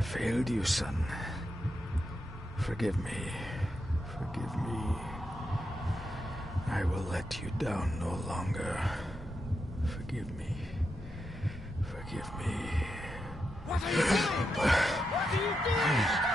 I failed you, son. Forgive me. Forgive me. I will let you down no longer. Forgive me. Forgive me. What are you doing? What are you doing?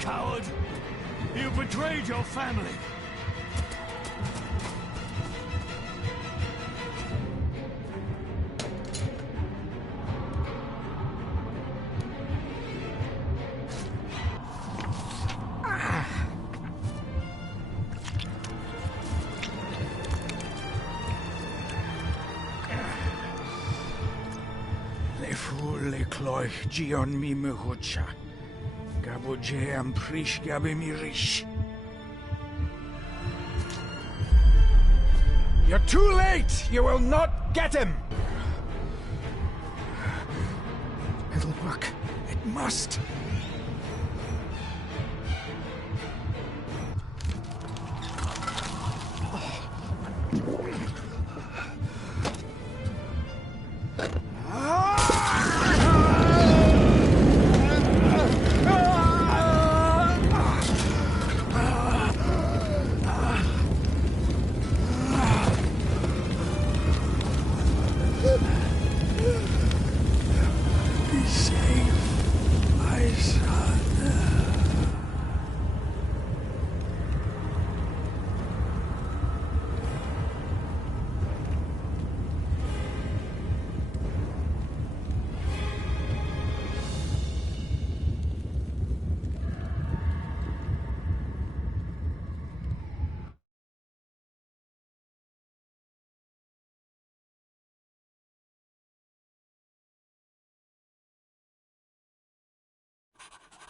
Coward! You betrayed your family! Le cloich gion mi mehucha. Gaboje am prish gabe mi rish. You're too late! You will not get him! It'll work. It must.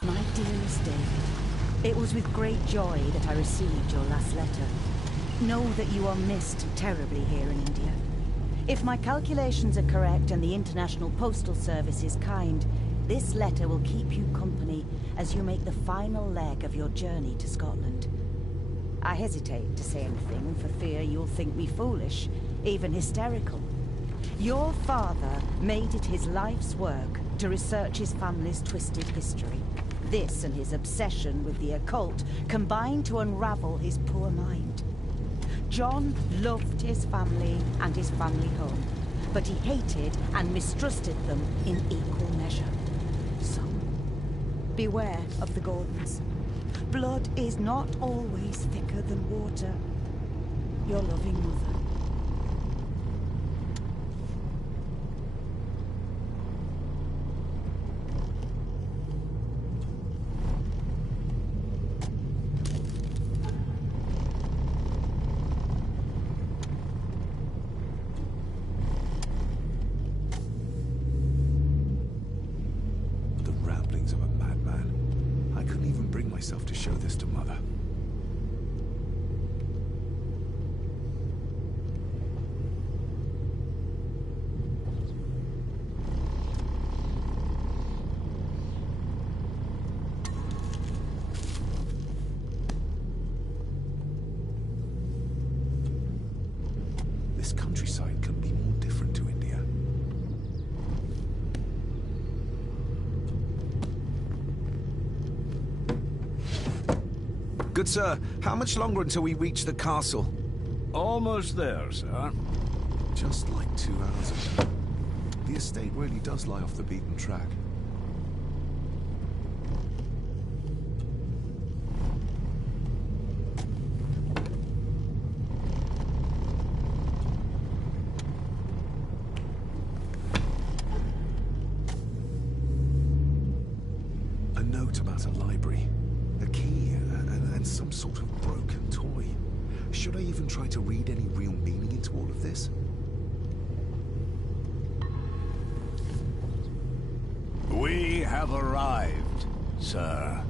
My dearest David, it was with great joy that I received your last letter. Know that you are missed terribly here in India. If my calculations are correct and the International Postal Service is kind, this letter will keep you company as you make the final leg of your journey to Scotland. I hesitate to say anything for fear you'll think me foolish, even hysterical. Your father made it his life's work to research his family's twisted history. This and his obsession with the occult combined to unravel his poor mind. John loved his family and his family home, but he hated and mistrusted them in equal measure. So, beware of the Gordons. Blood is not always thicker than water. Your loving mother. To show this to Mother. This countryside couldn't be more different to India. Good sir, how much longer until we reach the castle? Almost there, sir. Just like 2 hours ago. The estate really does lie off the beaten track. A note about a library. A key and some sort of broken toy. Should I even try to read any real meaning into all of this? We have arrived, sir.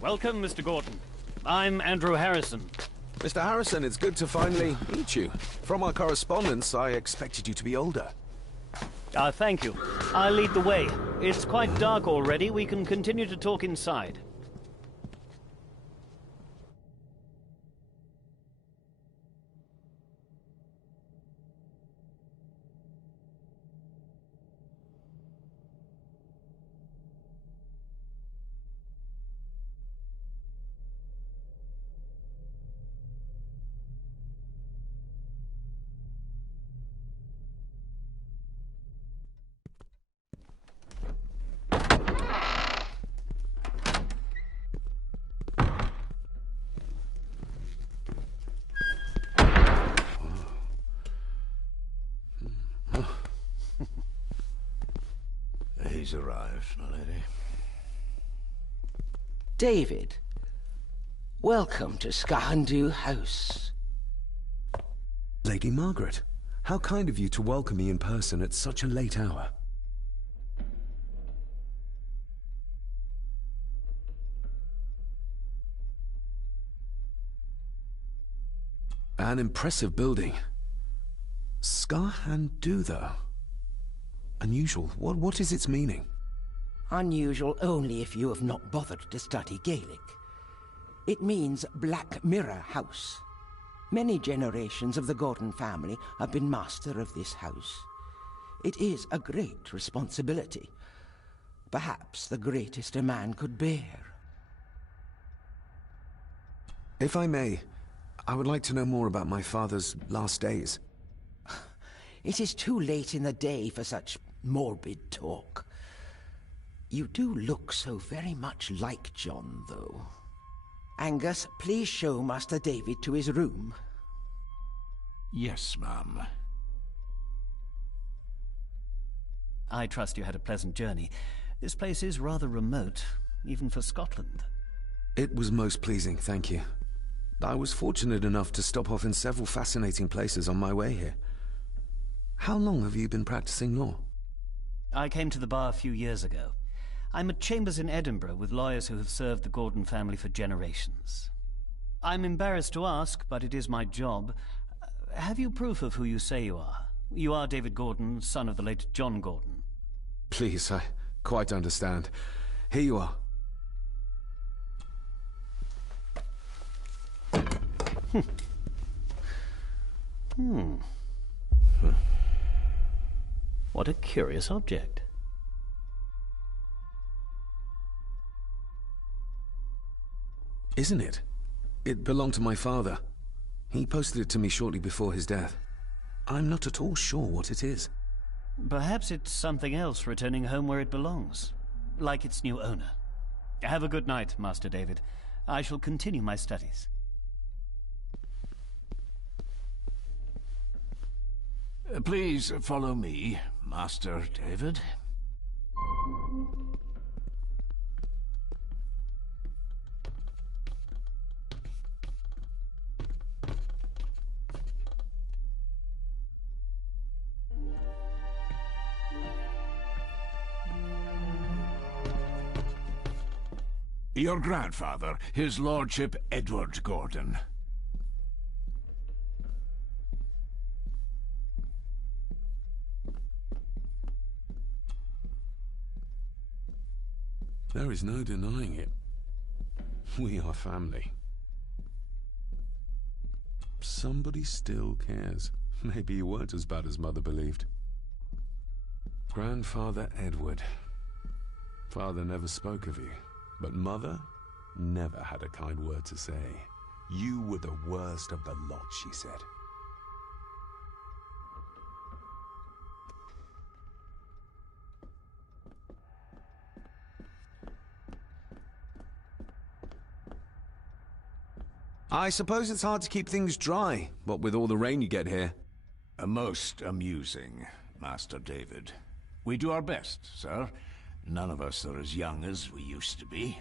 Welcome, Mr. Gordon. I'm Andrew Harrison. Mr. Harrison, it's good to finally meet you. From our correspondence, I expected you to be older. Thank you. I'll lead the way. It's quite dark already. We can continue to talk inside. He's arrived, my lady. David, welcome to Skahandu House. Lady Margaret, how kind of you to welcome me in person at such a late hour. An impressive building. Skahandu, though. Unusual. What is its meaning? Unusual only if you have not bothered to study Gaelic. It means Black Mirror House. Many generations of the Gordon family have been master of this house. It is a great responsibility. Perhaps the greatest a man could bear. If I may, I would like to know more about my father's last days. It is too late in the day for such morbid talk. You do look so very much like John, though. Angus, please show Master David to his room. Yes, ma'am. I trust you had a pleasant journey. This place is rather remote, even for Scotland. It was most pleasing, thank you. I was fortunate enough to stop off in several fascinating places on my way here. How long have you been practicing law? I came to the bar a few years ago. I'm at chambers in Edinburgh with lawyers who have served the Gordon family for generations. I'm embarrassed to ask, but it is my job. Have you proof of who you say you are? You are David Gordon, son of the late John Gordon. Please, I quite understand. Here you are. What a curious object. Isn't it? It belonged to my father. He posted it to me shortly before his death. I'm not at all sure what it is. Perhaps it's something else returning home where it belongs, like its new owner. Have a good night, Master David. I shall continue my studies. Please follow me, Master David. Your grandfather, his lordship Edward Gordon. There is no denying it. We are family. Somebody still cares. Maybe you weren't as bad as Mother believed. Grandfather Edward. Father never spoke of you, but Mother never had a kind word to say. You were the worst of the lot, she said. I suppose it's hard to keep things dry, what with all the rain you get here. Most amusing, Master David. We do our best, sir. None of us are as young as we used to be.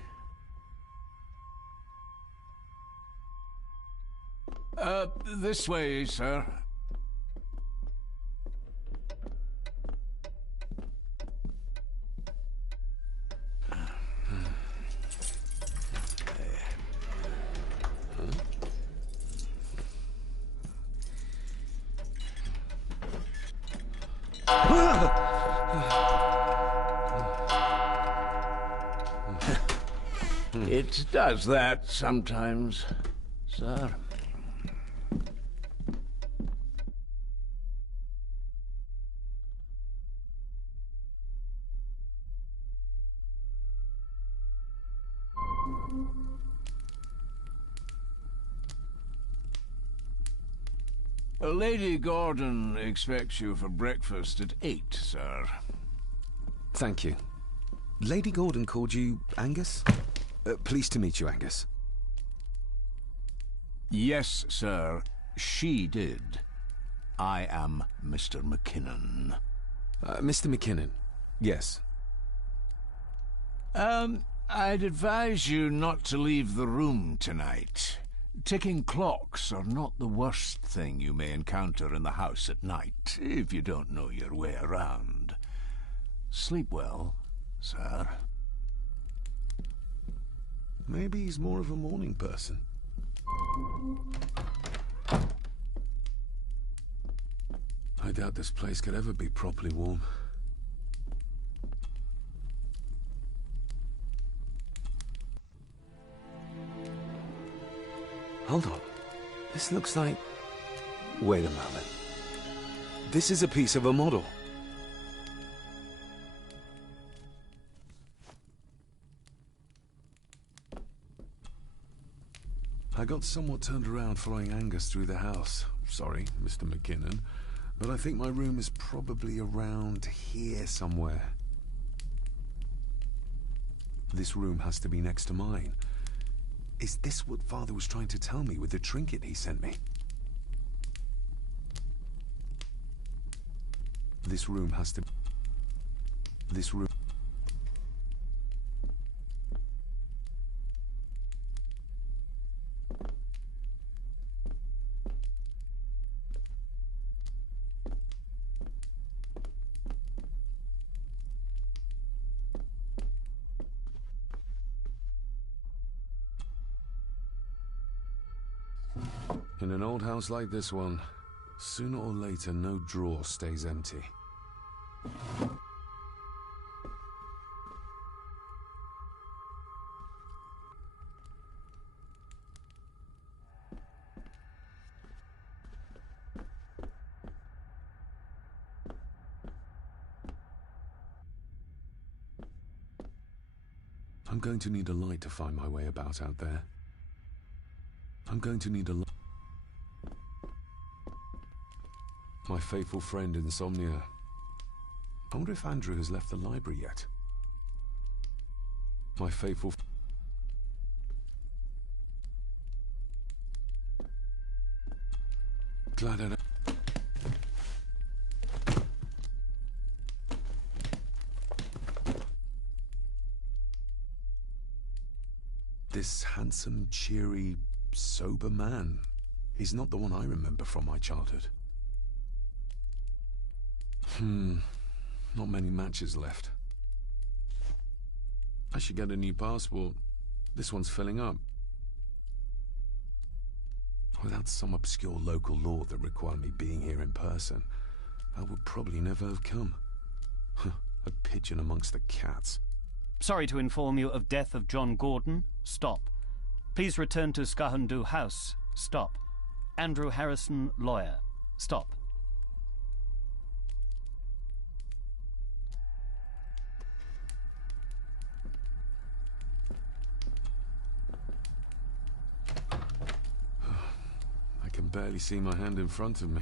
This way, sir. It does that sometimes, sir. Lady Gordon expects you for breakfast at 8, sir. Thank you. Lady Gordon called you Angus? Pleased to meet you, Angus. Yes, sir. She did. I am Mr. McKinnon. Mr. McKinnon. Yes. I'd advise you not to leave the room tonight. Ticking clocks are not the worst thing you may encounter in the house at night, if you don't know your way around. Sleep well, sir. Maybe he's more of a morning person. I doubt this place could ever be properly warm. Hold on. This looks like... Wait a moment. This is a piece of a model. I got somewhat turned around following Angus through the house. Sorry, Mr. McKinnon, but I think my room is probably around here somewhere. This room has to be next to mine. Is this what Father was trying to tell me with the trinket he sent me? This room has to... This room... In an old house like this one, sooner or later, no drawer stays empty. I'm going to need a light to find my way about out there. I'm going to need a light. My faithful friend Insomnia. I wonder if Andrew has left the library yet. My faithful... Glad I don't... This handsome, cheery, sober man. He's not the one I remember from my childhood. Not many matches left. I should get a new passport. This one's filling up. Without some obscure local law that required me being here in person, I would probably never have come. A pigeon amongst the cats. Sorry to inform you of death of John Gordon. Stop. Please return to Skahundu House. Stop. Andrew Harrison, lawyer. Stop. I can barely see my hand in front of me.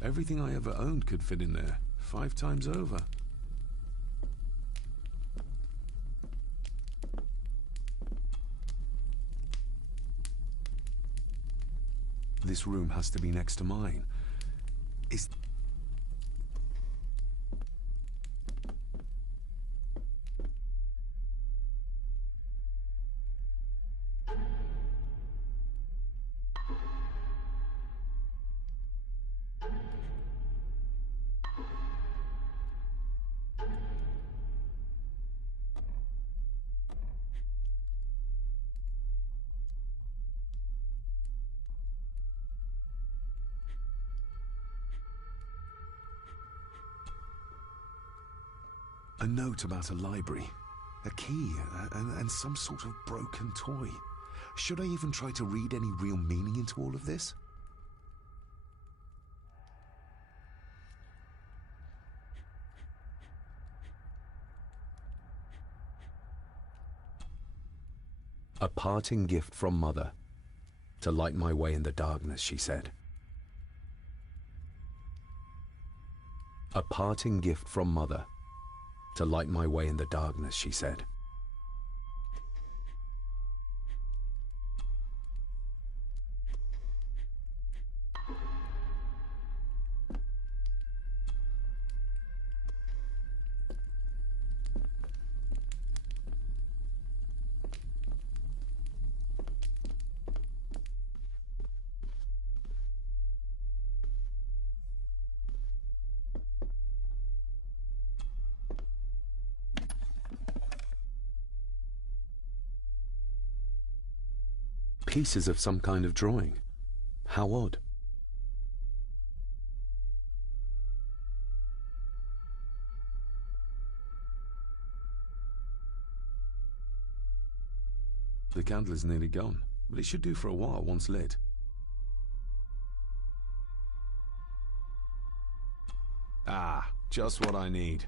Everything I ever owned could fit in there, 5 times over. This room has to be next to mine. Is... A note about a library, a key, and some sort of broken toy. Should I even try to read any real meaning into all of this? A parting gift from Mother. To light my way in the darkness, she said. A parting gift from Mother. To light my way in the darkness, she said. Pieces of some kind of drawing. How odd. The candle is nearly gone, but it should do for a while once lit. Ah, just what I need.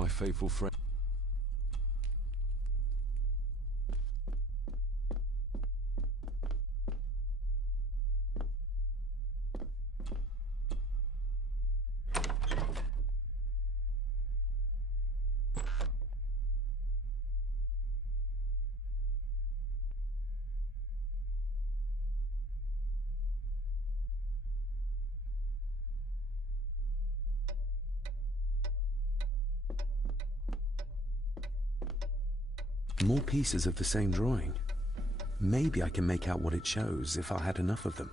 My faithful friend. More pieces of the same drawing. Maybe I can make out what it shows if I had enough of them.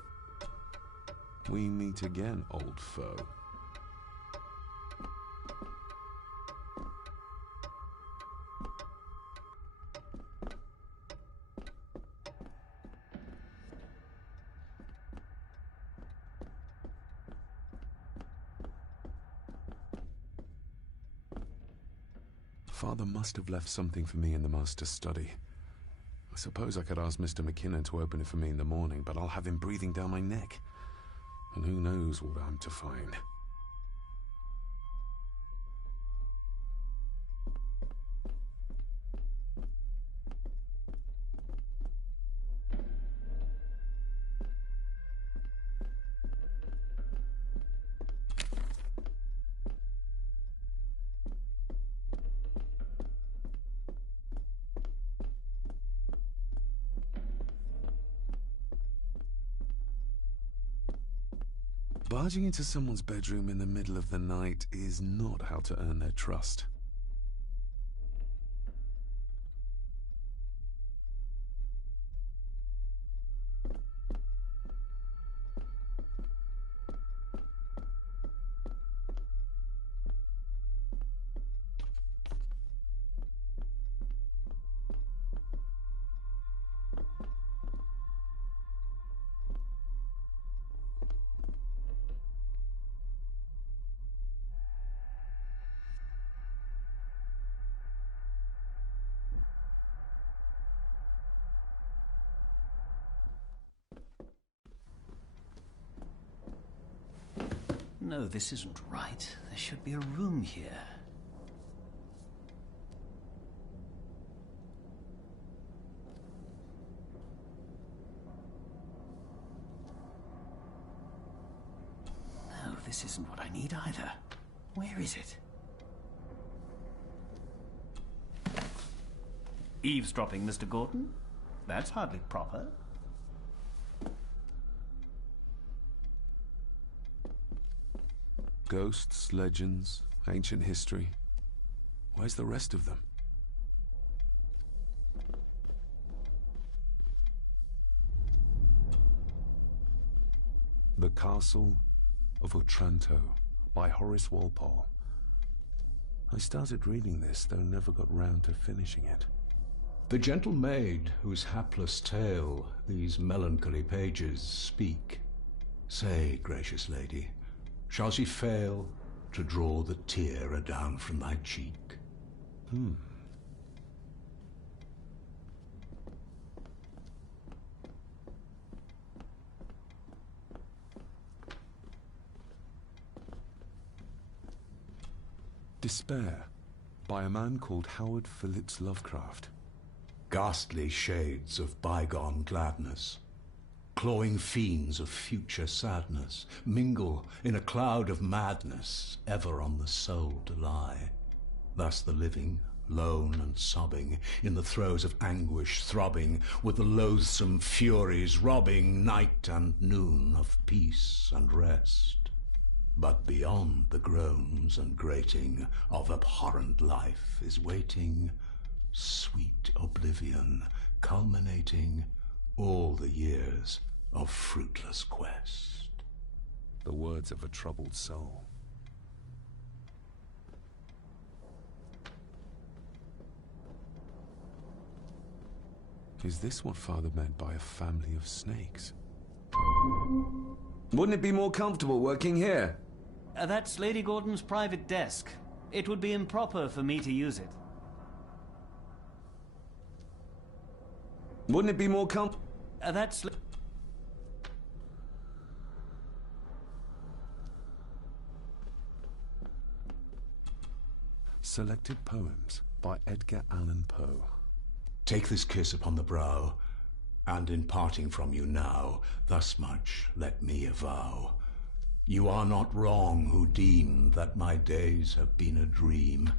We meet again, old foe. Father must have left something for me in the master's study. I suppose I could ask Mr. McKinnon to open it for me in the morning, but I'll have him breathing down my neck. And who knows what I'm to find. Barging into someone's bedroom in the middle of the night is not how to earn their trust. No, this isn't right. There should be a room here. No, this isn't what I need either. Where is it? Eavesdropping, Mr. Gordon? That's hardly proper. Ghosts, legends, ancient history. Where's the rest of them? The Castle of Otranto by Horace Walpole. I started reading this, though never got round to finishing it. The gentle maid whose hapless tale these melancholy pages speak. Say, gracious lady, shall she fail to draw the tear adown from thy cheek? Despair, by a man called Howard Phillips Lovecraft. Ghastly shades of bygone gladness, clawing fiends of future sadness, mingle in a cloud of madness, ever on the soul to lie. Thus the living, lone and sobbing, in the throes of anguish throbbing, with the loathsome furies robbing night and noon of peace and rest. But beyond the groans and grating of abhorrent life is waiting sweet oblivion, culminating all the years of fruitless quest. The words of a troubled soul. Is this what Father meant by a family of snakes? Wouldn't it be more comfortable working here? That's Lady Gordon's private desk. It would be improper for me to use it. Wouldn't it be more comfortable? That's... Selected Poems by Edgar Allan Poe. Take this kiss upon the brow, and in parting from you now, thus much let me avow. You are not wrong who deem that my days have been a dream.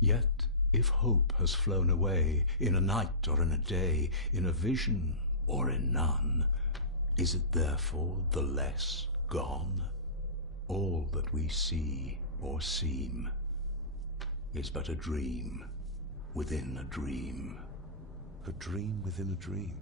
Yet, if hope has flown away, in a night or in a day, in a vision or in none, is it therefore the less gone? All that we see or seem is but a dream within a dream. A dream within a dream.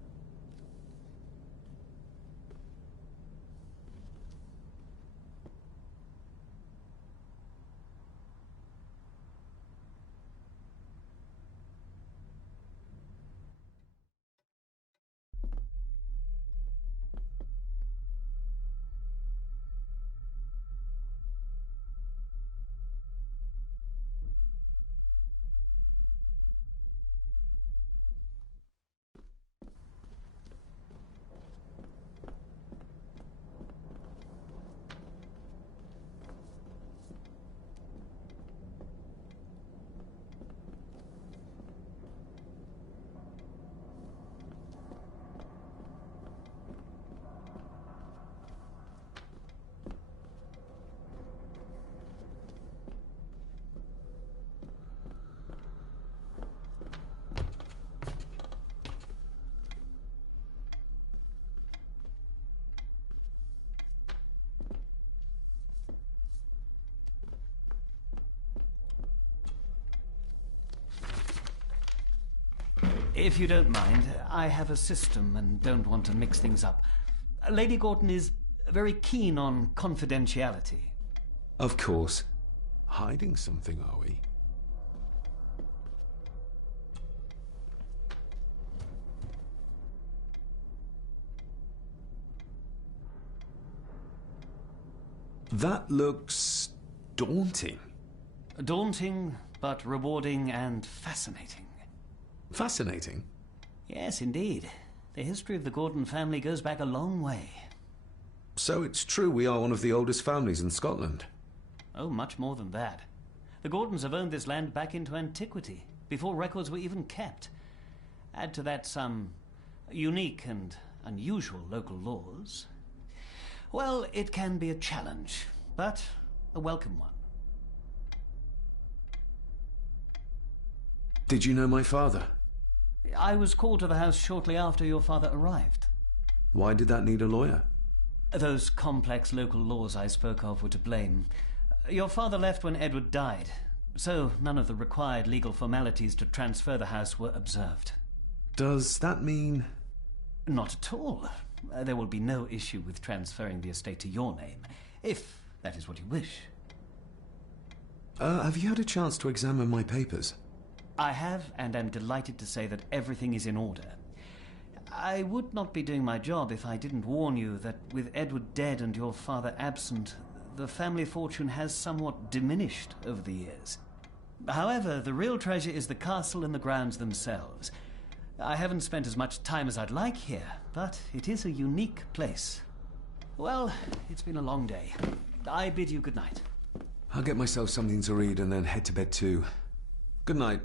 If you don't mind, I have a system and don't want to mix things up. Lady Gordon is very keen on confidentiality. Of course. Hiding something, are we? That looks daunting. Daunting, but rewarding and fascinating. Fascinating. Yes, indeed. The history of the Gordon family goes back a long way. So it's true we are one of the oldest families in Scotland. Oh, much more than that. The Gordons have owned this land back into antiquity, before records were even kept. Add to that some unique and unusual local laws. Well, it can be a challenge, but a welcome one. Did you know my father? I was called to the house shortly after your father arrived. Why did that need a lawyer? Those complex local laws I spoke of were to blame. Your father left when Edward died, so none of the required legal formalities to transfer the house were observed. Does that mean... Not at all. There will be no issue with transferring the estate to your name, if that is what you wish. Have you had a chance to examine my papers? I have, and am delighted to say that everything is in order. I would not be doing my job if I didn't warn you that with Edward dead and your father absent, the family fortune has somewhat diminished over the years. However, the real treasure is the castle and the grounds themselves. I haven't spent as much time as I'd like here, but it is a unique place. Well, it's been a long day. I bid you good night. I'll get myself something to read and then head to bed too. Good night.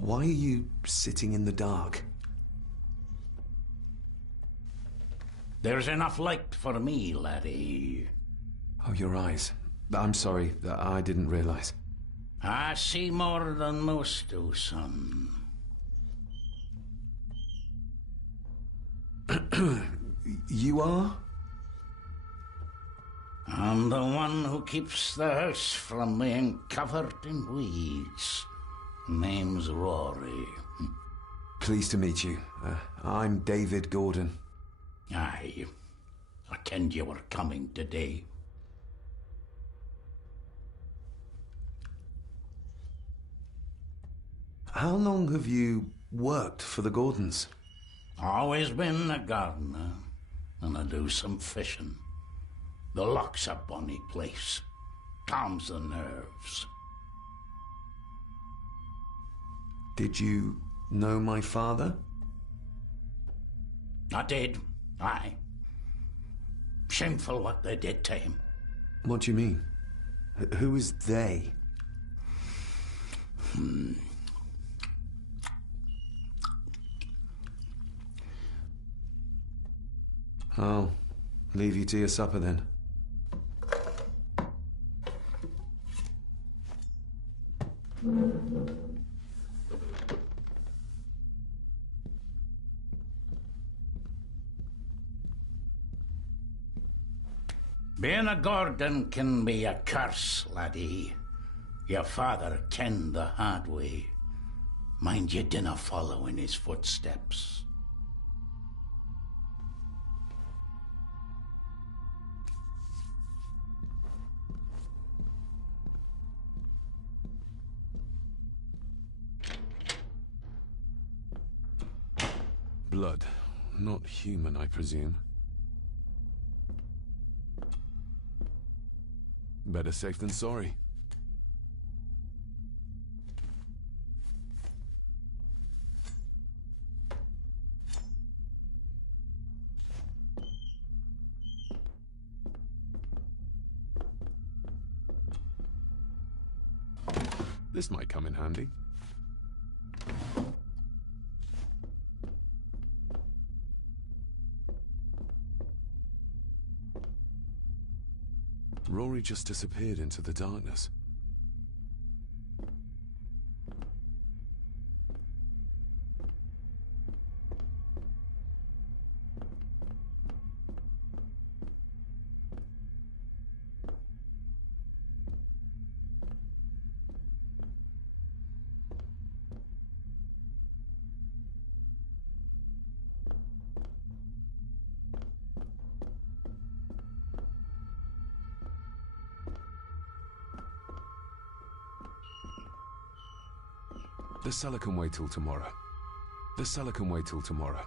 Why are you sitting in the dark? There's enough light for me, laddie. Oh, your eyes. I'm sorry, I didn't realize. I see more than most do, son. You are? I'm the one who keeps the house from being covered in weeds. Name's Rory. Pleased to meet you. I'm David Gordon. Aye. I kenned you were coming today. How long have you worked for the Gordons? Always been a gardener, and I do some fishing. The loch's a bonny place. Calms the nerves. Did you know my father? I did, aye. Shameful what they did to him. What do you mean? Who is they? I'll leave you to your supper then. Being a Gordon can be a curse, laddie. Your father kenned the hard way. Mind you dinna follow in his footsteps. Blood. Not human, I presume. Better safe than sorry. This might come in handy. Rory just disappeared into the darkness. The cellar can wait till tomorrow. The cellar can wait till tomorrow.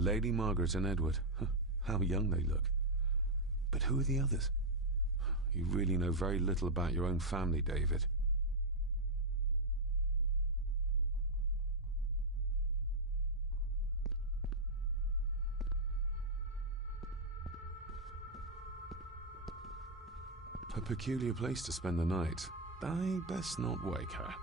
Lady Margaret and Edward. How young they look. But who are the others? You really know very little about your own family, David. A peculiar place to spend the night. I best not wake her.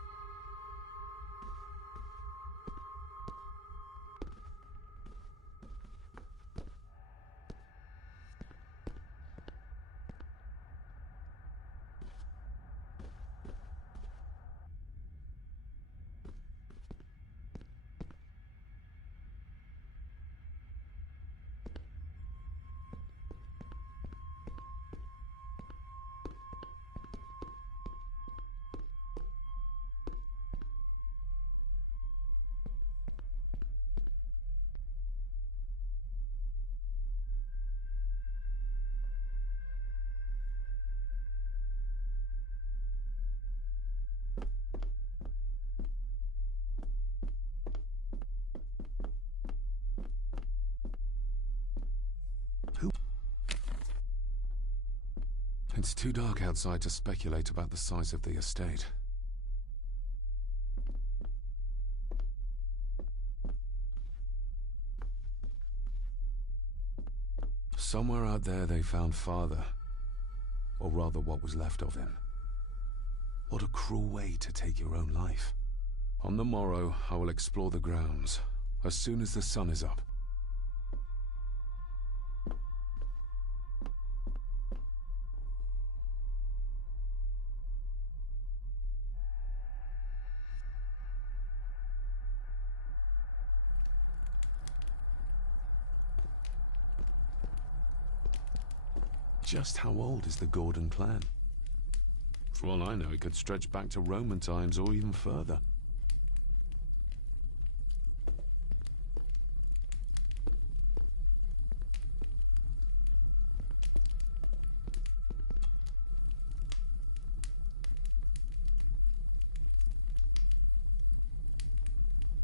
It's too dark outside to speculate about the size of the estate. Somewhere out there they found Father. Or rather, what was left of him. What a cruel way to take your own life. On the morrow, I will explore the grounds, as soon as the sun is up. Just how old is the Gordon clan? For all I know, it could stretch back to Roman times or even further.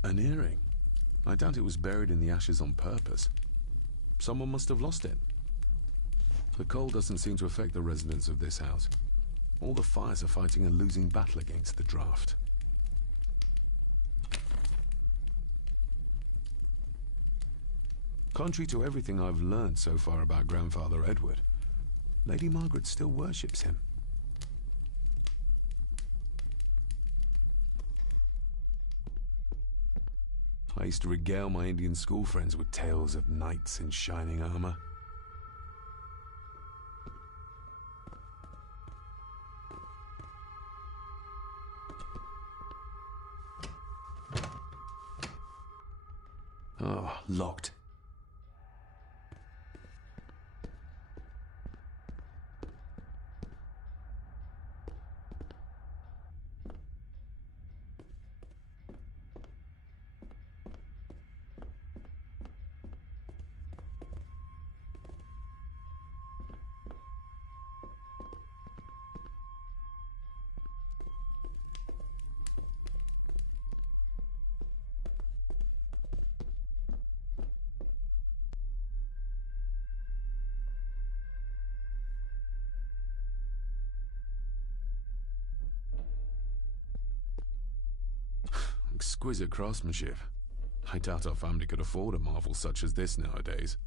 An earring? I doubt it was buried in the ashes on purpose. Someone must have lost it. The cold doesn't seem to affect the residents of this house. All the fires are fighting a losing battle against the draft. Contrary to everything I've learned so far about Grandfather Edward, Lady Margaret still worships him. I used to regale my Indian school friends with tales of knights in shining armor. Oh, locked. Exquisite craftsmanship. I doubt our family could afford a marvel such as this nowadays.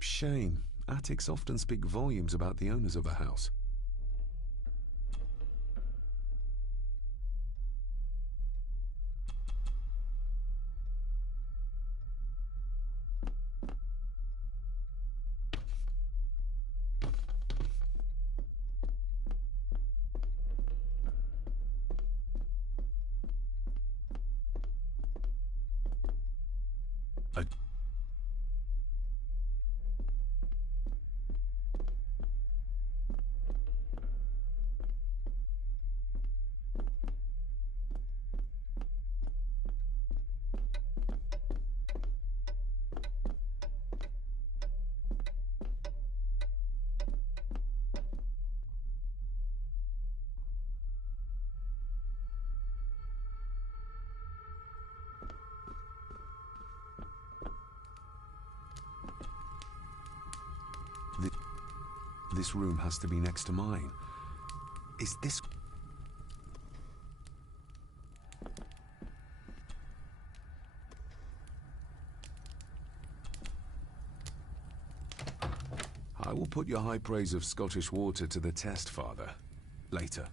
Shame. Attics often speak volumes about the owners of a house. This room has to be next to mine. Is this... I will put your high praise of Scottish water to the test, Father. Later.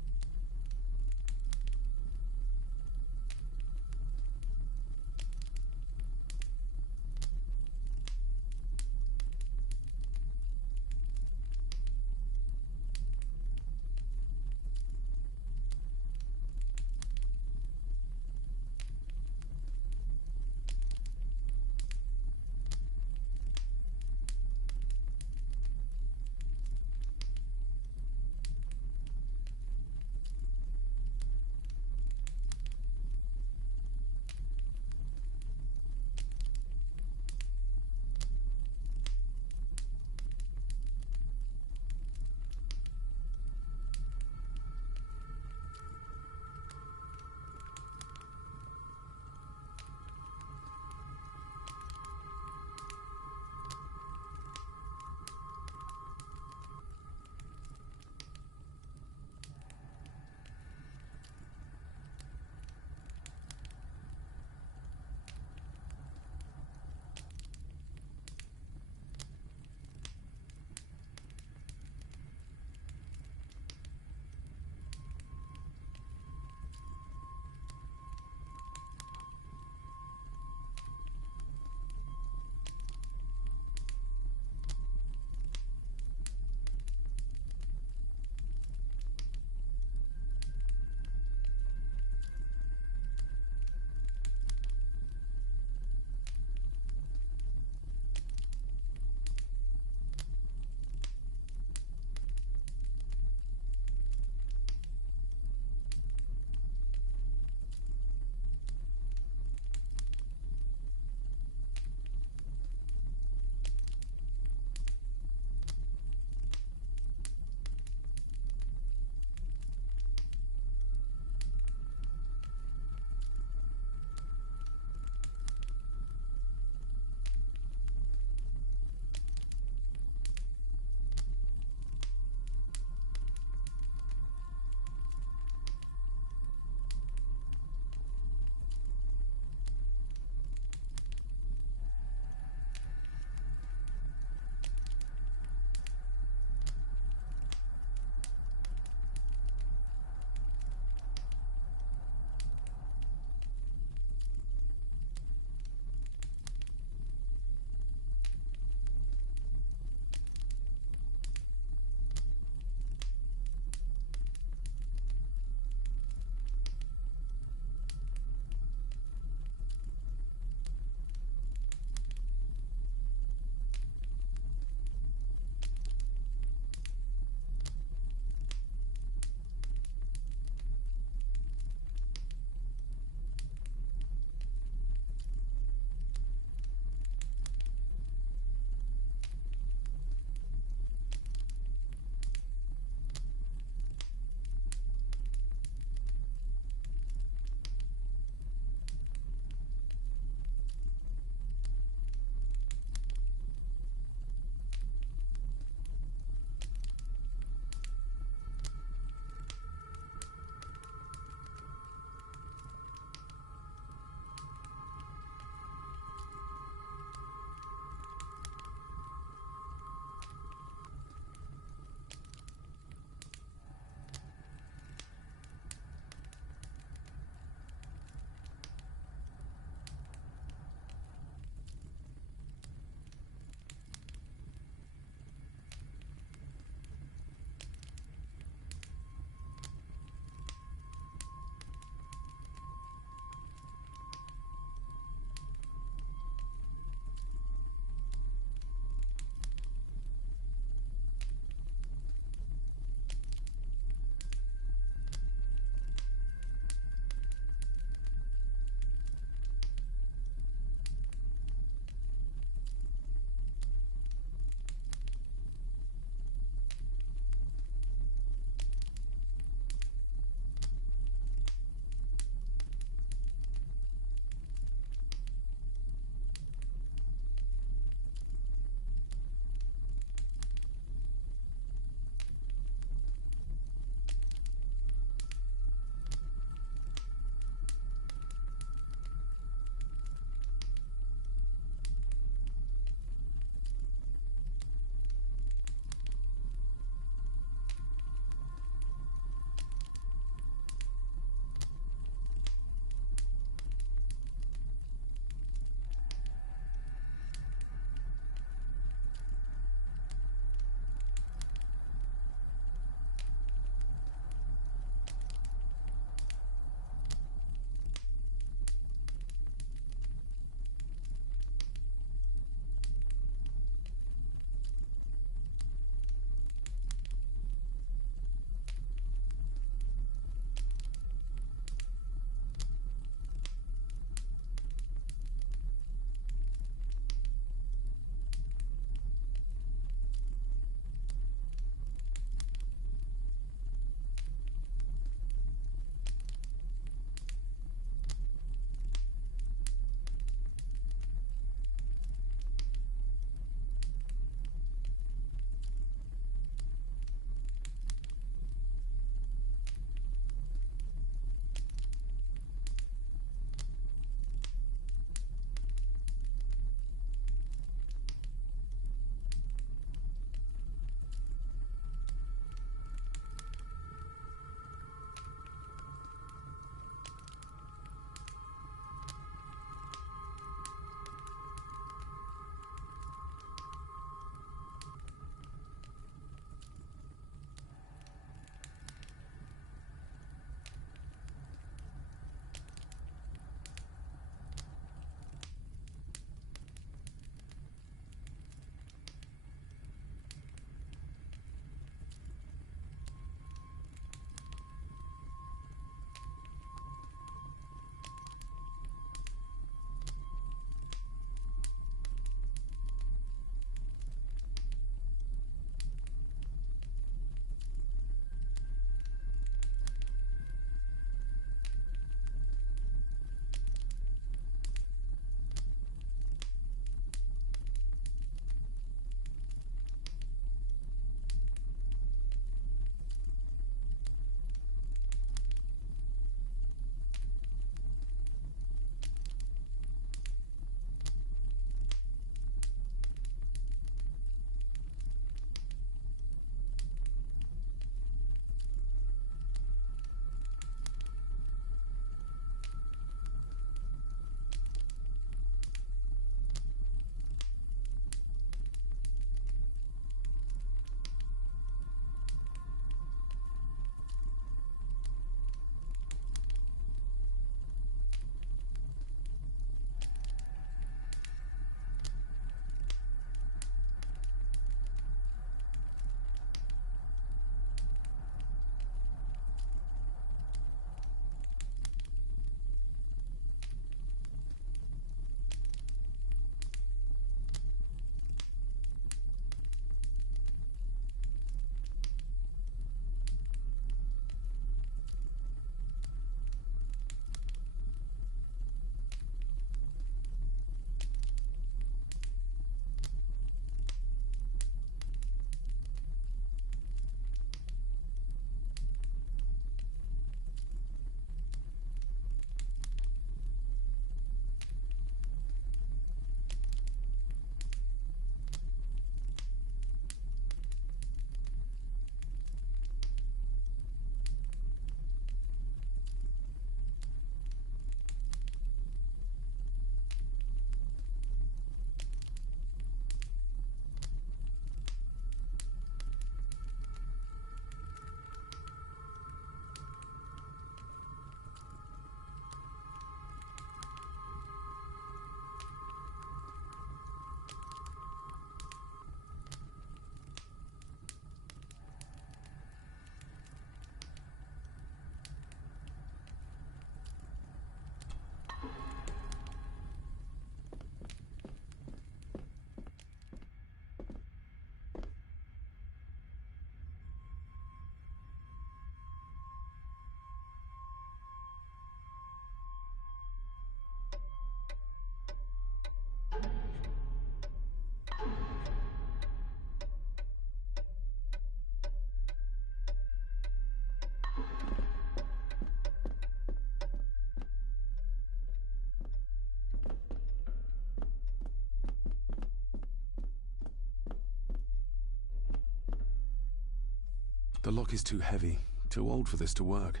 The lock is too heavy, too old for this to work.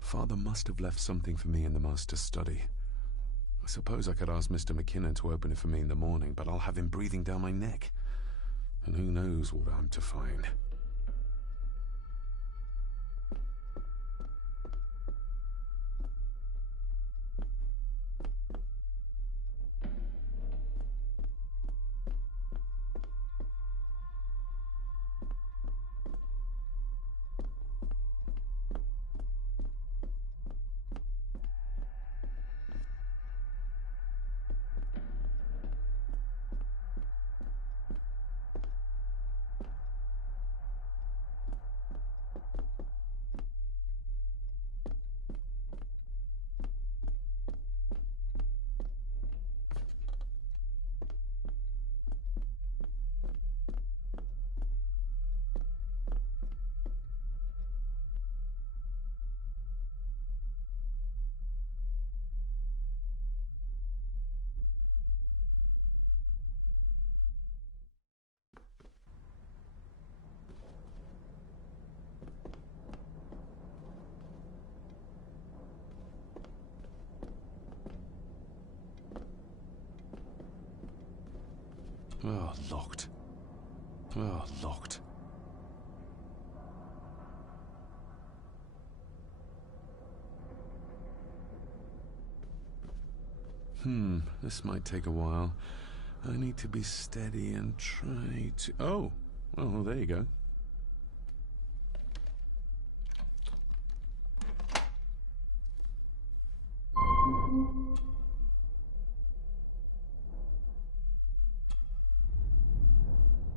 Father must have left something for me in the master's study. I suppose I could ask Mr. McKinnon to open it for me in the morning, but I'll have him breathing down my neck. And who knows what I'm to find. Oh, locked. Oh, locked. This might take a while. I need to be steady and try to... Oh, well, there you go.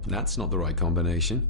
That's not the right combination.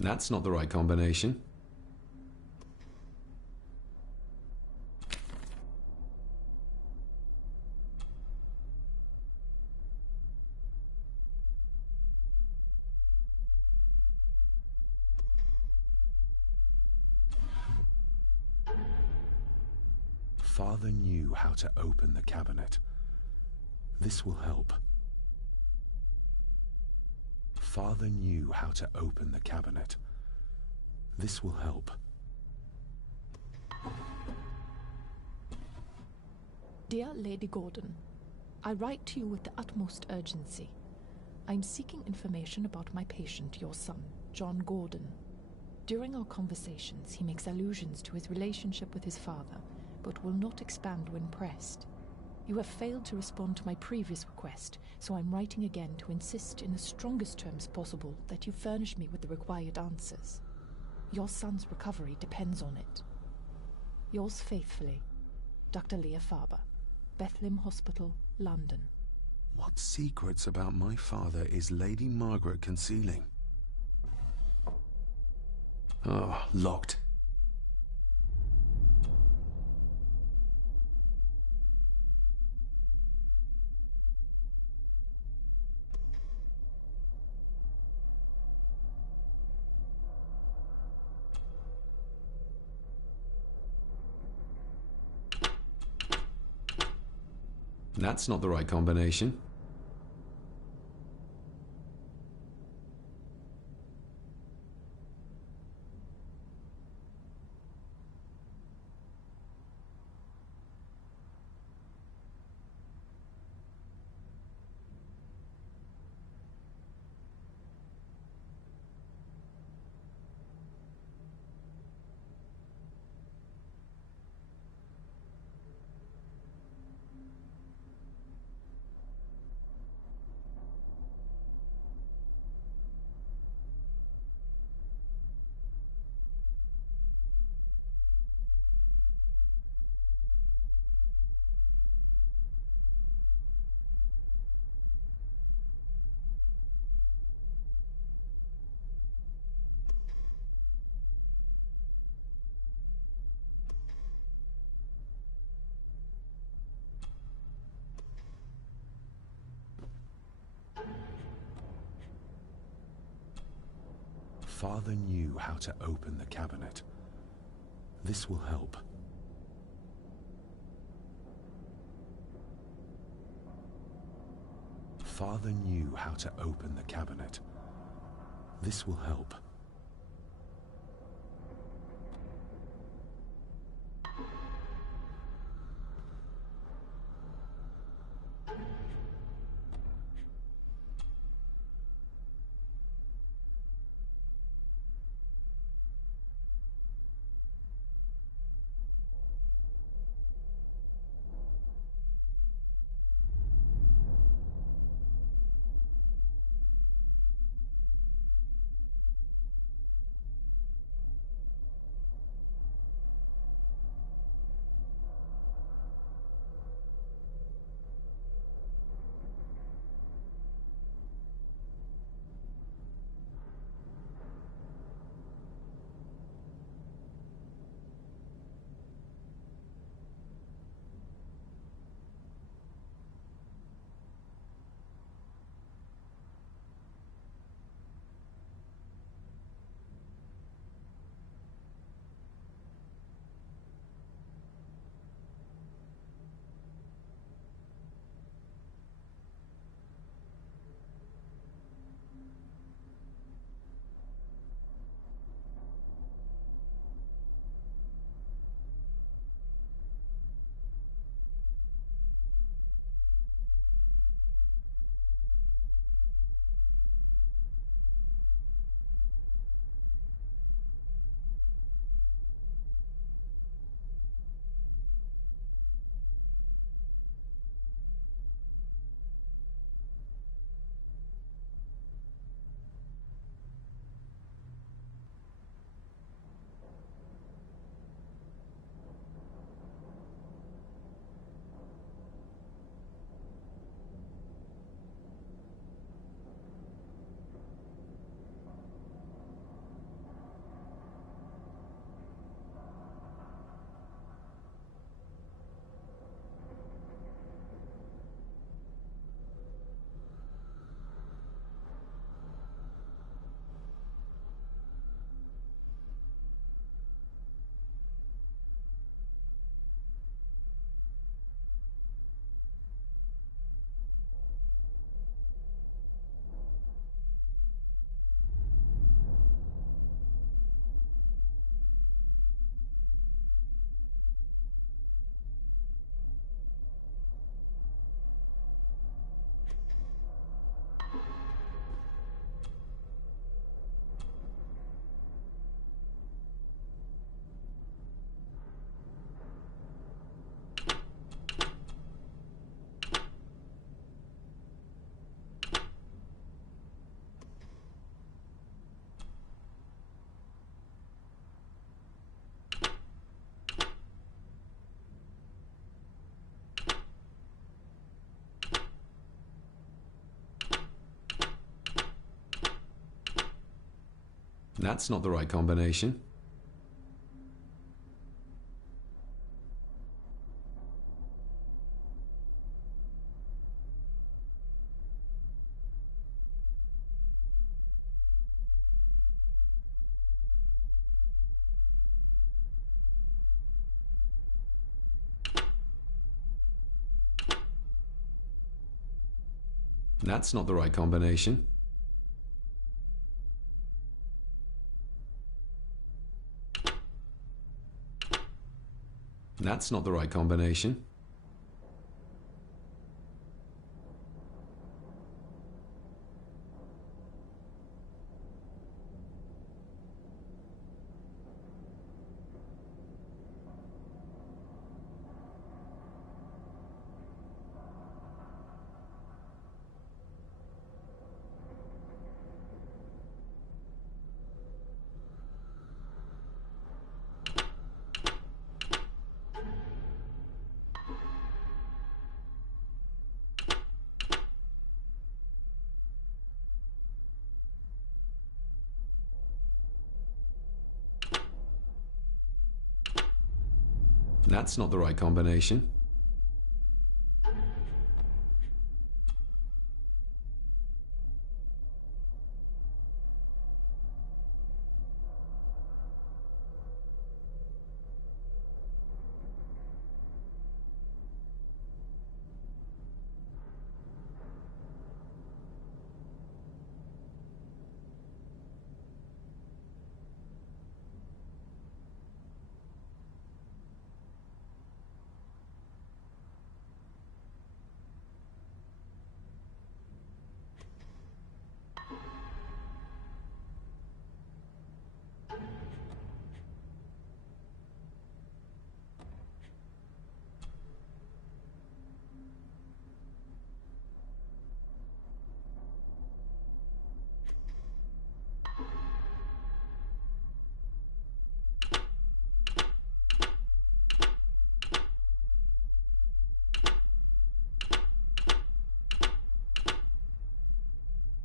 That's not the right combination. Father knew how to open the cabinet. This will help. Father knew how to open the cabinet. This will help. Dear Lady Gordon, I write to you with the utmost urgency. I'm seeking information about my patient, your son, John Gordon. During our conversations, he makes allusions to his relationship with his father, but will not expand when pressed. You have failed to respond to my previous request, so I'm writing again to insist in the strongest terms possible that you furnish me with the required answers. Your son's recovery depends on it. Yours faithfully, Dr. Leah Farber, Bethlehem Hospital, London. What secrets about my father is Lady Margaret concealing? Oh, locked. That's not the right combination. Father knew how to open the cabinet. This will help. Father knew how to open the cabinet. This will help. That's not the right combination. That's not the right combination. That's not the right combination. That's not the right combination.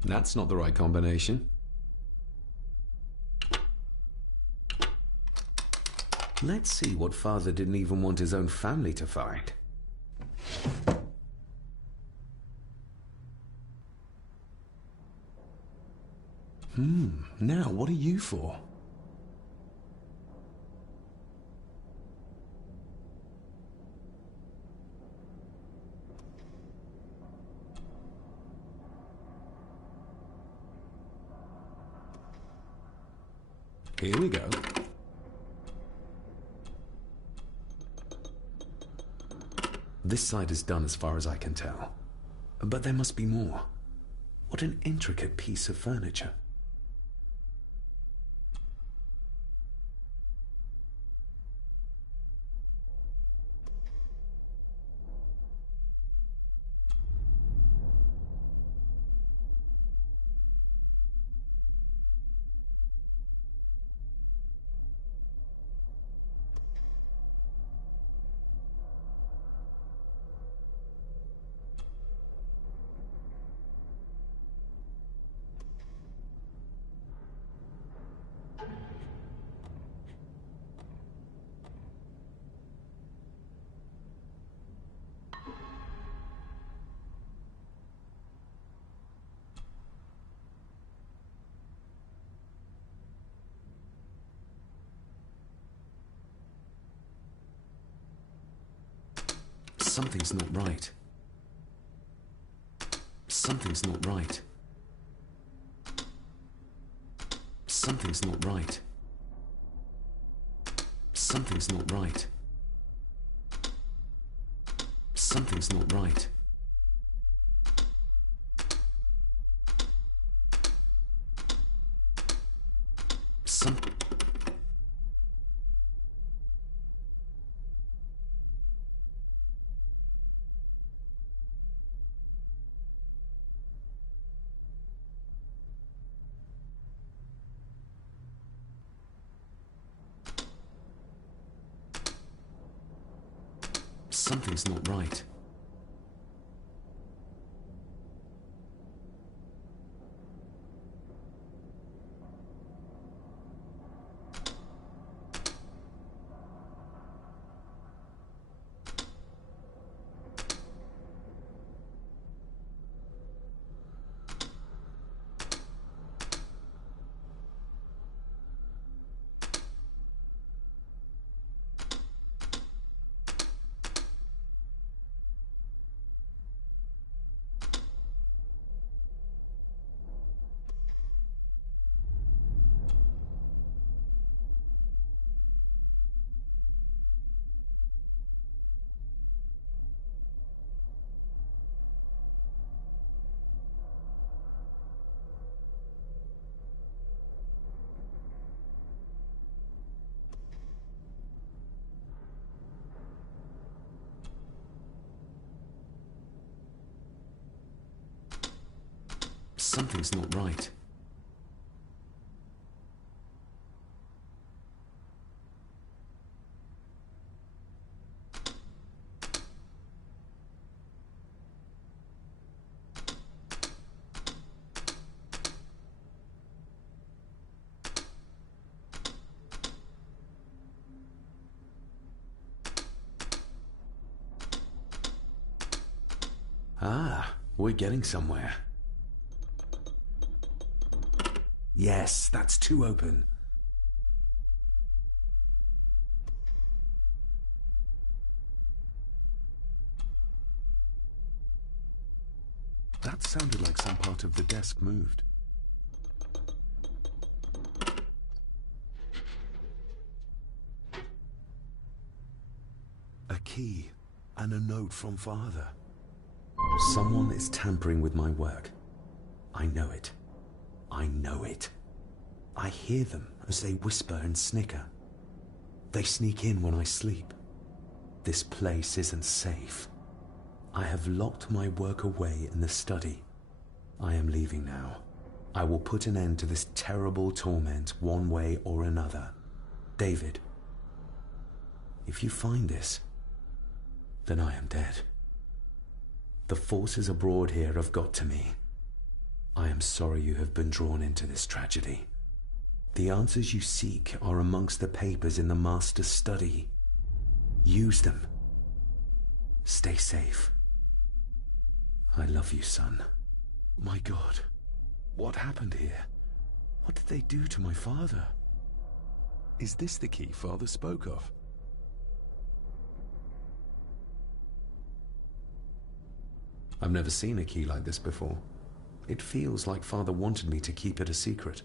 That's not the right combination. Let's see what Father didn't even want his own family to find. Now what are you for? Here we go. This side is done as far as I can tell. But there must be more. What an intricate piece of furniture. Something's not right. Something's not right. Something's not right. Something's not right. Something's not right. Something's not right. Something's not right. Ah, we're getting somewhere. Yes, that's too open. That sounded like some part of the desk moved. A key and a note from Father. Someone is tampering with my work. I know it. I know it. I hear them as they whisper and snicker. They sneak in when I sleep. This place isn't safe. I have locked my work away in the study. I am leaving now. I will put an end to this terrible torment one way or another. David, if you find this, then I am dead. The forces abroad here have got to me. I am sorry you have been drawn into this tragedy. The answers you seek are amongst the papers in the Master's study. Use them. Stay safe. I love you, son. My God, what happened here? What did they do to my father? Is this the key Father spoke of? I've never seen a key like this before. It feels like Father wanted me to keep it a secret.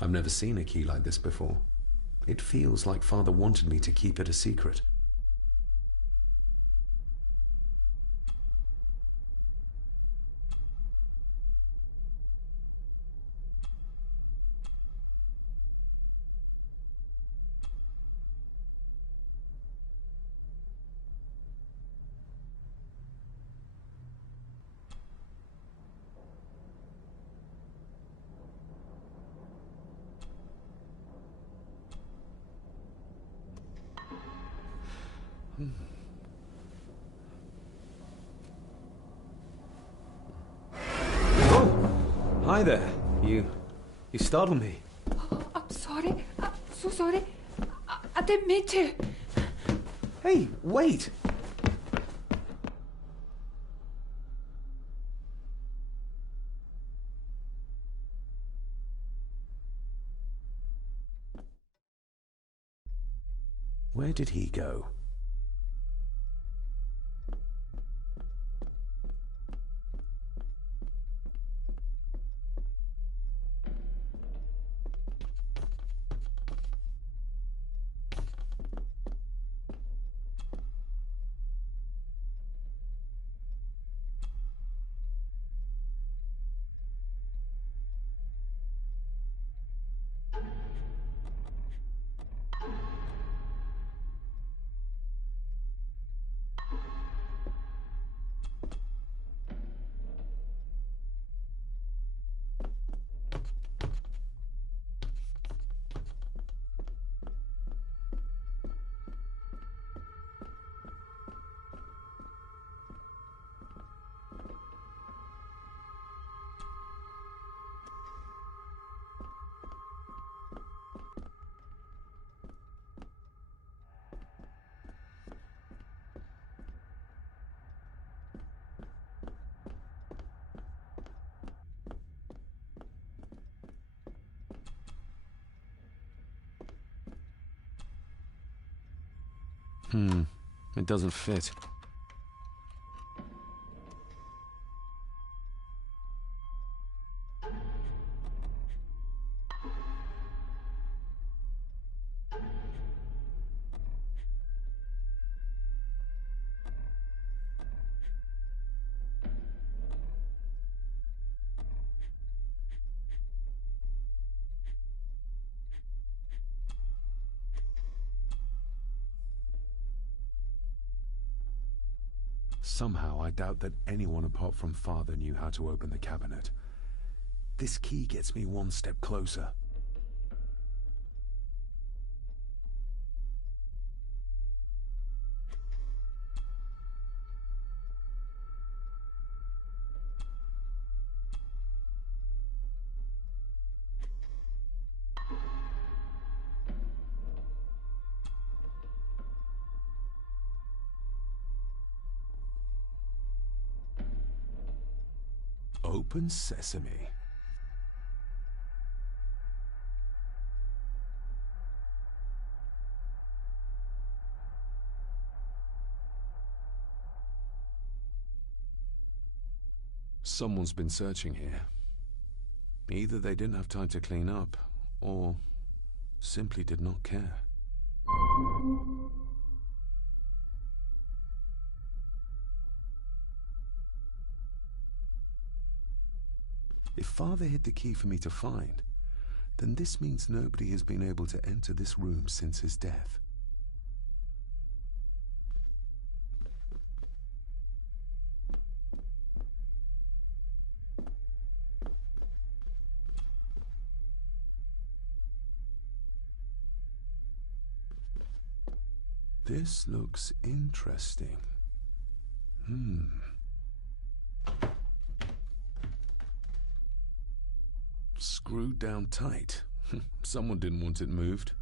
I've never seen a key like this before. It feels like Father wanted me to keep it a secret. Hi there. You startled me. Oh, I'm sorry. I'm so sorry. I didn't mean to. Hey, wait! Where did he go? It doesn't fit. Somehow, I doubt that anyone apart from Father knew how to open the cabinet. This key gets me one step closer. Open sesame. Someone's been searching here. Either they didn't have time to clean up, or simply did not care. If Father hid the key for me to find, then this means nobody has been able to enter this room since his death. This looks interesting. Screwed down tight. Someone didn't want it moved.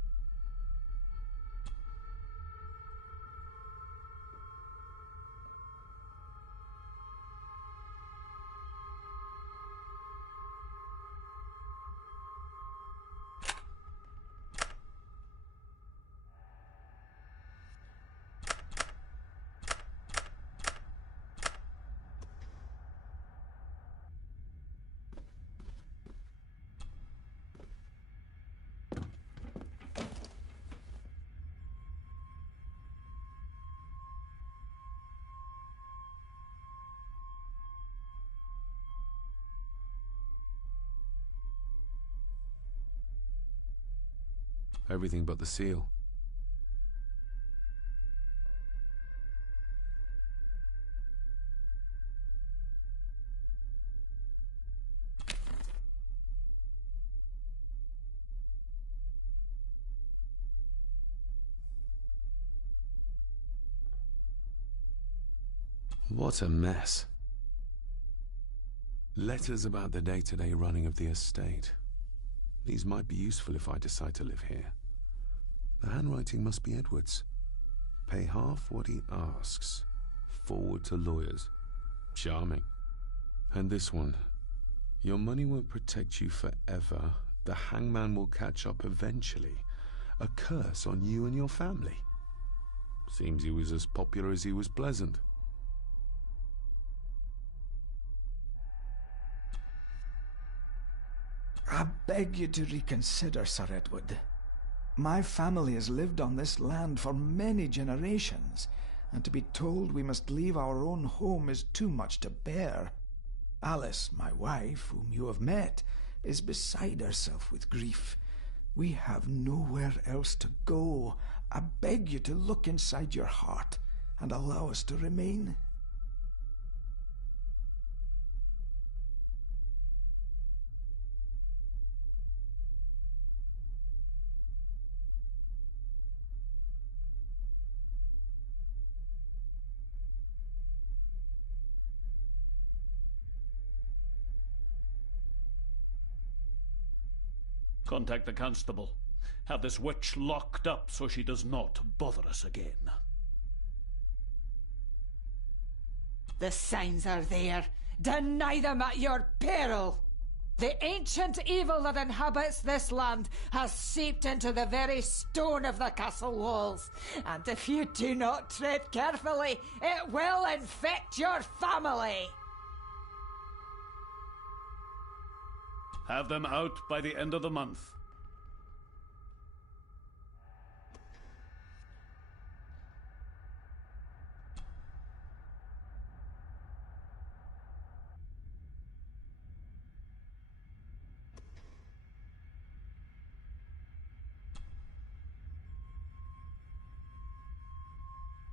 Everything but the seal. What a mess. Letters about the day-to-day running of the estate. These might be useful if I decide to live here. The handwriting must be Edward's. Pay half what he asks. Forward to lawyers. Charming. And this one. Your money won't protect you forever. The hangman will catch up eventually. A curse on you and your family. Seems he was as popular as he was pleasant. I beg you to reconsider, Sir Edward. My family has lived on this land for many generations, and to be told we must leave our own home is too much to bear. Alice, my wife, whom you have met, is beside herself with grief. We have nowhere else to go. I beg you to look inside your heart and allow us to remain. Contact the constable. Have this witch locked up so she does not bother us again. The signs are there. Deny them at your peril. The ancient evil that inhabits this land has seeped into the very stone of the castle walls, and if you do not tread carefully, it will infect your family. Have them out by the end of the month.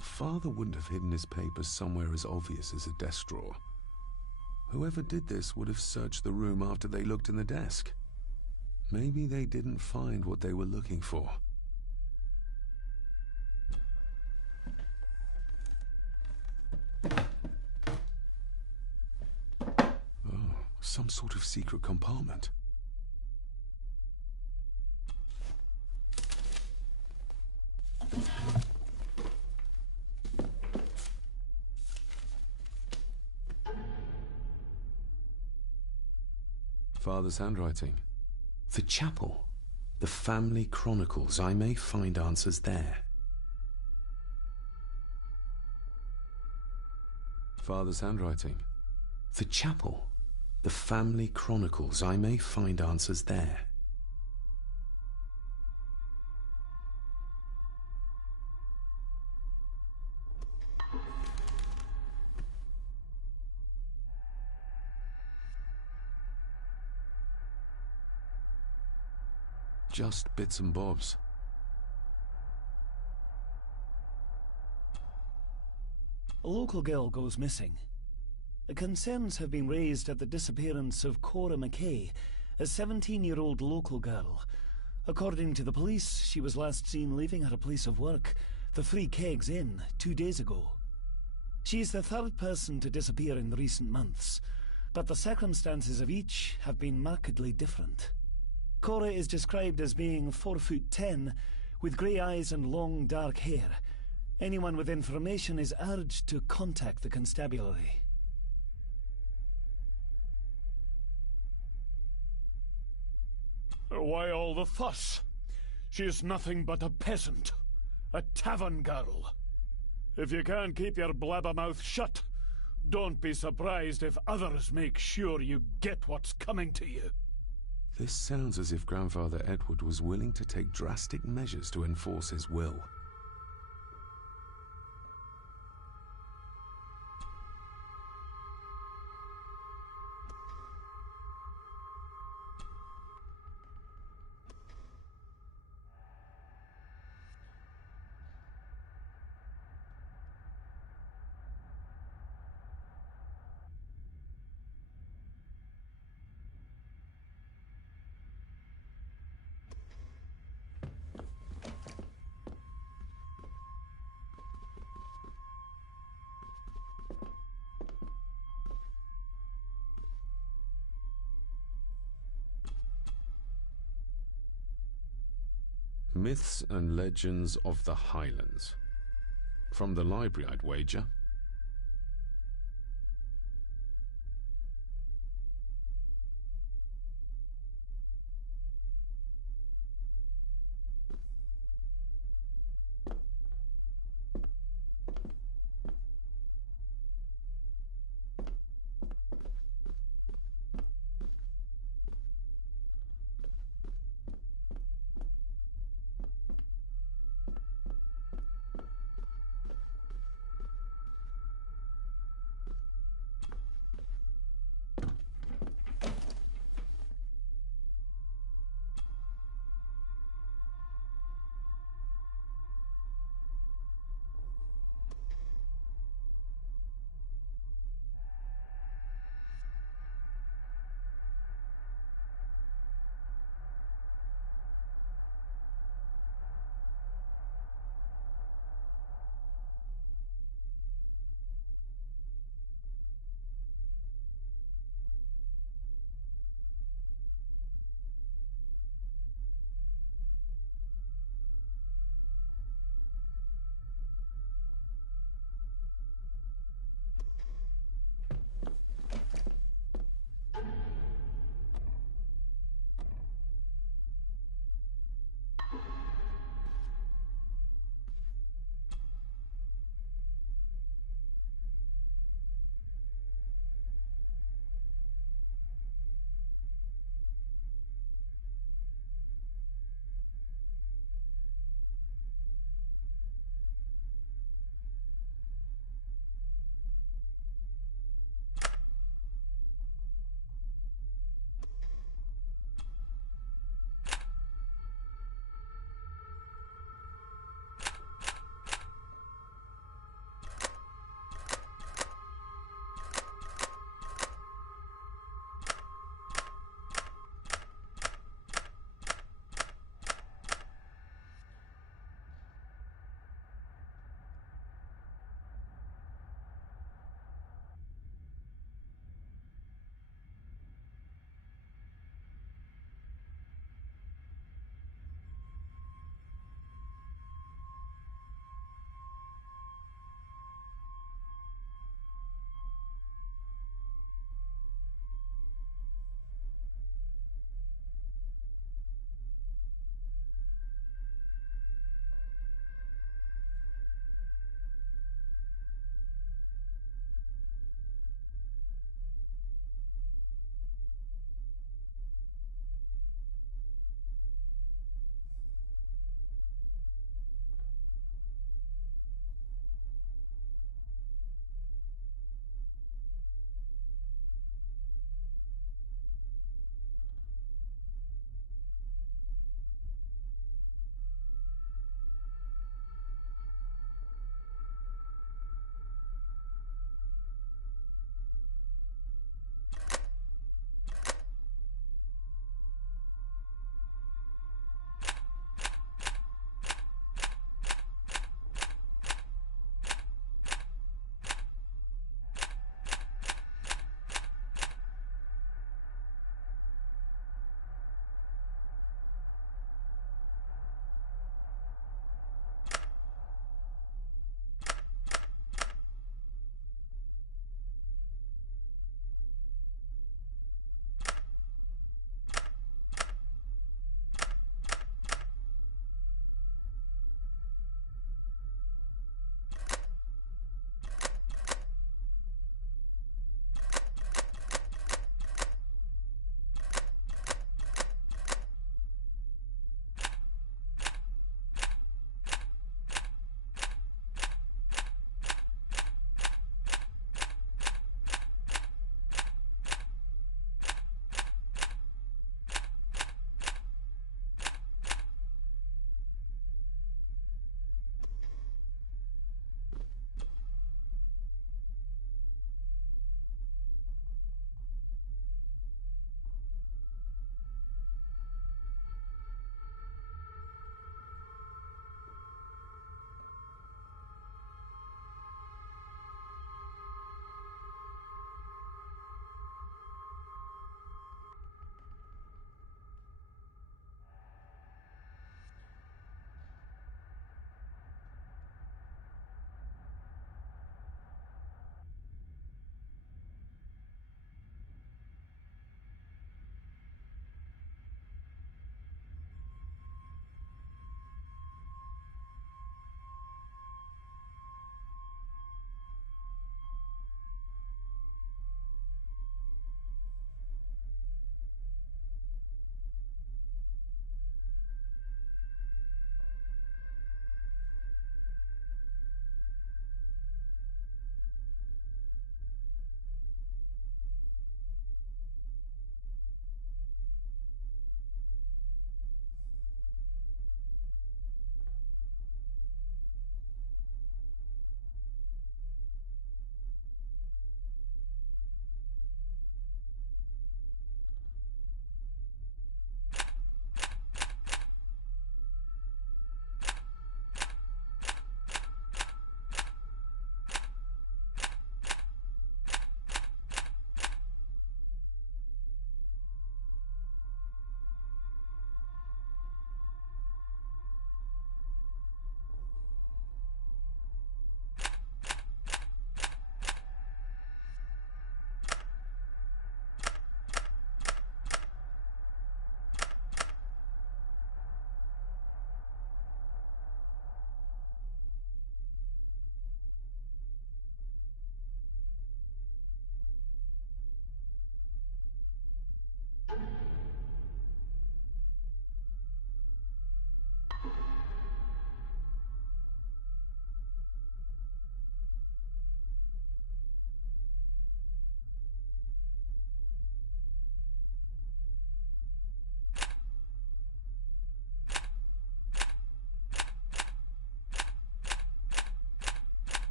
Father wouldn't have hidden his papers somewhere as obvious as a desk drawer. Whoever did this would have searched the room after they looked in the desk. Maybe they didn't find what they were looking for. Oh, some sort of secret compartment. Father's handwriting. The chapel. The family chronicles. I may find answers there. Father's handwriting. The chapel. The family chronicles. I may find answers there. just bits and bobs. A local girl goes missing. Concerns have been raised at the disappearance of Cora McKay, a 17-year-old local girl. According to the police, she was last seen leaving her place of work, the Three Kegs Inn, 2 days ago. She is the third person to disappear in the recent months, but the circumstances of each have been markedly different. Cora is described as being 4'10", with grey eyes and long dark hair. Anyone with information is urged to contact the constabulary. Why all the fuss? She is nothing but a peasant. A tavern girl. If you can't keep your blabbermouth shut, don't be surprised if others make sure you get what's coming to you. This sounds as if Grandfather Edward was willing to take drastic measures to enforce his will. Myths and Legends of the Highlands. From the library, I'd wager.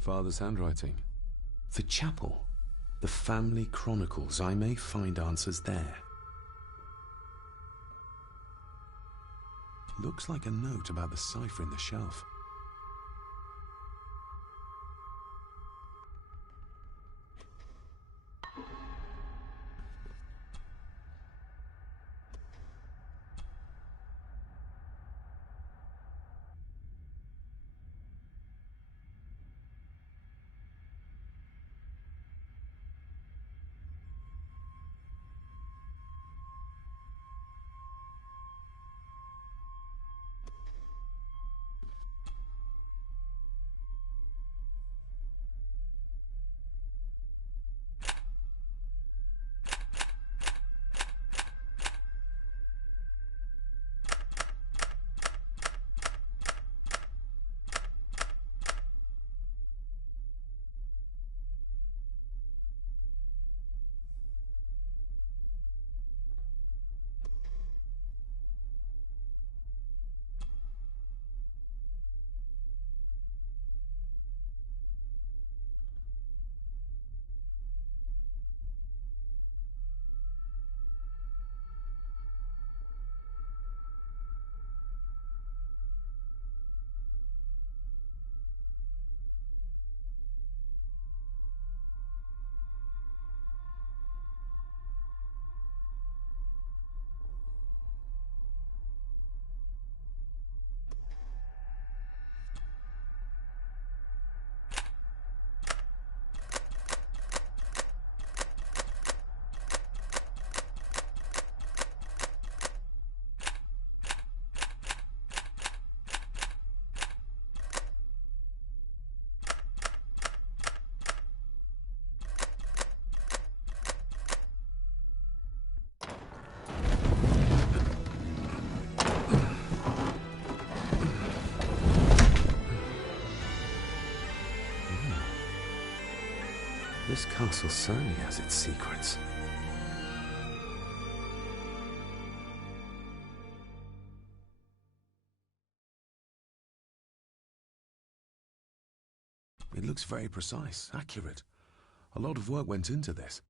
Father's handwriting. The chapel. The family chronicles. I may find answers there. Looks like a note about the cipher in the shelf. This castle certainly has its secrets. It looks very precise, accurate. A lot of work went into this.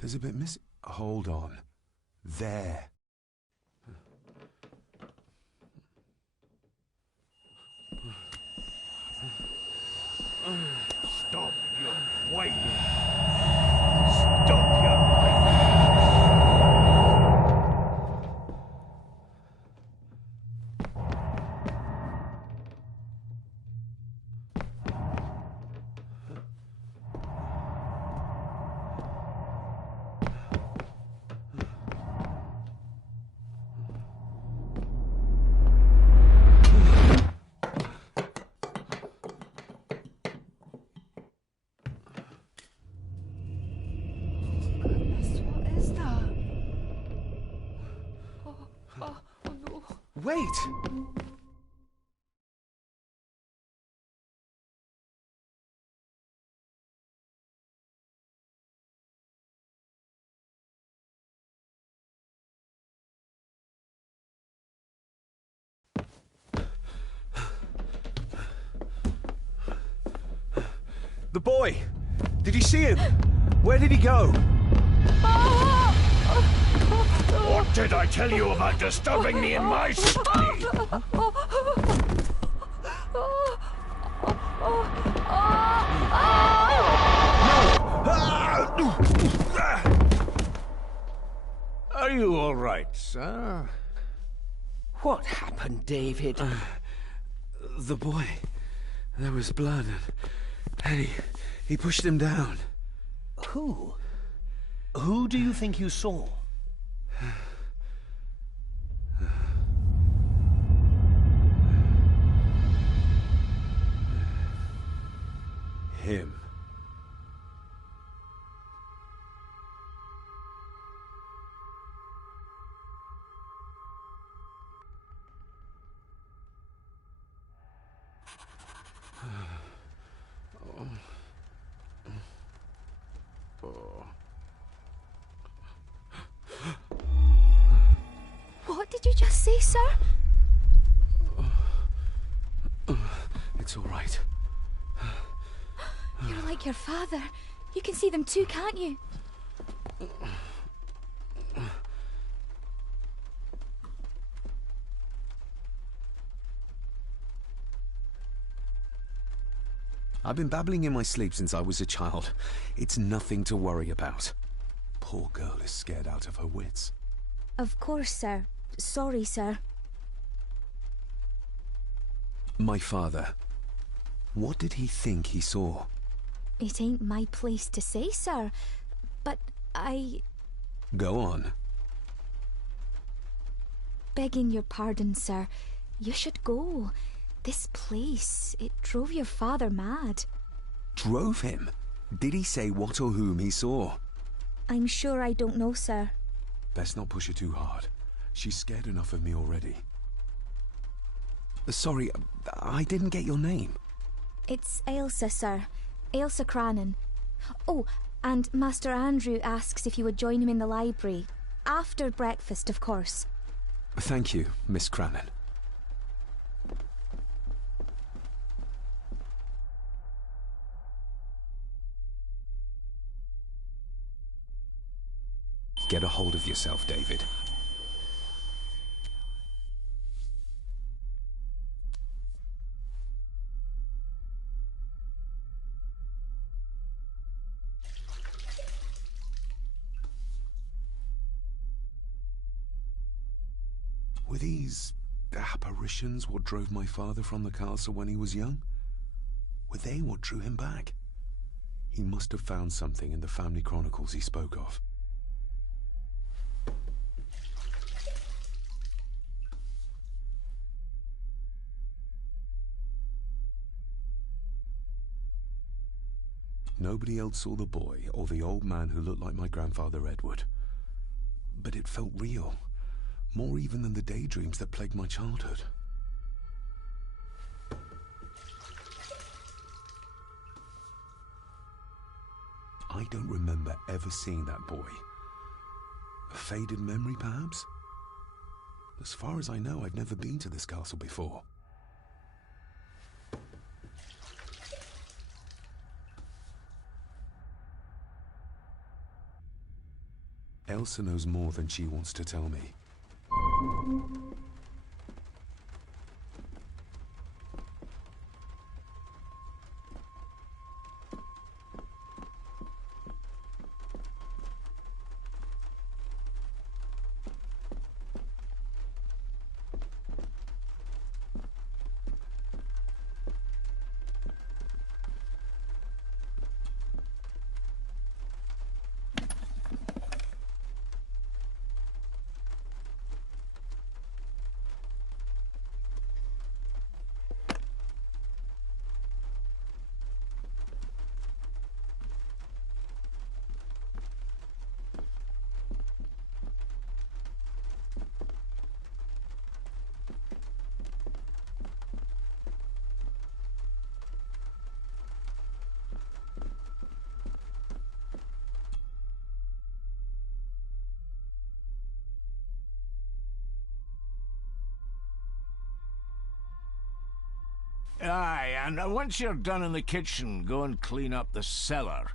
There's a bit missing. Hold on. There. Stop your whining. Stop your whining. Wait! The boy! Did you see him? Where did he go? What did I tell you about disturbing me in my study? Are you all right, sir? What happened, David? The boy. There was blood, and he pushed him down. Who? Who do you think you saw? Him. What did you just say, sir? It's all right. You're like your father. You can see them too, can't you? I've been babbling in my sleep since I was a child. It's nothing to worry about. Poor girl is scared out of her wits. Of course, sir. Sorry, sir. My father. What did he think he saw? It ain't my place to say, sir. But I... Go on. Begging your pardon, sir. You should go. This place, it drove your father mad. Drove him? Did he say what or whom he saw? I'm sure I don't know, sir. Best not push her too hard. She's scared enough of me already. Sorry, I didn't get your name. It's Ailsa, sir. Ailsa Crannan. Oh, and Master Andrew asks if you would join him in the library. After breakfast, of course. Thank you, Miss Crannan. Get a hold of yourself, David. Were these apparitions what drove my father from the castle when he was young? Were they what drew him back? He must have found something in the family chronicles he spoke of. Nobody else saw the boy or the old man who looked like my grandfather Edward. But it felt real, more even than the daydreams that plagued my childhood. I don't remember ever seeing that boy. A faded memory, perhaps? As far as I know, I've never been to this castle before. Elsa knows more than she wants to tell me. Aye, and once you're done in the kitchen, go and clean up the cellar.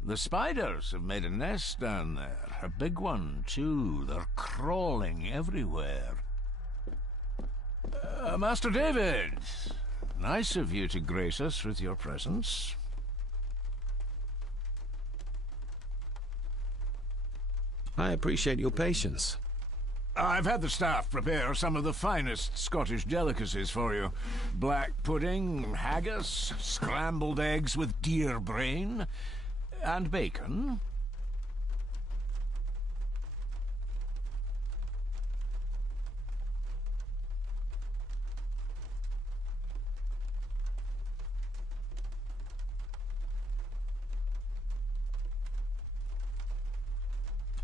The spiders have made a nest down there. A big one, too. They're crawling everywhere. Master David, nice of you to grace us with your presence. I appreciate your patience. I've had the staff prepare some of the finest Scottish delicacies for you. Black pudding, haggis, scrambled eggs with deer brain, and bacon.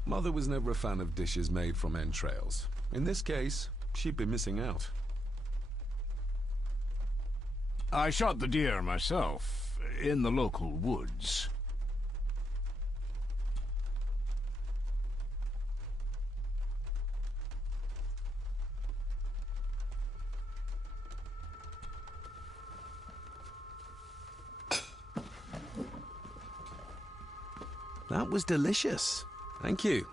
Mother was never a fan of dishes made from entrails. In this case, she'd be missing out. I shot the deer myself, in the local woods. That was delicious. Thank you.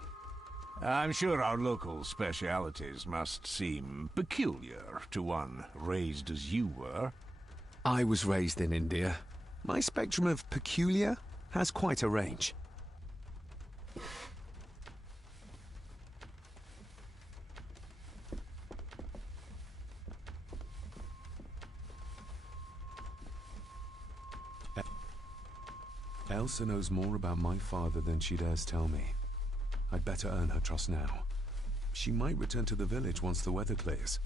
I'm sure our local specialities must seem peculiar to one raised as you were. I was raised in India. My spectrum of peculiar has quite a range. Elsa knows more about my father than she dares tell me. I'd better earn her trust now. She might return to the village once the weather clears.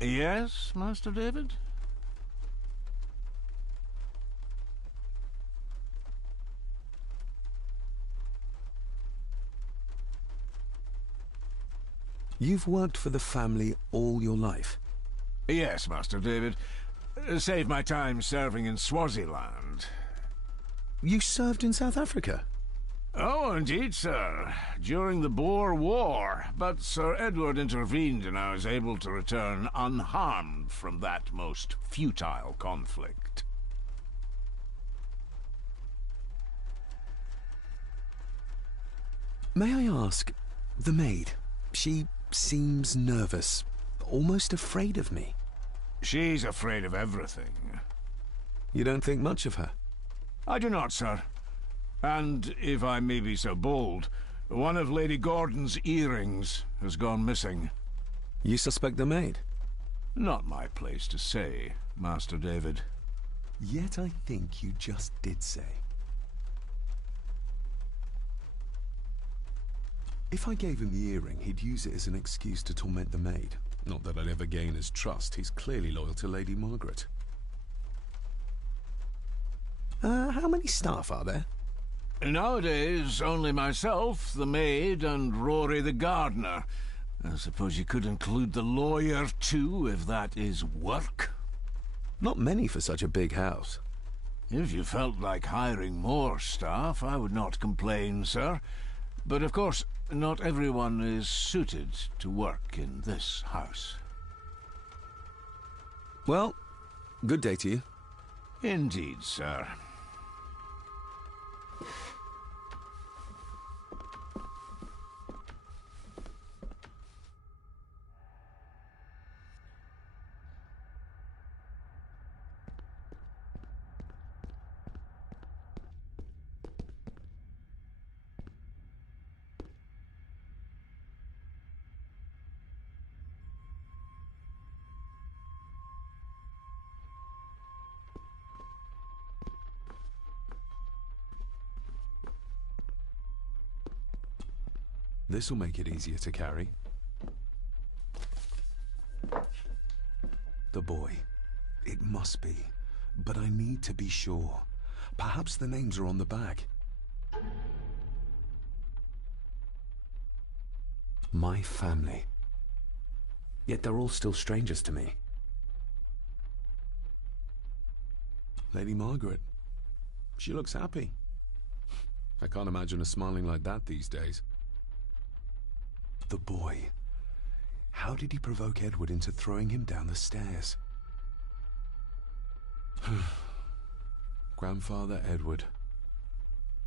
Yes, Master David? You've worked for the family all your life? Yes, Master David. Save my time serving in Swaziland. You served in South Africa? Oh, indeed, sir. During the Boer War. But Sir Edward intervened and I was able to return unharmed from that most futile conflict. May I ask, the maid, she seems nervous, almost afraid of me. She's afraid of everything. You don't think much of her? I do not, sir. And, if I may be so bold, one of Lady Gordon's earrings has gone missing. You suspect the maid? Not my place to say, Master David. Yet I think you just did say. If I gave him the earring, he'd use it as an excuse to torment the maid. Not that I'd ever gain his trust. He's clearly loyal to Lady Margaret. How many staff are there? Nowadays, only myself, the maid, and Rory the gardener. I suppose you could include the lawyer, too, if that is work. Not many for such a big house. If you felt like hiring more staff, I would not complain, sir. But, of course, not everyone is suited to work in this house. Well, good day to you. Indeed, sir. This'll make it easier to carry. The boy. It must be. But I need to be sure. Perhaps the names are on the bag. My family. Yet they're all still strangers to me. Lady Margaret. She looks happy. I can't imagine her smiling like that these days. The boy. How did he provoke Edward into throwing him down the stairs? Grandfather Edward.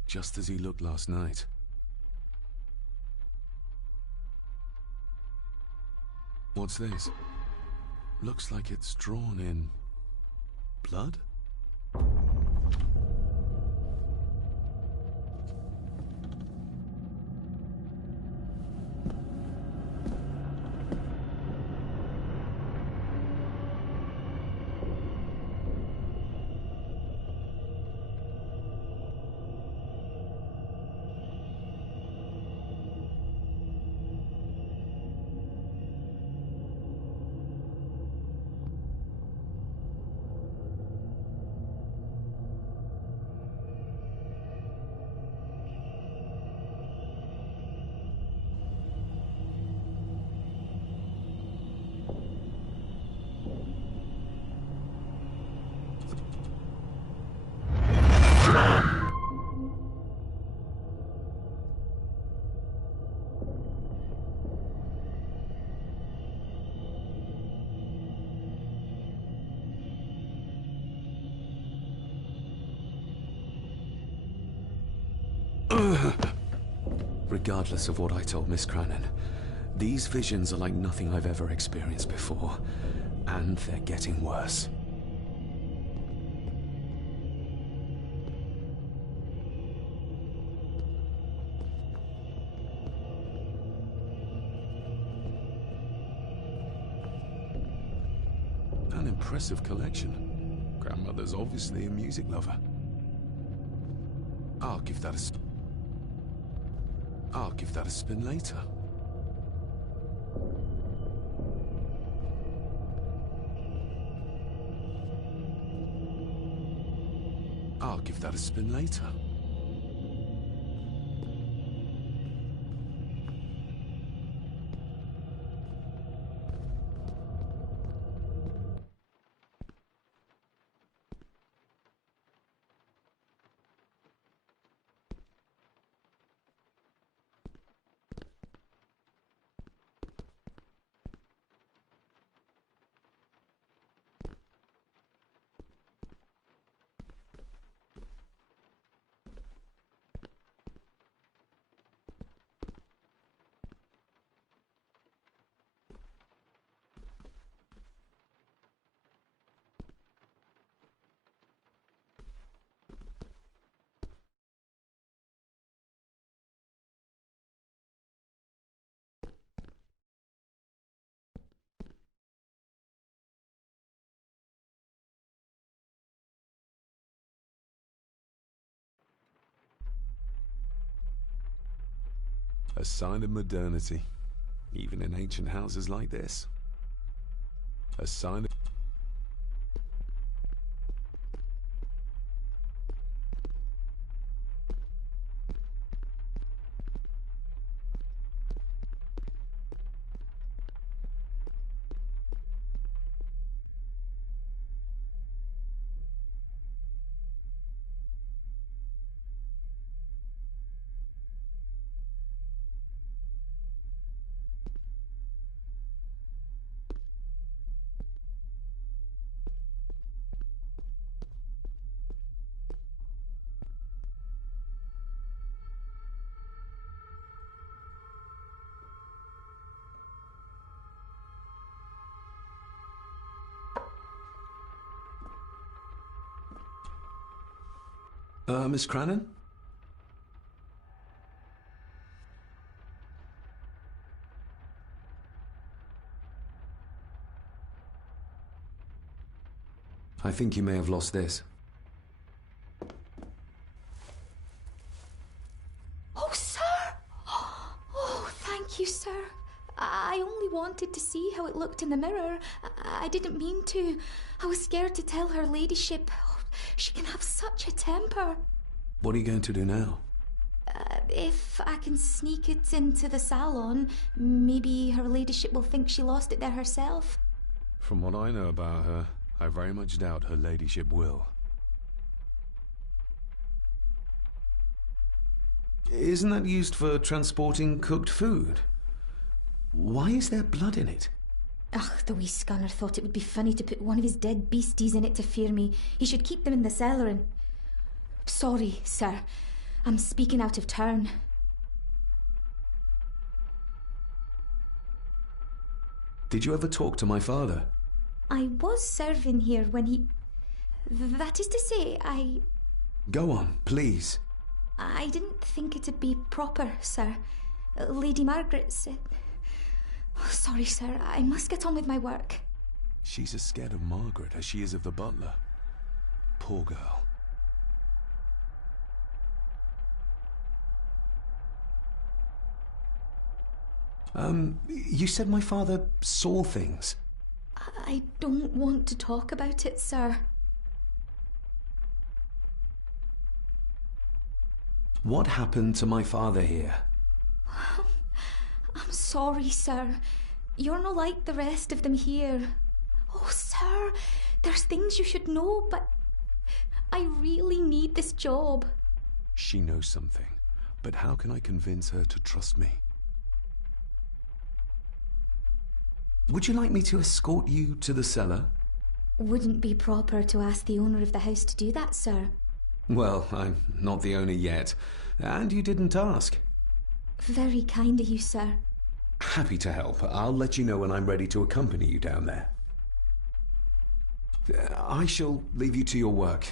Just as he looked last night. What's this? Looks like it's drawn in blood? Regardless of what I told Miss Cranon, these visions are like nothing I've ever experienced before, and they're getting worse. An impressive collection. Grandmother's obviously a music lover. I'll give that a spin later. I'll give that a spin later. A sign of modernity, even in ancient houses like this. A sign of... Miss Cranon? I think you may have lost this. Oh, sir! Oh, thank you, sir. I only wanted to see how it looked in the mirror. I didn't mean to. I was scared to tell her ladyship. Oh, she can have such a temper. What are you going to do now? If I can sneak it into the salon, maybe her ladyship will think she lost it there herself. From what I know about her, I very much doubt her ladyship will. Isn't that used for transporting cooked food? Why is there blood in it? Ugh, the wee scunner thought it would be funny to put one of his dead beasties in it to fear me. He should keep them in the cellar and... Sorry, sir. I'm speaking out of turn. Did you ever talk to my father? I was serving here when he... That is to say, Go on, please. I didn't think it'd be proper, sir. Lady Margaret said... Oh, sorry, sir. I must get on with my work. She's as scared of Margaret as she is of the butler. Poor girl. You said my father saw things. I don't want to talk about it, sir. What happened to my father here? I'm sorry, sir. You're not like the rest of them here. Oh, sir, there's things you should know, but I really need this job. She knows something, but how can I convince her to trust me? Would you like me to escort you to the cellar? Wouldn't be proper to ask the owner of the house to do that, sir. Well, I'm not the owner yet, and you didn't ask. Very kind of you, sir. Happy to help. I'll let you know when I'm ready to accompany you down there. I shall leave you to your work.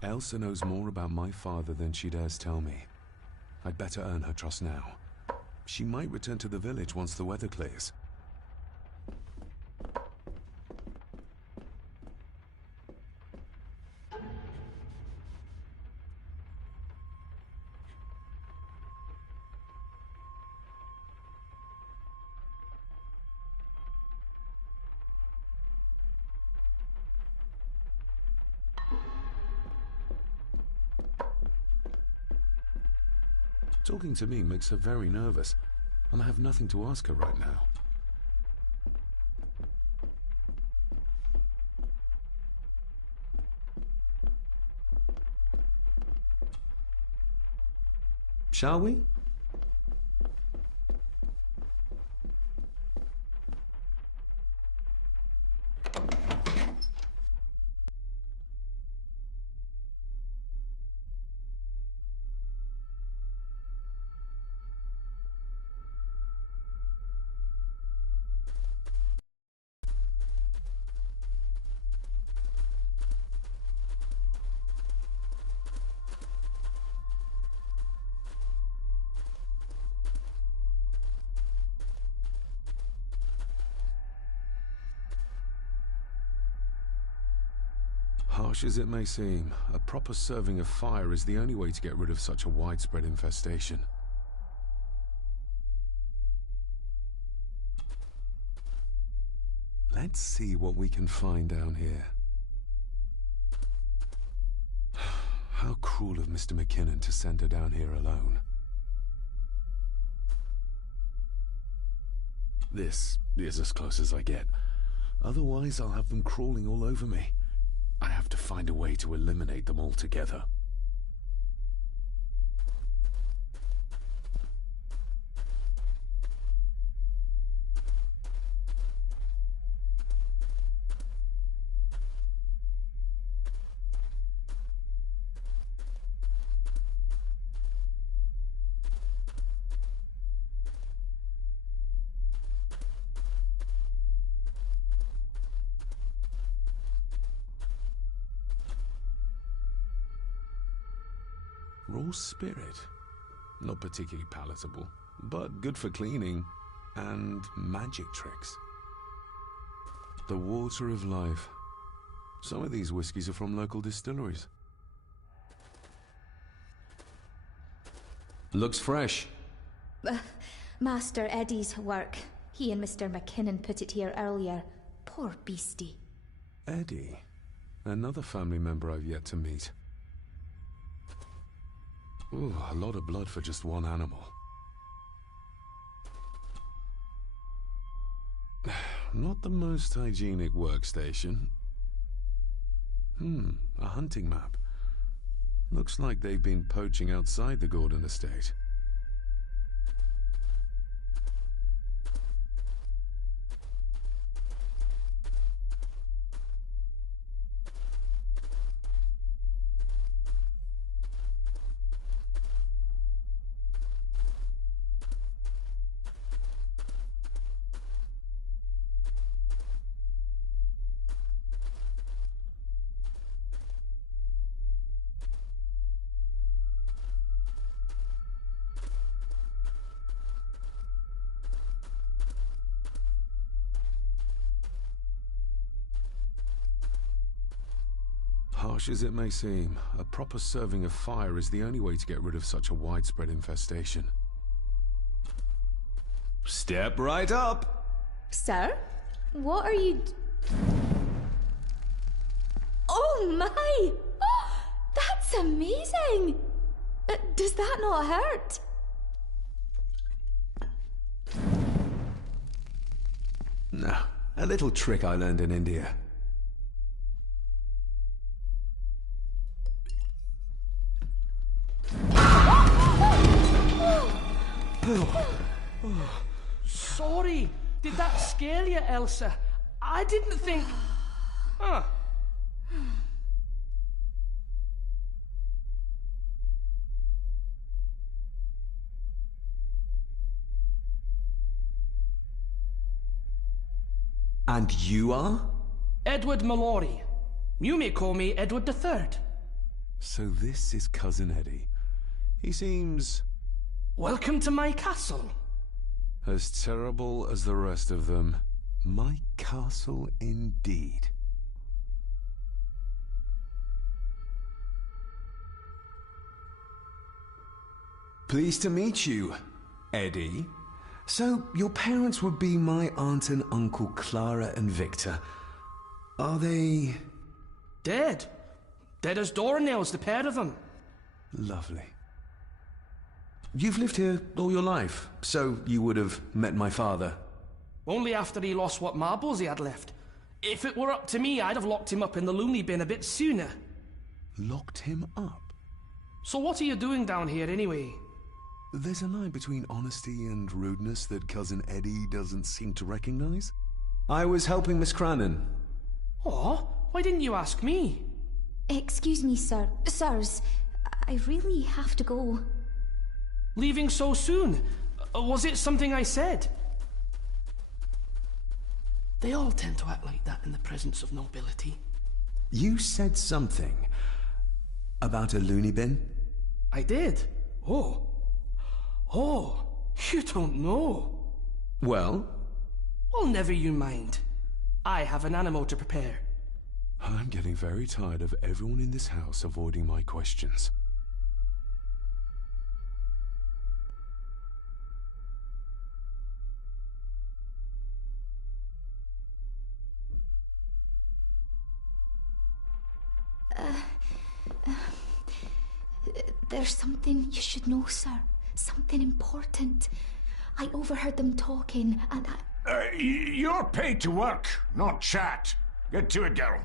Elsa knows more about my father than she dares tell me. I'd better earn her trust now. She might return to the village once the weather clears. Talking to me makes her very nervous, and I have nothing to ask her right now. Shall we? Harsh as it may seem, a proper serving of fire is the only way to get rid of such a widespread infestation. Let's see what we can find down here. How cruel of Mr. McKinnon to send her down here alone. This is as close as I get. Otherwise, I'll have them crawling all over me. I have to find a way to eliminate them altogether. Raw spirit. Not particularly palatable, but good for cleaning and magic tricks. The water of life. Some of these whiskies are from local distilleries. Looks fresh. Master Eddie's work. He and Mr. McKinnon put it here earlier. Poor beastie. Eddie. Another family member I've yet to meet. Ooh, a lot of blood for just one animal. Not the most hygienic workstation. A hunting map. Looks like they've been poaching outside the Gordon estate. Harsh as it may seem, a proper serving of fire is the only way to get rid of such a widespread infestation. Step right up! Sir? What are you... Oh my! Oh, that's amazing! Does that not hurt? No, a little trick I learned in India. Sorry. Did that scare you, Elsa? I didn't think... Huh. And you are? Edward Mallory. You may call me Edward III. So this is Cousin Eddie. He seems... Welcome to my castle. as terrible as the rest of them. My castle indeed. Pleased to meet you, Eddie. So, your parents would be my aunt and uncle Clara and Victor. Are they... Dead. Dead as doornails, the pair of them. Lovely. You've lived here all your life, so you would have met my father. Only after he lost what marbles he had left. If it were up to me, I'd have locked him up in the loony bin a bit sooner. Locked him up? So what are you doing down here anyway? There's a line between honesty and rudeness that Cousin Eddie doesn't seem to recognize. I was helping Miss Crannan. Oh, why didn't you ask me? Excuse me, sir. Sirs, I really have to go. Leaving so soon? Was it something I said? They all tend to act like that in the presence of nobility. You said something about a loony bin? I did. Oh, you don't know. Well? Well, never you mind. I have an animal to prepare. I'm getting very tired of everyone in this house avoiding my questions. There's something you should know, sir. Something important. I overheard them talking, and You're paid to work, not chat. Get to it, girl.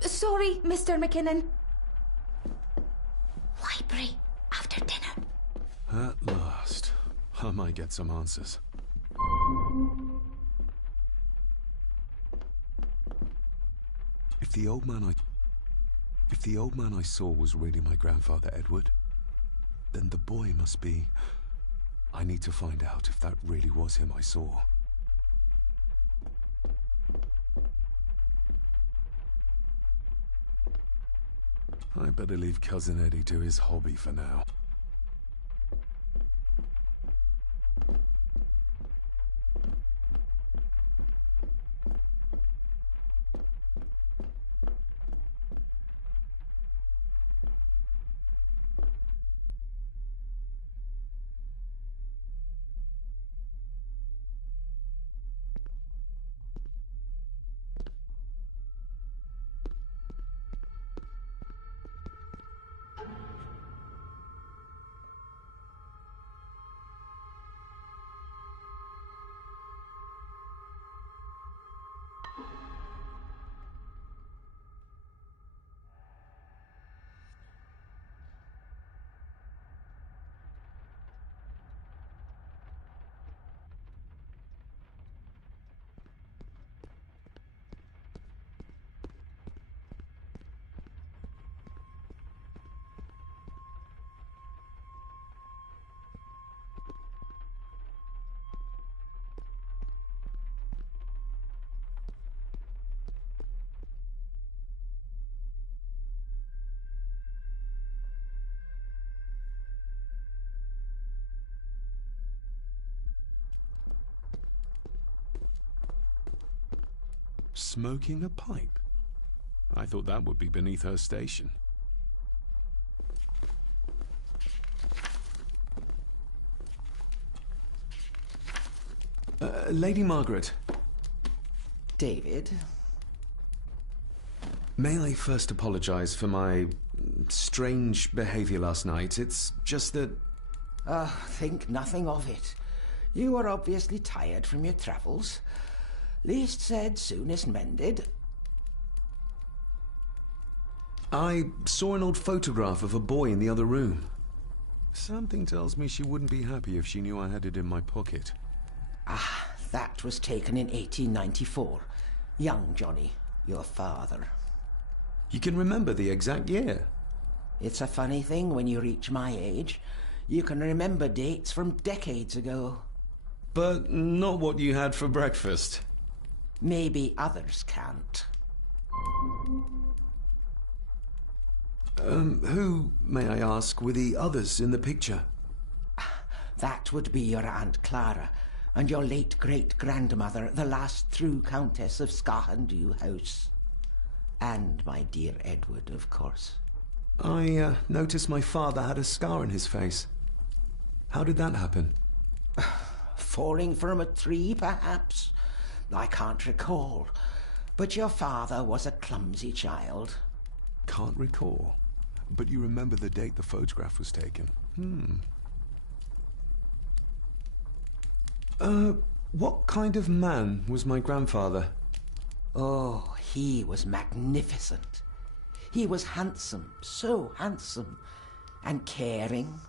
Sorry, Mr. McKinnon. Library, after dinner. At last. I might get some answers. If the old man I saw was really my grandfather Edward, then the boy must be... I need to find out if that really was him I saw. I better leave Cousin Eddie to his hobby for now. Smoking a pipe? I thought that would be beneath her station. Lady Margaret. David? May I first apologize for my strange behavior last night? It's just that... Think nothing of it. You were obviously tired from your travels. Least said, soonest mended. I saw an old photograph of a boy in the other room. Something tells me she wouldn't be happy if she knew I had it in my pocket. Ah, that was taken in 1894. Young Johnny, your father. You can remember the exact year? It's a funny thing when you reach my age. You can remember dates from decades ago. But not what you had for breakfast. Maybe others can't. Who, may I ask, were the others in the picture? That would be your Aunt Clara and your late great-grandmother, the last true Countess of Scahandew House. And my dear Edward, of course. I noticed my father had a scar on his face. How did that happen? Falling from a tree, perhaps? I can't recall. But your father was a clumsy child. Can't recall. But you remember the date the photograph was taken. What kind of man was my grandfather? Oh, he was magnificent. He was handsome, so handsome, and caring.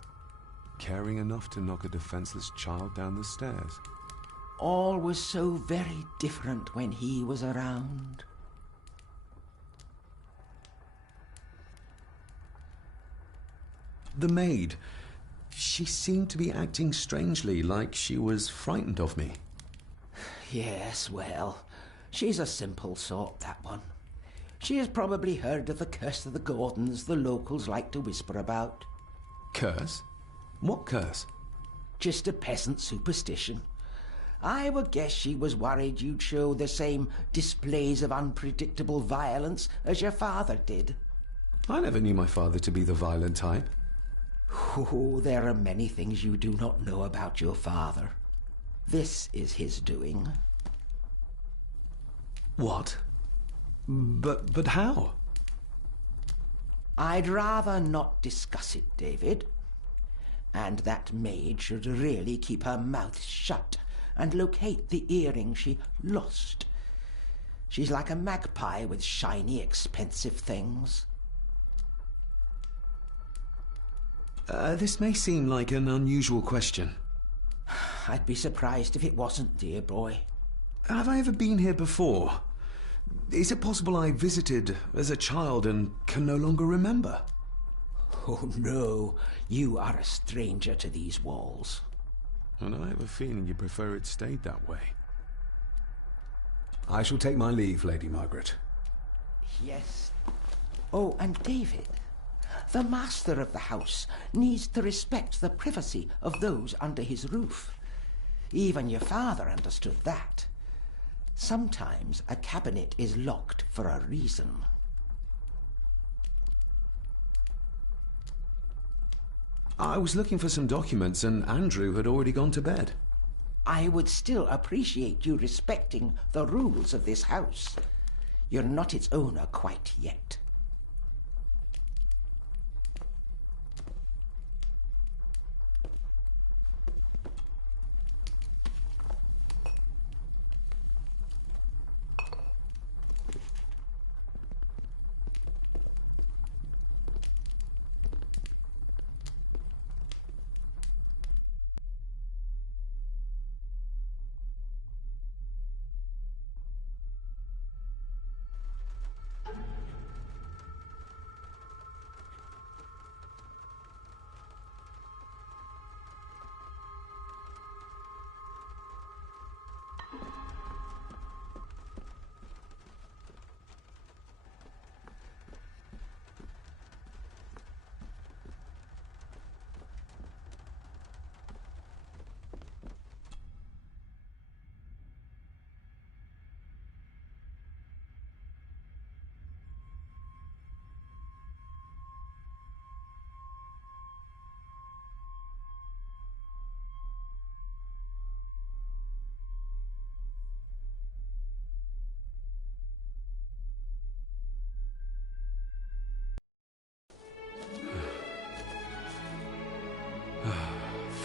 Caring enough to knock a defenseless child down the stairs. All was so very different when he was around. The maid. She seemed to be acting strangely, like she was frightened of me. Yes, well, she's a simple sort, that one. She has probably heard of the curse of the Gordons the locals like to whisper about. Curse? What curse? Just a peasant superstition. I would guess she was worried you'd show the same displays of unpredictable violence as your father did. I never knew my father to be the violent type. Oh, there are many things you do not know about your father. This is his doing. What? But how? I'd rather not discuss it, David. And that maid should really keep her mouth shut and locate the earring she lost. She's like a magpie with shiny, expensive things. This may seem like an unusual question. I'd be surprised if it wasn't, dear boy. Have I ever been here before? Is it possible I visited as a child and can no longer remember? Oh, no. You are a stranger to these walls. And I have a feeling you prefer it stayed that way. I shall take my leave, Lady Margaret. Yes. Oh, and David, the master of the house needs to respect the privacy of those under his roof. Even your father understood that. Sometimes a cabinet is locked for a reason. I was looking for some documents and Andrew had already gone to bed. I would still appreciate you respecting the rules of this house. You're not its owner quite yet.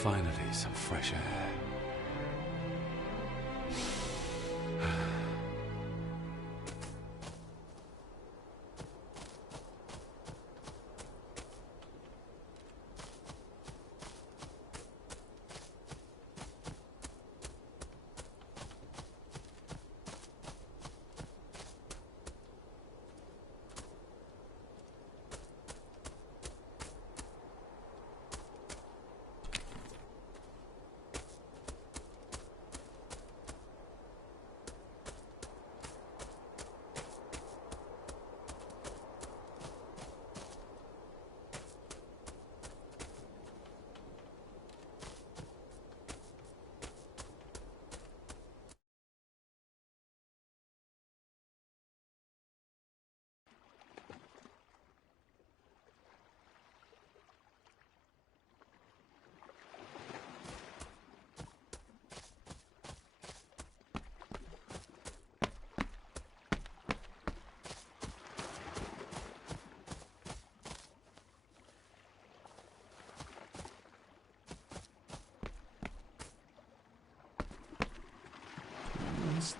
Finally, some fresh air.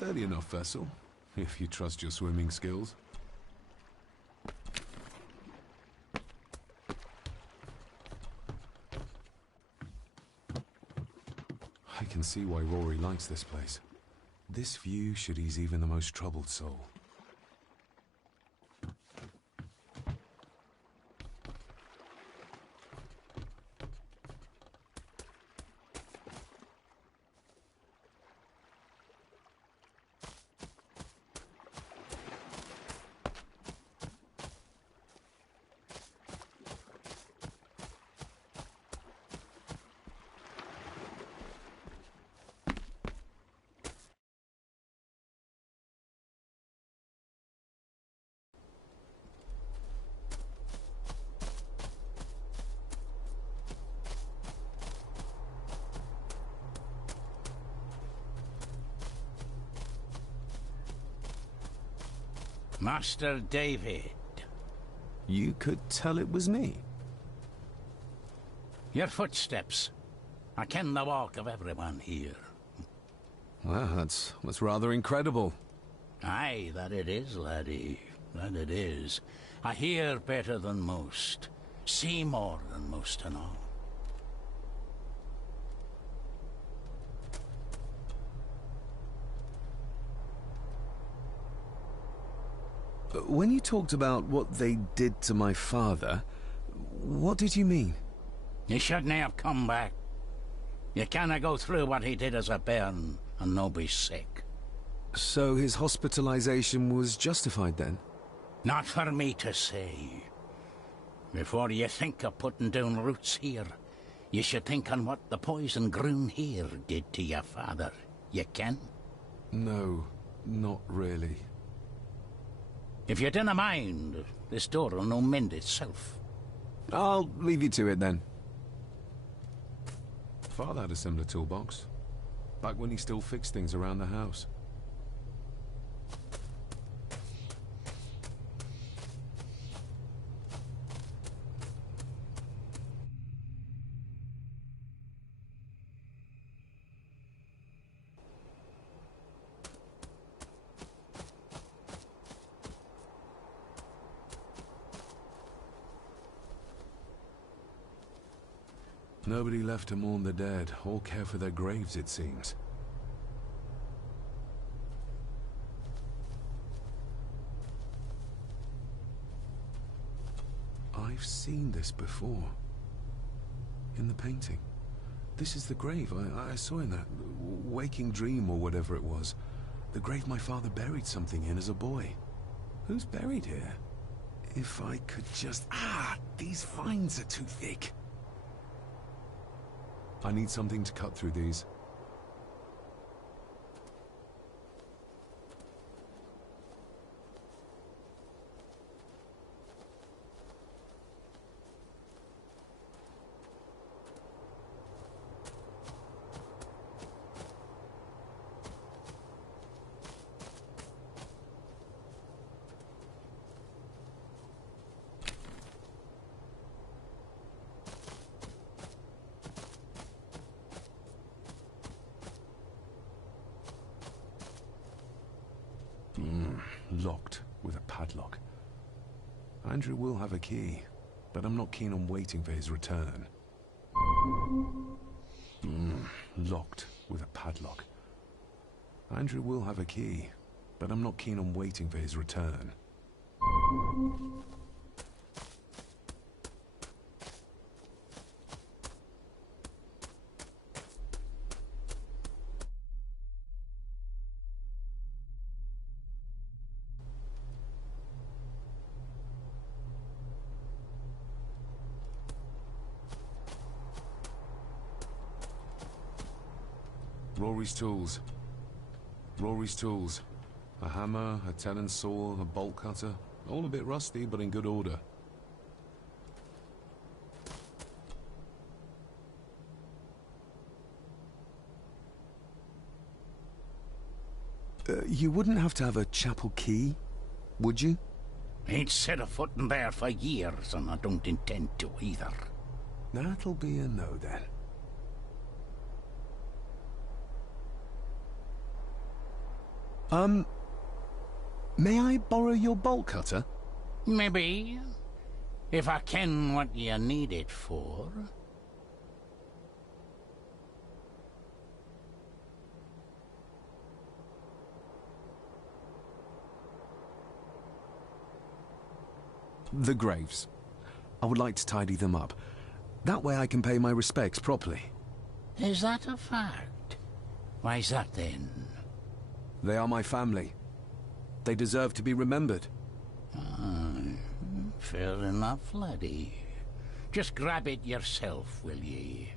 Sturdy enough vessel, if you trust your swimming skills. I can see why Rory likes this place. This view should ease even the most troubled soul. Master David. You could tell it was me. Your footsteps. I ken the walk of everyone here. Well, that's rather incredible. Aye, that it is, laddie. That it is. I hear better than most. See more than most and all. When you talked about what they did to my father, what did you mean? You shouldn't have come back. You canna go through what he did as a bairn and no be sick. So his hospitalization was justified then? Not for me to say. Before you think of putting down roots here, you should think on what the poison grown here did to your father. You can? No, not really. If you dinna mind, this door'll no mend itself. I'll leave you to it then. Father had a similar toolbox, back when he still fixed things around the house. Nobody left to mourn the dead, or care for their graves, it seems. I've seen this before. In the painting. This is the grave I saw in that waking dream or whatever it was. The grave my father buried something in as a boy. Who's buried here? If I could just... these vines are too thick. I need something to cut through these. Locked with a padlock. Andrew will have a key, but I'm not keen on waiting for his return. Locked with a padlock. Andrew will have a key, but I'm not keen on waiting for his return. Rory's tools. Rory's tools. A hammer, a tenon saw, a bolt cutter. All a bit rusty, but in good order. You wouldn't have to have a chapel key, would you? Ain't set a foot in there for years, and I don't intend to either. That'll be a no, then. May I borrow your bolt cutter? Maybe. If I ken what you need it for. The graves. I would like to tidy them up. That way I can pay my respects properly. Is that a fact? Why's that then? They are my family. They deserve to be remembered. Fair enough, laddie. Just grab it yourself, will ye?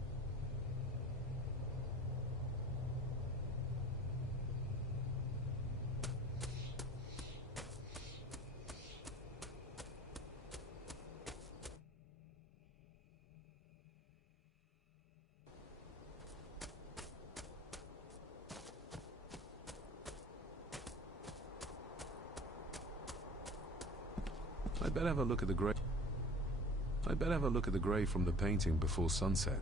I'd better have a look at the grave. I'd better have a look at the grave from the painting before sunset.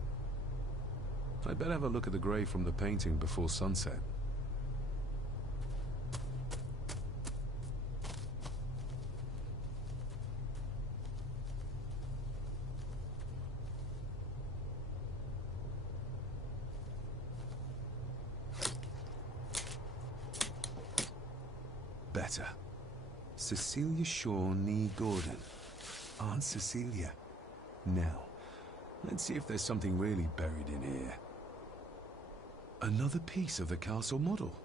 I'd better have a look at the grave from the painting before sunset. Better. Cecilia Shaw Nee Gordon. Aunt Cecilia. Now, let's see if there's something really buried in here. Another piece of the castle model.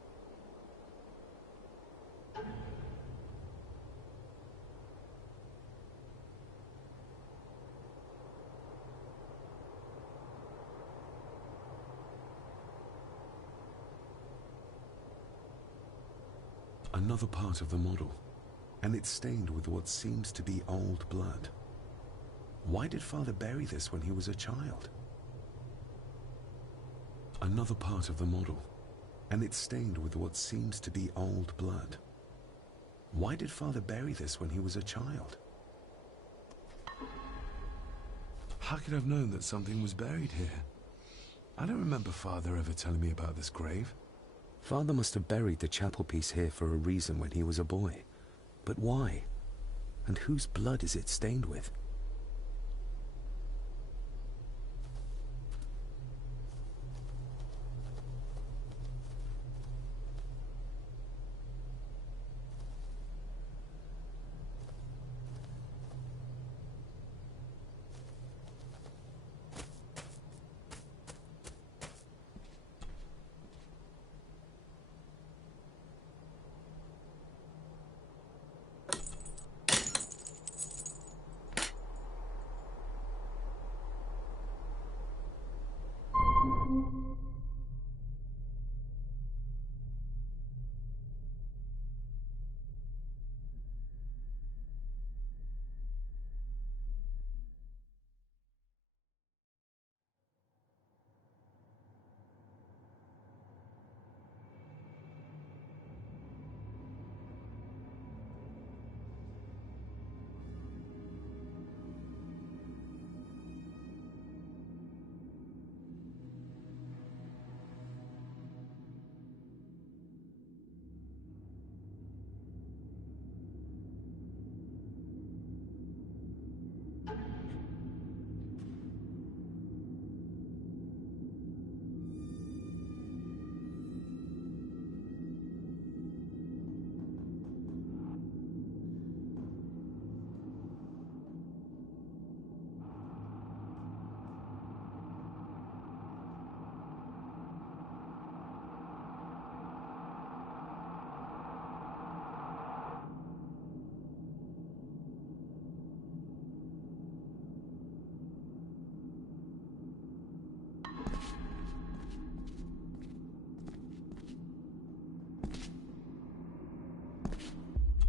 Another part of the model. And it's stained with what seems to be old blood. Why did Father bury this when he was a child? Another part of the model, and it's stained with what seems to be old blood. Why did Father bury this when he was a child? How could I have known that something was buried here? I don't remember Father ever telling me about this grave. Father must have buried the chapel piece here for a reason when he was a boy. But why? And whose blood is it stained with?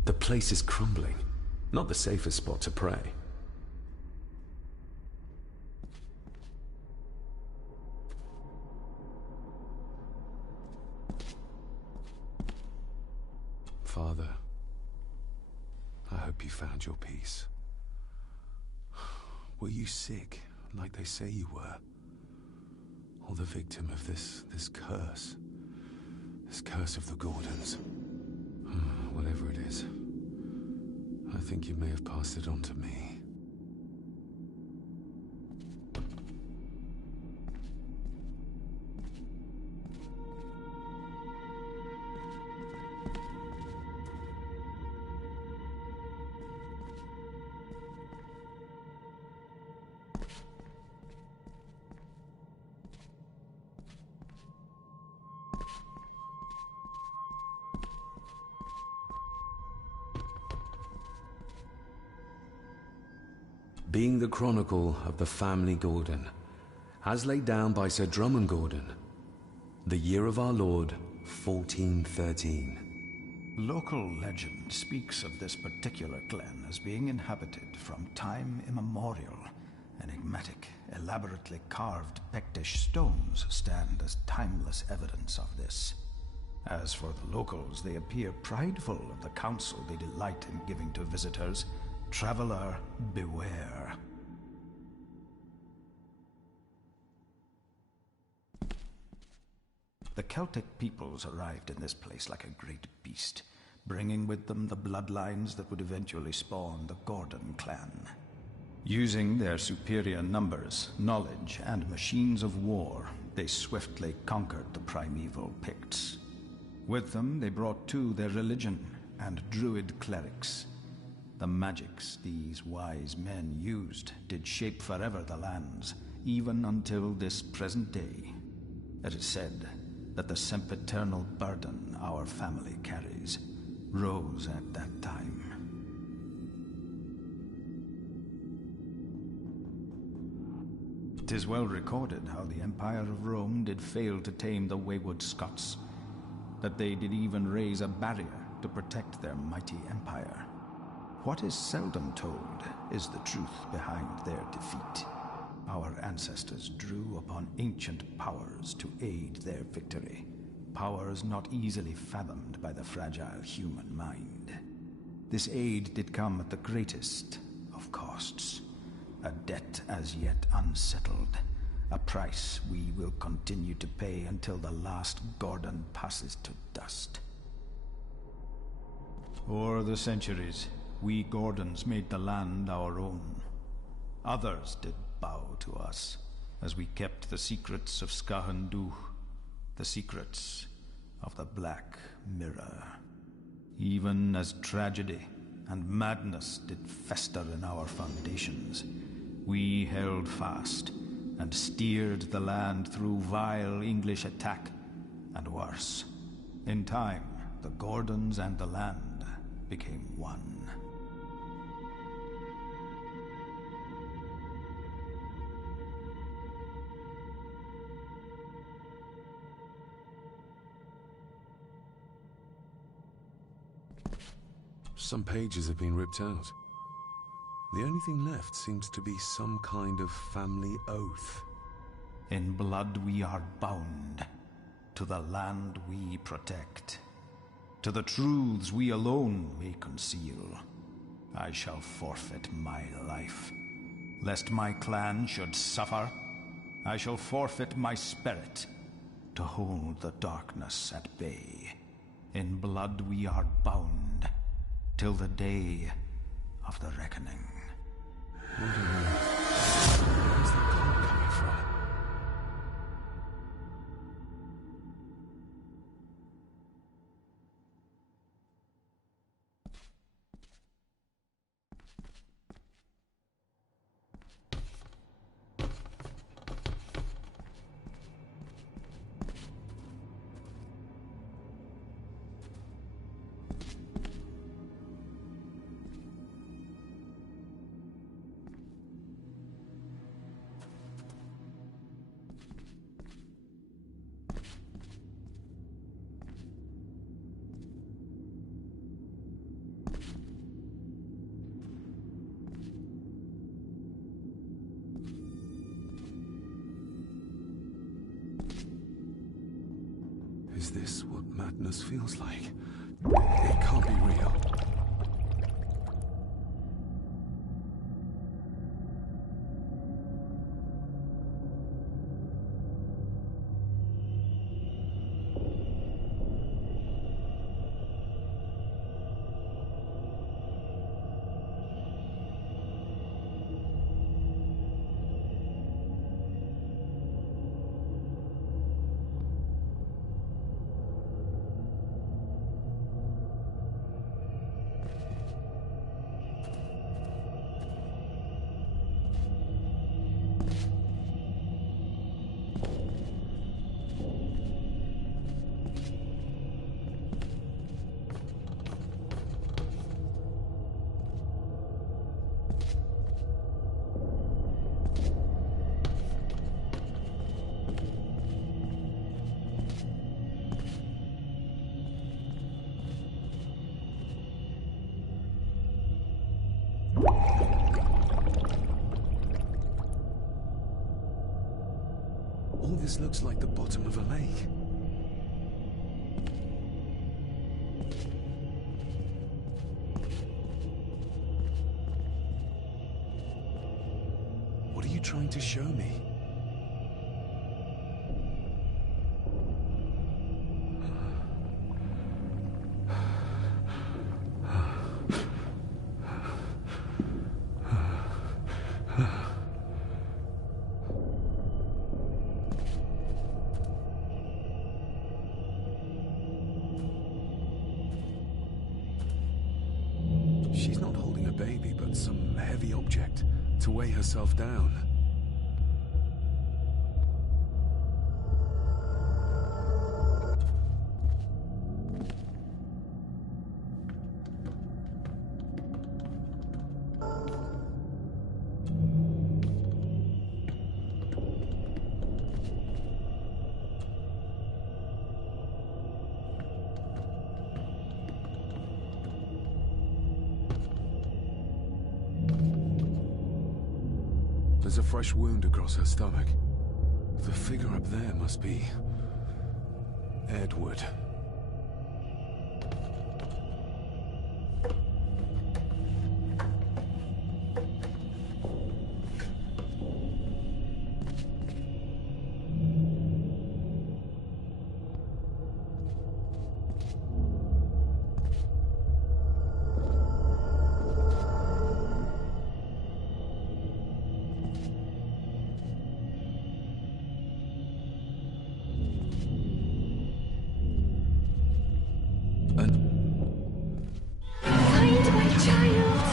The place is crumbling. Not the safest spot to pray. Father, I hope you found your peace. Were you sick, like they say you were? Or the victim of this curse? This curse of the Gordons? Whatever it is, I think you may have passed it on to me. Being the chronicle of the family Gordon, as laid down by Sir Drummond Gordon, the year of our Lord, 1413. Local legend speaks of this particular glen as being inhabited from time immemorial. Enigmatic, elaborately carved Pictish stones stand as timeless evidence of this. As for the locals, they appear prideful of the counsel they delight in giving to visitors. Traveler, beware. The Celtic peoples arrived in this place like a great beast, bringing with them the bloodlines that would eventually spawn the Gordon clan. Using their superior numbers, knowledge, and machines of war, they swiftly conquered the primeval Picts. With them, they brought too their religion and druid clerics. The magics these wise men used did shape forever the lands, even until this present day. It is said that the sempiternal burden our family carries rose at that time. It is well recorded how the Empire of Rome did fail to tame the wayward Scots, that they did even raise a barrier to protect their mighty empire. What is seldom told is the truth behind their defeat. Our ancestors drew upon ancient powers to aid their victory, powers not easily fathomed by the fragile human mind. This aid did come at the greatest of costs, a debt as yet unsettled, a price we will continue to pay until the last Gordon passes to dust. O'er the centuries, we Gordons made the land our own. Others did bow to us, as we kept the secrets of Scahan Dubh, the secrets of the Black Mirror. Even as tragedy and madness did fester in our foundations, we held fast and steered the land through vile English attack and worse. In time, the Gordons and the land became one. Some pages have been ripped out. The only thing left seems to be some kind of family oath. In blood we are bound to the land we protect, to the truths we alone may conceal. I shall forfeit my life, lest my clan should suffer. I shall forfeit my spirit to hold the darkness at bay. In blood we are bound till the day of the reckoning. What on earth? Where's the call coming from? Is this what madness feels like? It can't be real. All this looks like the bottom of a lake. What are you trying to show me? She's not holding a baby, but some heavy object to weigh herself down. There's a fresh wound across her stomach. The figure up there must be Edward. Find my child!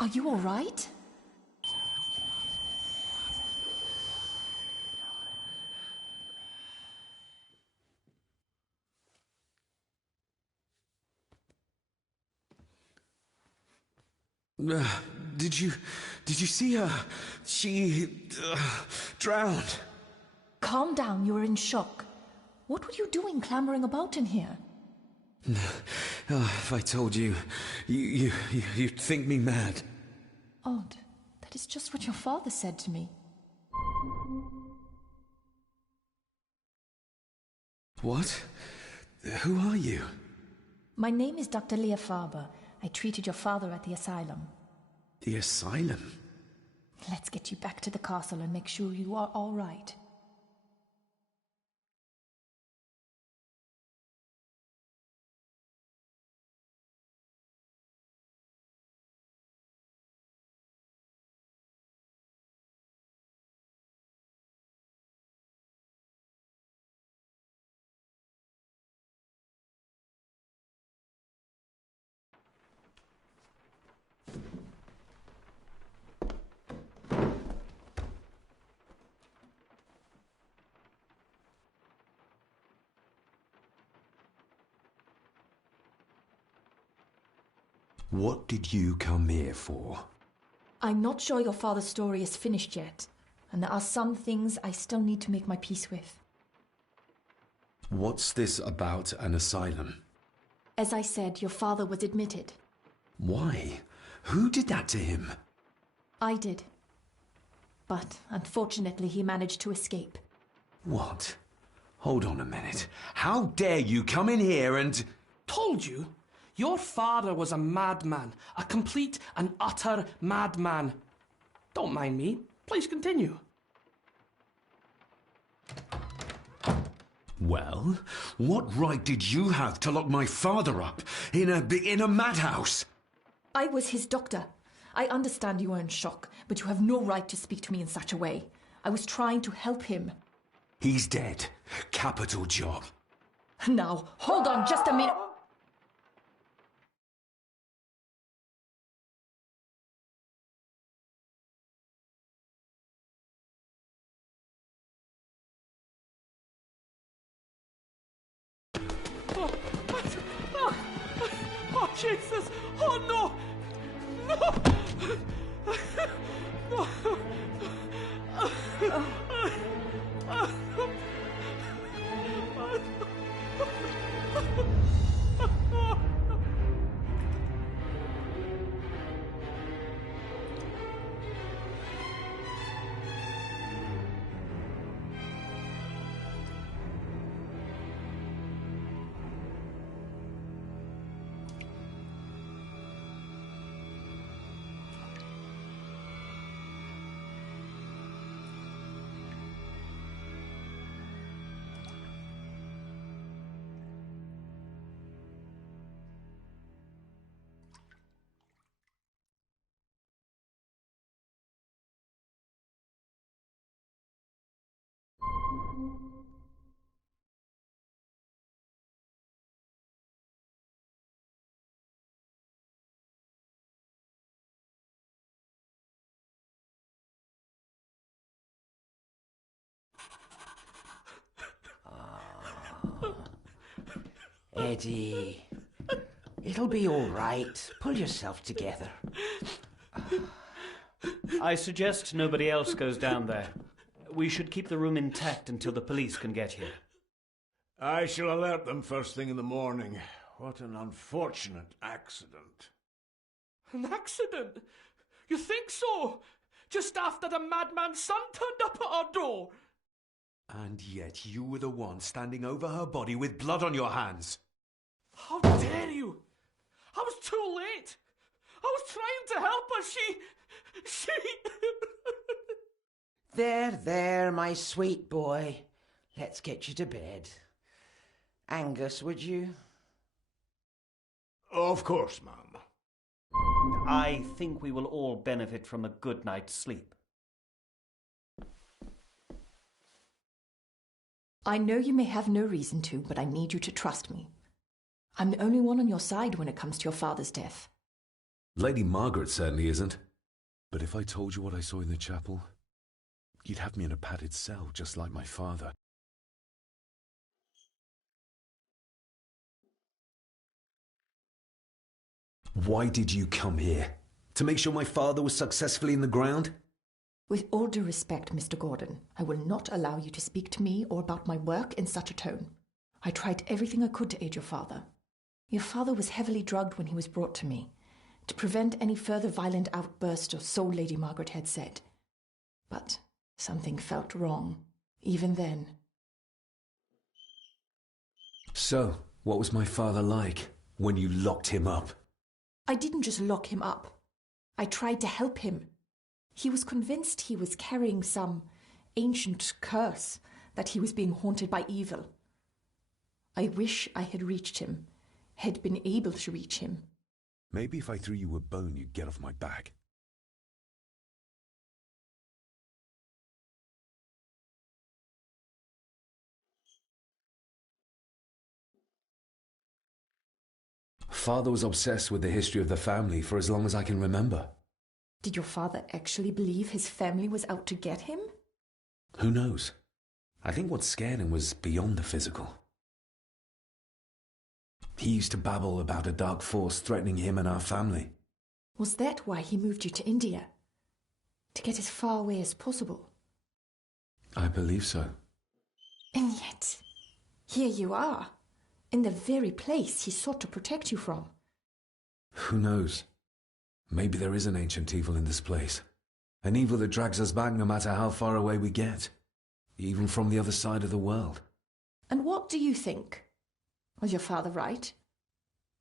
Are you all right? Did you see her? She drowned. Calm down, you were in shock. What were you doing clambering about in here? If I told you, you'd think me mad. Odd. That is just what your father said to me. What? Who are you? My name is Dr. Leah Farber. I treated your father at the asylum. The asylum? Let's get you back to the castle and make sure you are all right. What did you come here for? I'm not sure your father's story is finished yet, and there are some things I still need to make my peace with. What's this about an asylum? As I said, your father was admitted. Why? Who did that to him? I did. But unfortunately, he managed to escape. What? Hold on a minute. How dare you come in here and... Told you? Your father was a madman. A complete and utter madman. Don't mind me. Please continue. Well, what right did you have to lock my father up in a madhouse? I was his doctor. I understand you are in shock, but you have no right to speak to me in such a way. I was trying to help him. He's dead. Capital job. Now, hold on just a minute. Jesus! Oh no! No! No! Eddie, it'll be all right. Pull yourself together. I suggest nobody else goes down there. We should keep the room intact until the police can get here. I shall alert them first thing in the morning. What an unfortunate accident. An accident? You think so? Just after the madman's son turned up at our door? And yet you were the one standing over her body with blood on your hands. How dare you! I was too late! I was trying to help her, she... There, my sweet boy. Let's get you to bed. Angus, would you? Of course, ma'am. I think we will all benefit from a good night's sleep. I know you may have no reason to, but I need you to trust me. I'm the only one on your side when it comes to your father's death. Lady Margaret certainly isn't. But if I told you what I saw in the chapel, you'd have me in a padded cell, just like my father. Why did you come here? To make sure my father was successfully in the ground? With all due respect, Mr. Gordon, I will not allow you to speak to me or about my work in such a tone. I tried everything I could to aid your father. Your father was heavily drugged when he was brought to me, to prevent any further violent outburst, or so Lady Margaret had said. But something felt wrong, even then. So, what was my father like when you locked him up? I didn't just lock him up. I tried to help him. He was convinced he was carrying some ancient curse, that he was being haunted by evil. I wish I had reached him, had been able to reach him. Maybe if I threw you a bone, you'd get off my back. Father was obsessed with the history of the family for as long as I can remember. Did your father actually believe his family was out to get him? Who knows? I think what scared him was beyond the physical. He used to babble about a dark force threatening him and our family. Was that why he moved you to India? To get as far away as possible? I believe so. And yet, here you are, in the very place he sought to protect you from. Who knows? Maybe there is an ancient evil in this place. An evil that drags us back no matter how far away we get. Even from the other side of the world. And what do you think? Was your father right?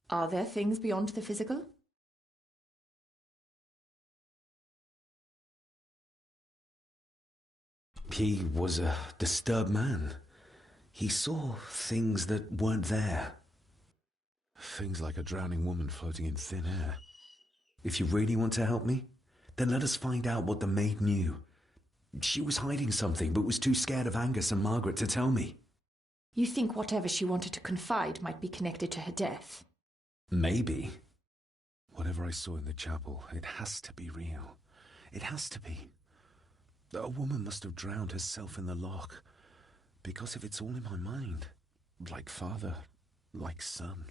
Are there things beyond the physical? He was a disturbed man. He saw things that weren't there. Things like a drowning woman floating in thin air. If you really want to help me, then let us find out what the maid knew. She was hiding something, but was too scared of Angus and Margaret to tell me. You think whatever she wanted to confide might be connected to her death? Maybe. Whatever I saw in the chapel, it has to be real. It has to be. A woman must have drowned herself in the loch. Because if it's all in my mind, like father, like son.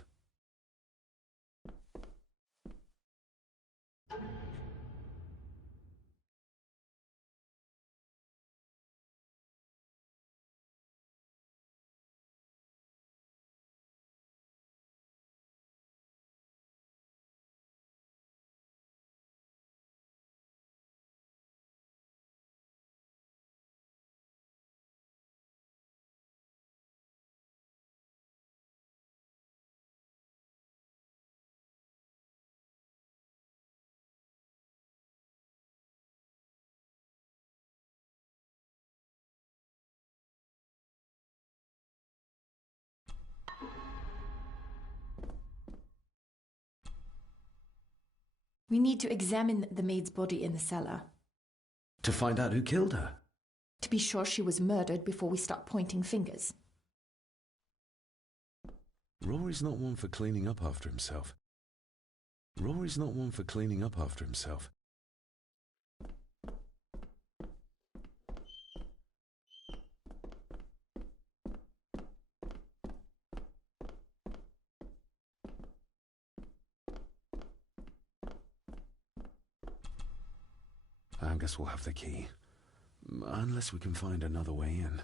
We need to examine the maid's body in the cellar. To find out who killed her? To be sure she was murdered before we start pointing fingers. Rory's not one for cleaning up after himself. Rory's not one for cleaning up after himself. I guess we'll have the key. Unless we can find another way in.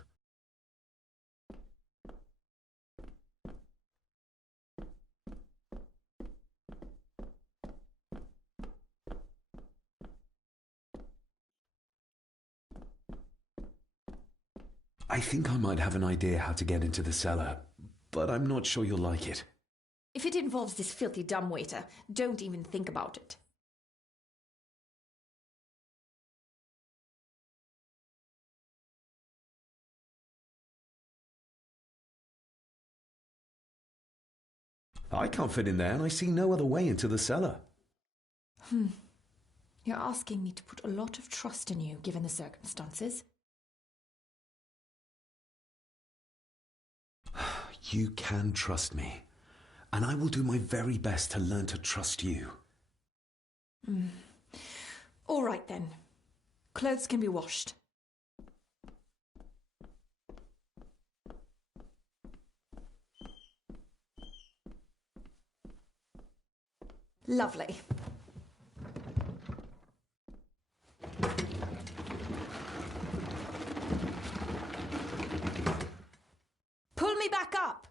I think I might have an idea how to get into the cellar, but I'm not sure you'll like it. If it involves this filthy dumbwaiter, don't even think about it. I can't fit in there, and I see no other way into the cellar. You're asking me to put a lot of trust in you, given the circumstances. You can trust me, and I will do my very best to learn to trust you. All right, then. Clothes can be washed. Lovely. Pull me back up!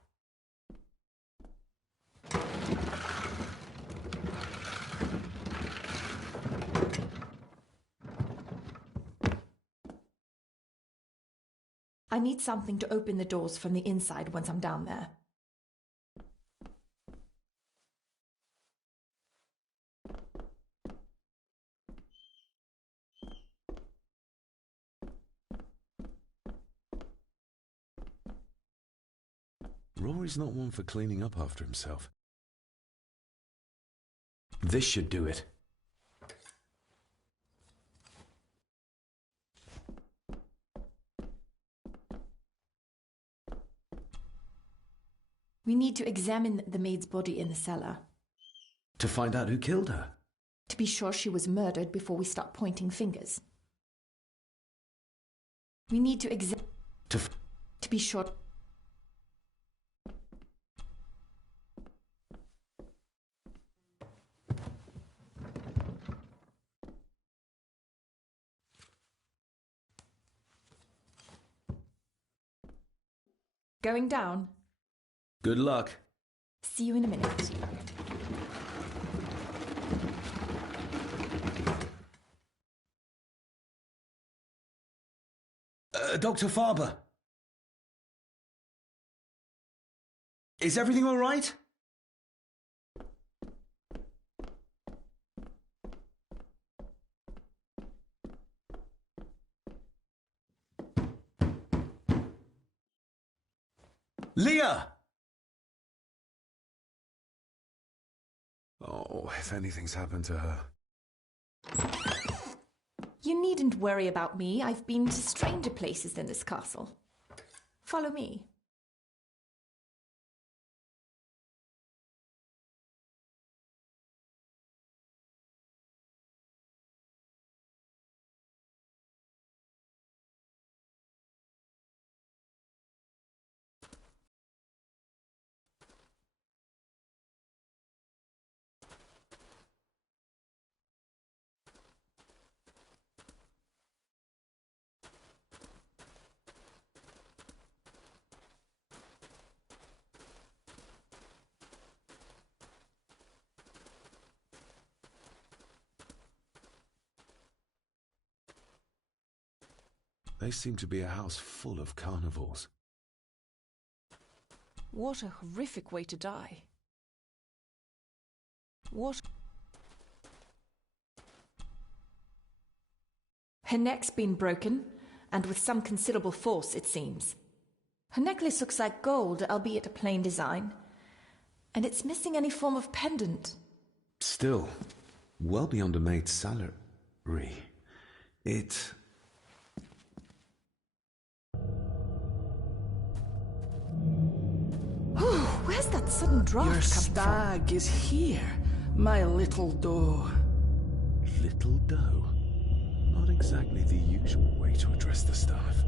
I need something to open the doors from the inside once I'm down there. Rory's not one for cleaning up after himself. This should do it. We need to examine the maid's body in the cellar. To find out who killed her? To be sure she was murdered before we start pointing fingers. We need to to be sure... Going down. Good luck. See you in a minute. Dr. Farber. Is everything all right? Leah! Oh, if anything's happened to her. You needn't worry about me. I've been to stranger places in this castle. Follow me. They seem to be a house full of carnivores. What a horrific way to die. What? Her neck's been broken, and with some considerable force, it seems. Her necklace looks like gold, albeit a plain design. And it's missing any form of pendant. Still, well beyond a maid's salary. It... Oh, where's that sudden draft Your coming stag is here, my little doe. Little doe? Not exactly the usual way to address the staff.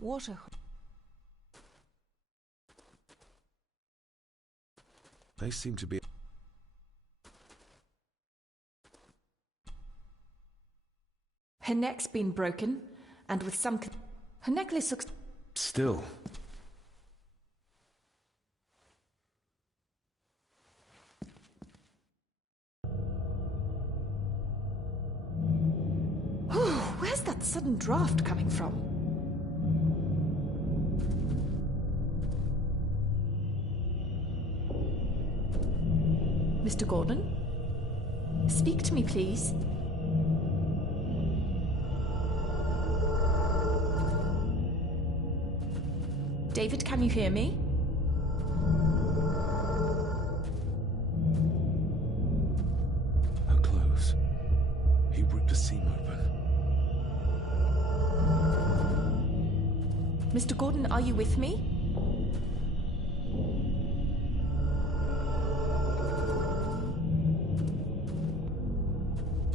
What a... They seem to be... Her neck's been broken, and with some... Her necklace looks... Still. Oh, where's that sudden draft coming from? Mr. Gordon? Speak to me, please. David, can you hear me? Her clothes. He ripped a seam open. Mr. Gordon, are you with me?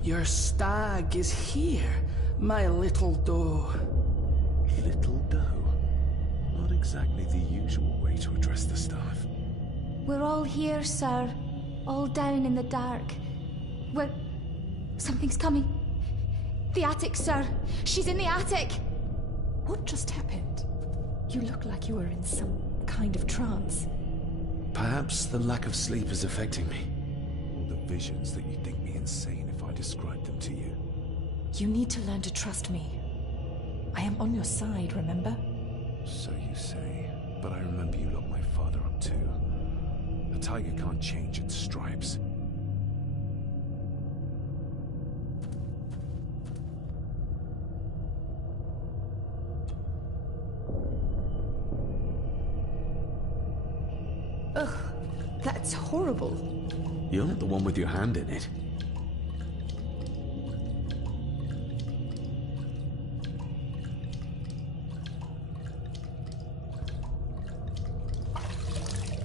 Your stag is here, my little doe. Little doe? Not exactly the usual way to address the staff. We're all here, sir. All down in the dark. We're... Something's coming. The attic, sir. She's in the attic. What just happened? You look like you were in some kind of trance. Perhaps the lack of sleep is affecting me. Or the visions that you'd think me insane if I described them to you. You need to learn to trust me. I am on your side, remember? So you say, but I remember you locked my father up too. A tiger can't change its stripes. Ugh, that's horrible. You're not the one with your hand in it.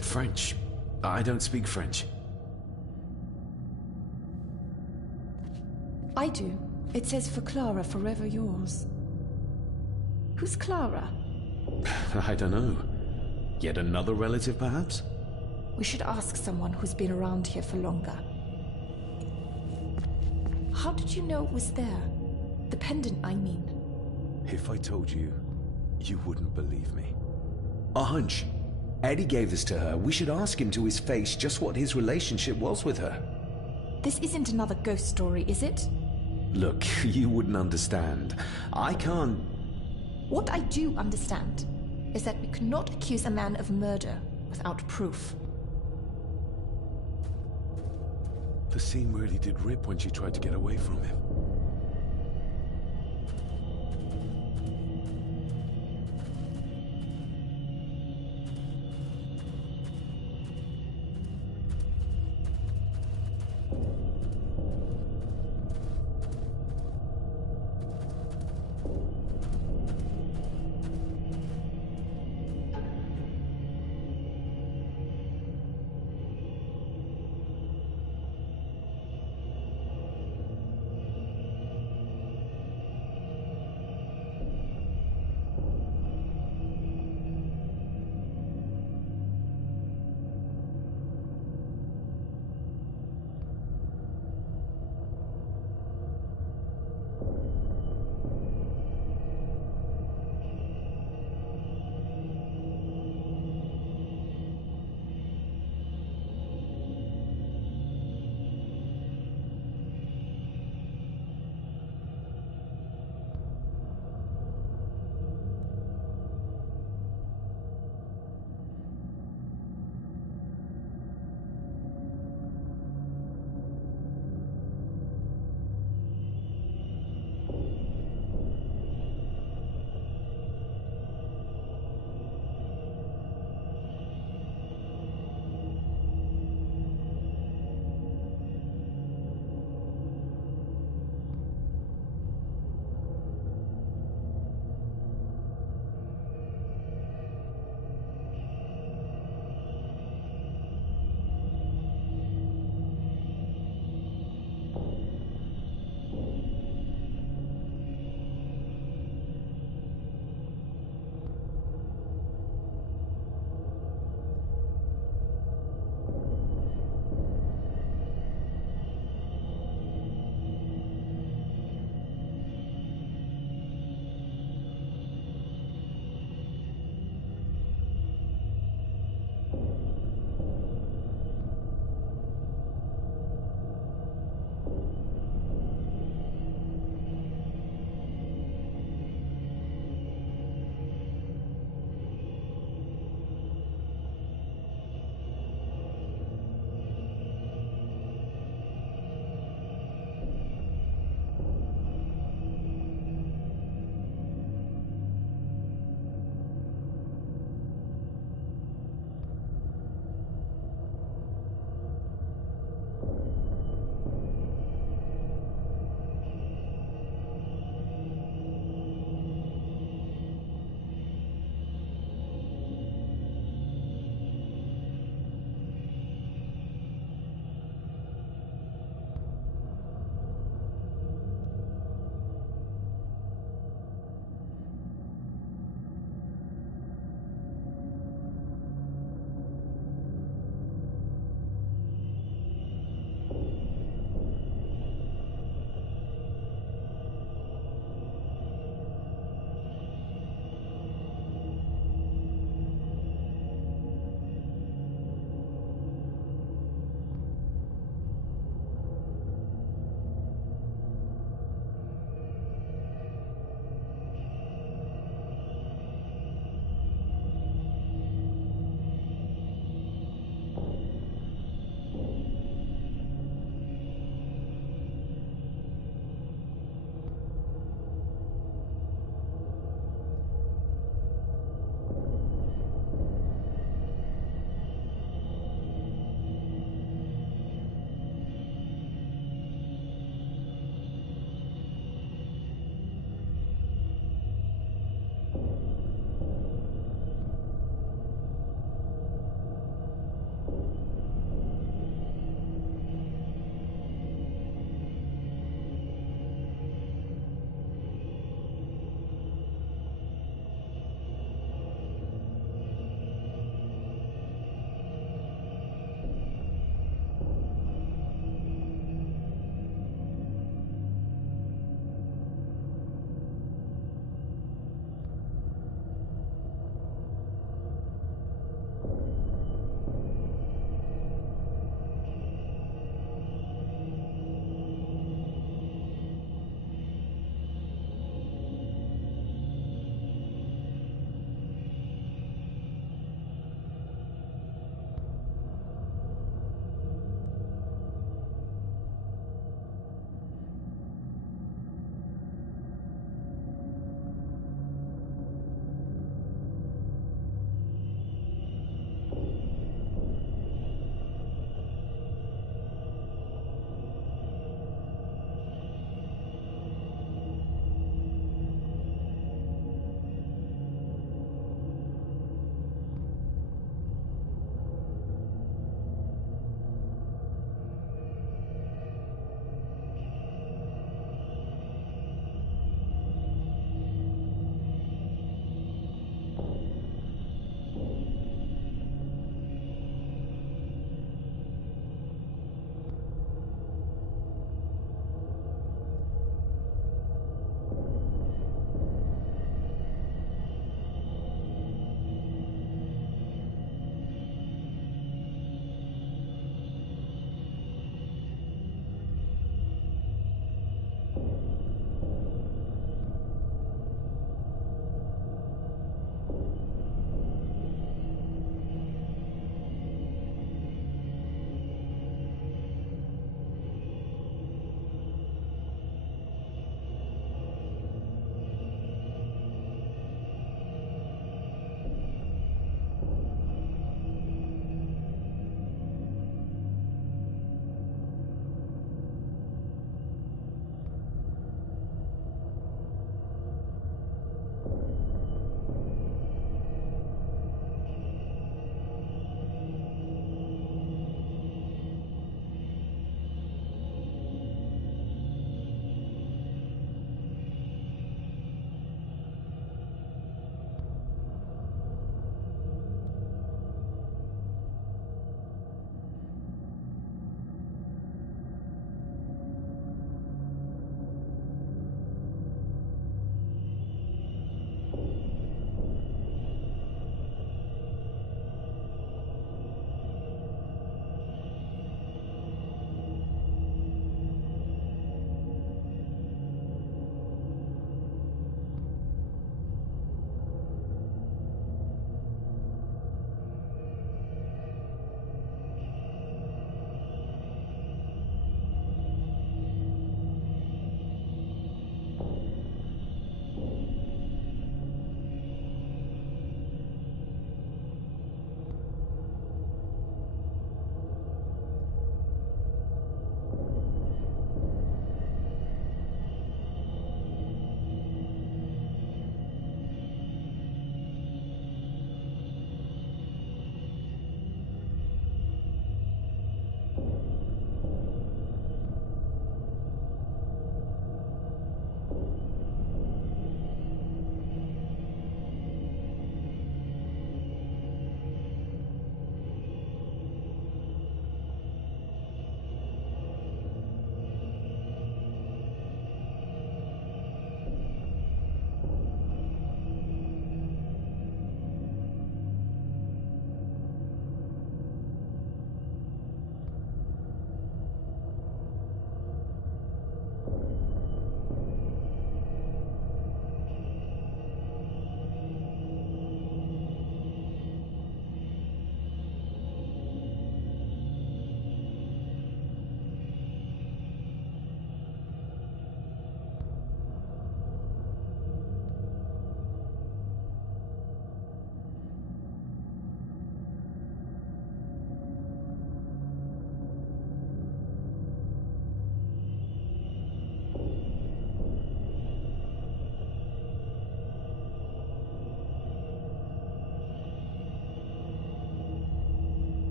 French. I don't speak French. I do. It says for Clara, forever yours. Who's Clara? I don't know. Yet another relative, perhaps? We should ask someone who's been around here for longer. How did you know it was there? The pendant, I mean. If I told you, you wouldn't believe me. A hunch. Eddie gave this to her. We should ask him to his face just what his relationship was with her. This isn't another ghost story, is it? Look, you wouldn't understand. I can't... What I do understand is that we cannot accuse a man of murder without proof. The seam really did rip when she tried to get away from him.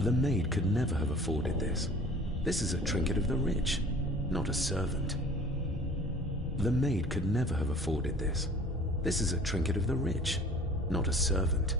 The maid could never have afforded this. This is a trinket of the rich, not a servant. The maid could never have afforded this. This is a trinket of the rich, not a servant.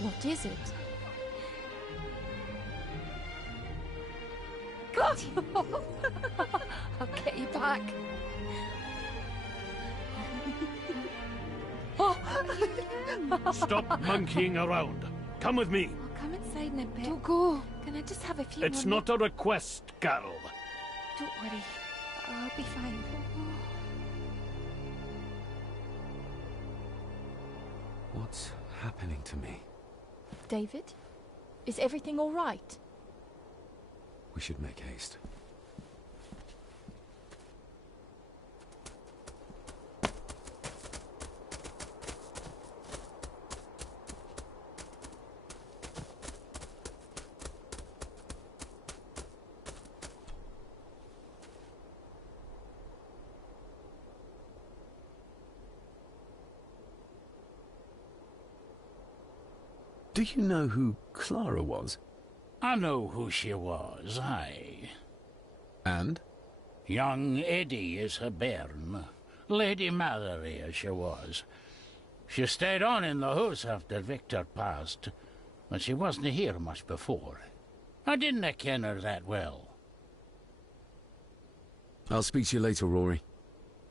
What is it? I'll get you back. Stop monkeying around. Come with me. I'll come inside in a bit. Don't go. Can I just have a few It's more not a request, Carol. Don't worry. I'll be fine. What's happening to me? David? Is everything all right? We should make haste. Do you know who Clara was? I know who she was, aye. And? Young Eddie is her bairn. Lady Mallory, as she was. She stayed on in the house after Victor passed, but she wasn't here much before. I didn't ken her that well. I'll speak to you later, Rory.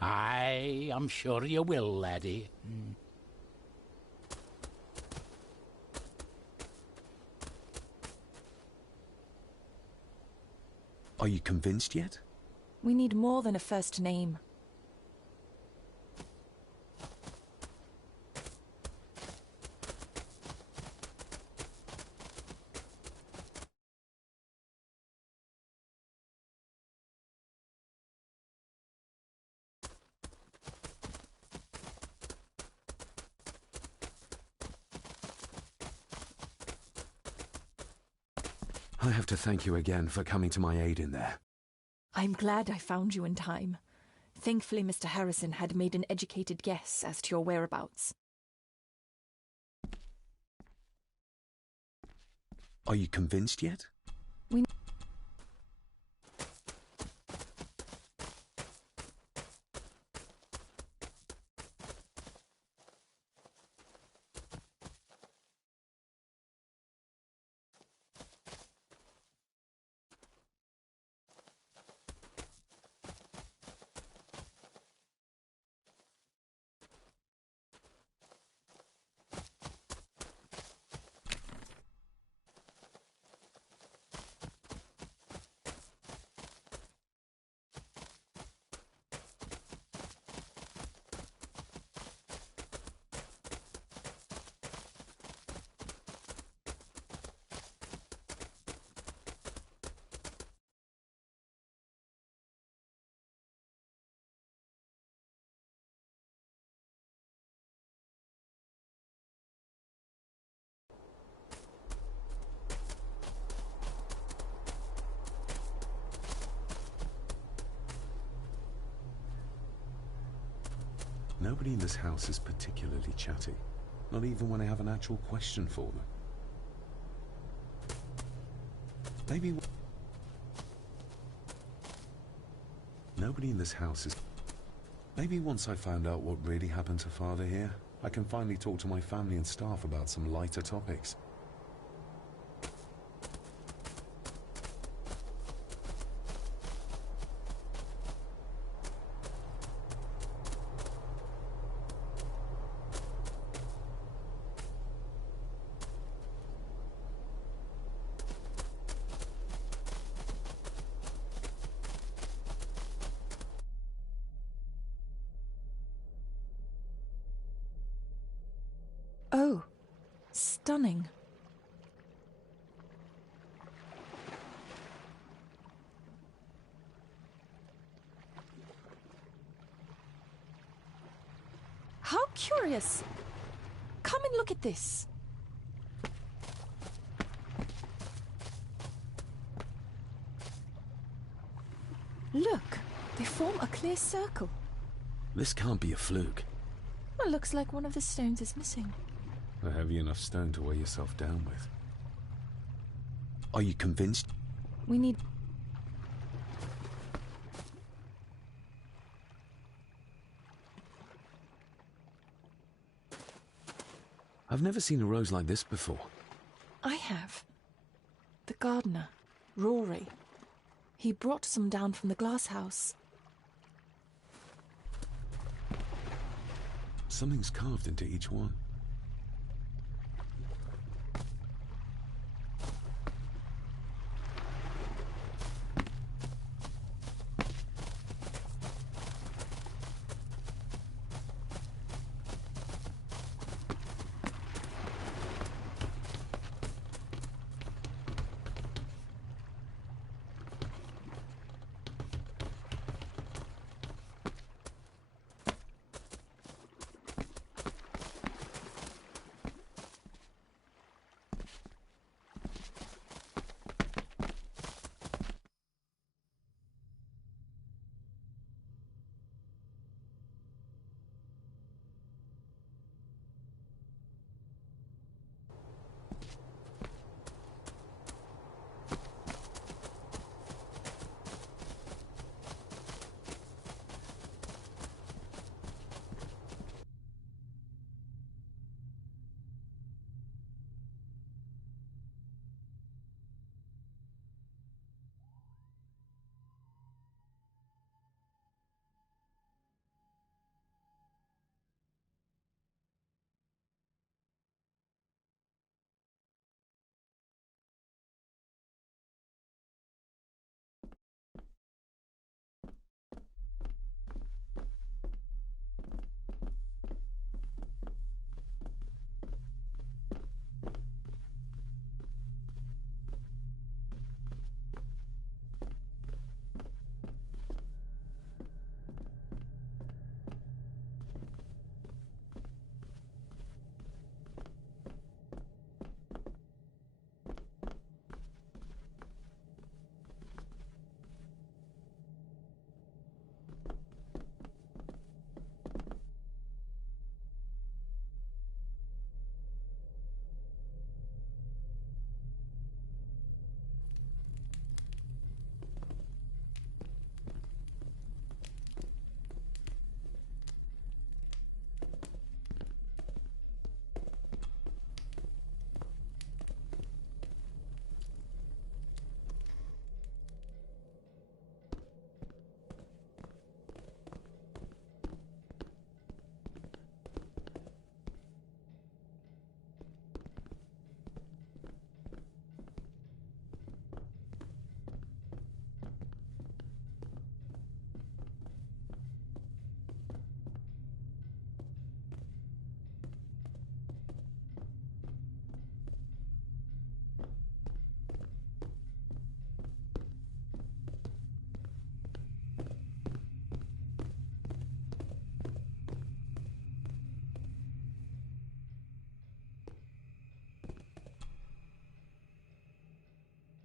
Aye, I'm sure you will, laddie. Are you convinced yet? We need more than a first name. I have to thank you again for coming to my aid in there. I'm glad I found you in time. Thankfully, Mr. Harrison had made an educated guess as to your whereabouts. Are you convinced yet? Nobody in this house is particularly chatty. Not even when I have an actual question for them. Maybe... Nobody in this house is... Maybe once I found out what really happened to Father here, I can finally talk to my family and staff about some lighter topics. Oh, stunning. How curious. Come and look at this. Look, they form a clear circle. This can't be a fluke. Well, looks like one of the stones is missing. A heavy enough stone to weigh yourself down with. Are you convinced? We need... I've never seen a rose like this before. I have. The gardener, Rory. He brought some down from the glass house. Something's carved into each one.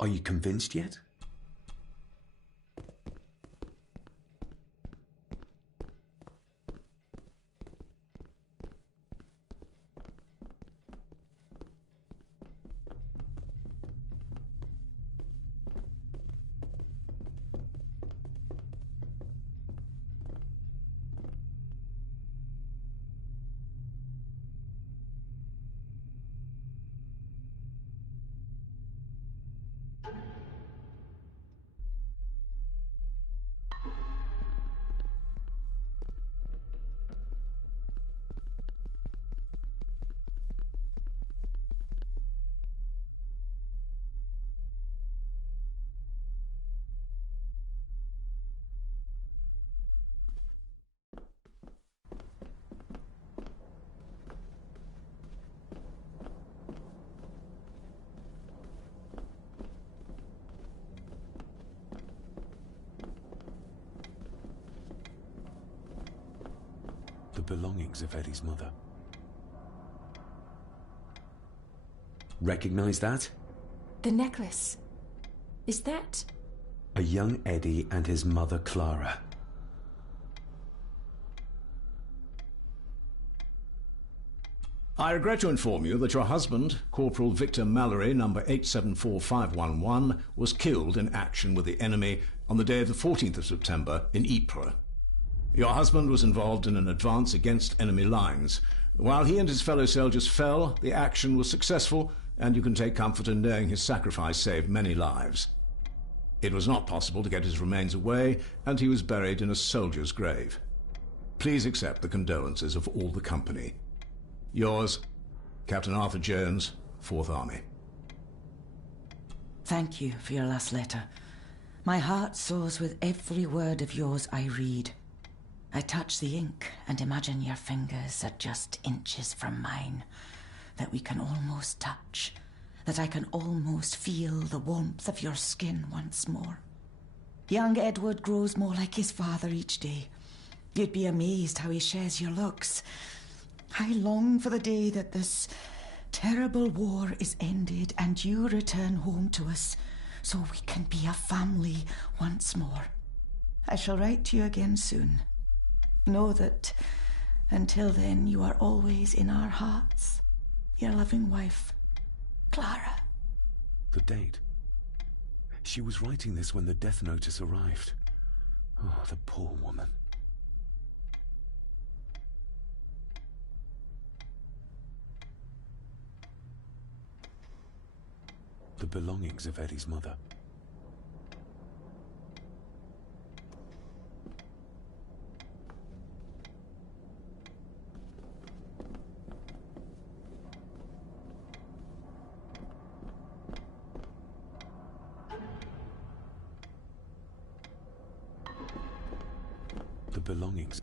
Are you convinced yet? belongings of Eddie's mother. Recognize that? The necklace. Is that... A young Eddie and his mother Clara. I regret to inform you that your husband, Corporal Victor Mallory, number 874511, was killed in action with the enemy on the day of the 14th of September in Ypres. Your husband was involved in an advance against enemy lines. While he and his fellow soldiers fell, the action was successful, and you can take comfort in knowing his sacrifice saved many lives. It was not possible to get his remains away, and he was buried in a soldier's grave. Please accept the condolences of all the company. Yours, Captain Arthur Jones, 4th Army. Thank you for your last letter. My heart soars with every word of yours I read. I touch the ink and imagine your fingers are just inches from mine, that we can almost touch, that I can almost feel the warmth of your skin once more. Young Edward grows more like his father each day. You'd be amazed how he shares your looks. I long for the day that this terrible war is ended and you return home to us so we can be a family once more. I shall write to you again soon. Know that until then you are always in our hearts. Your loving wife, Clara. The date. She was writing this when the death notice arrived. Oh, the poor woman. The belongings of Eddie's mother. The belongings.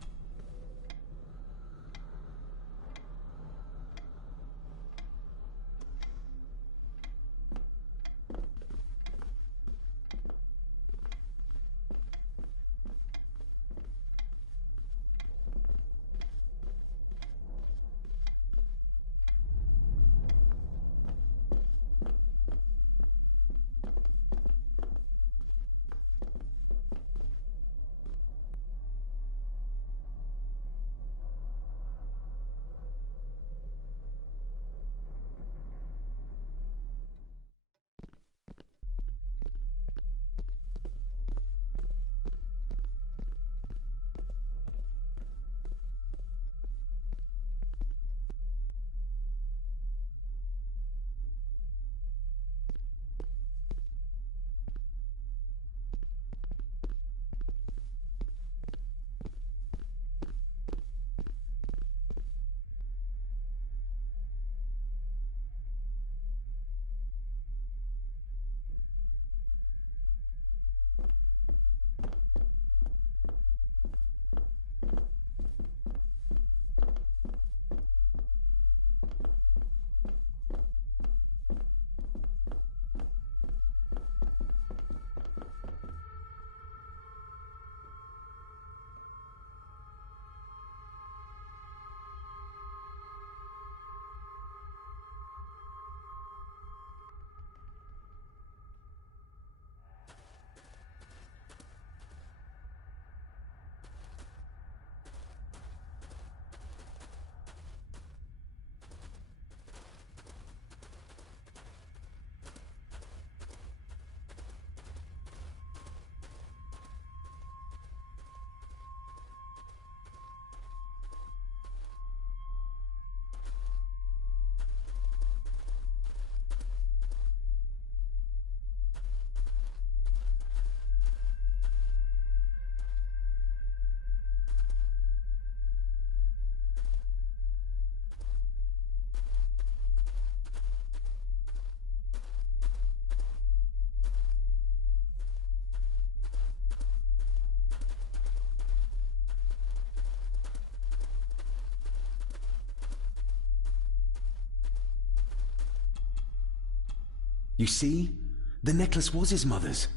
You see? The necklace was his mother's.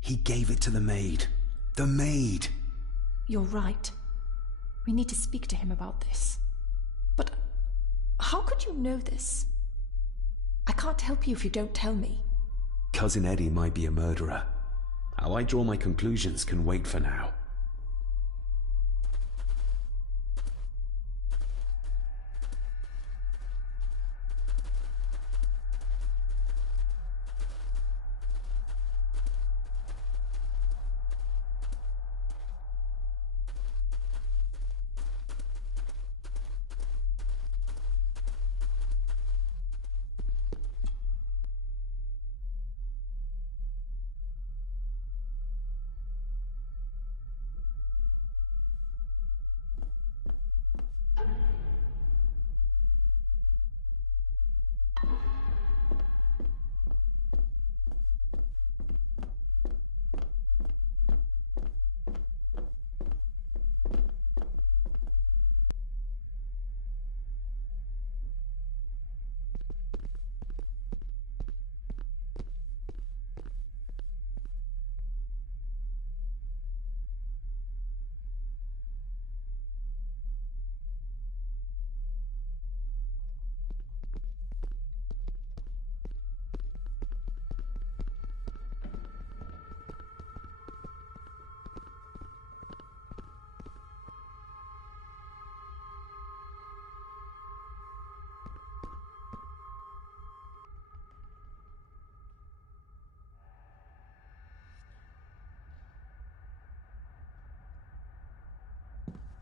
He gave it to the maid. The maid! You're right. We need to speak to him about this. But how could you know this? I can't help you if you don't tell me. Cousin Eddie might be a murderer. How I draw my conclusions can wait for now.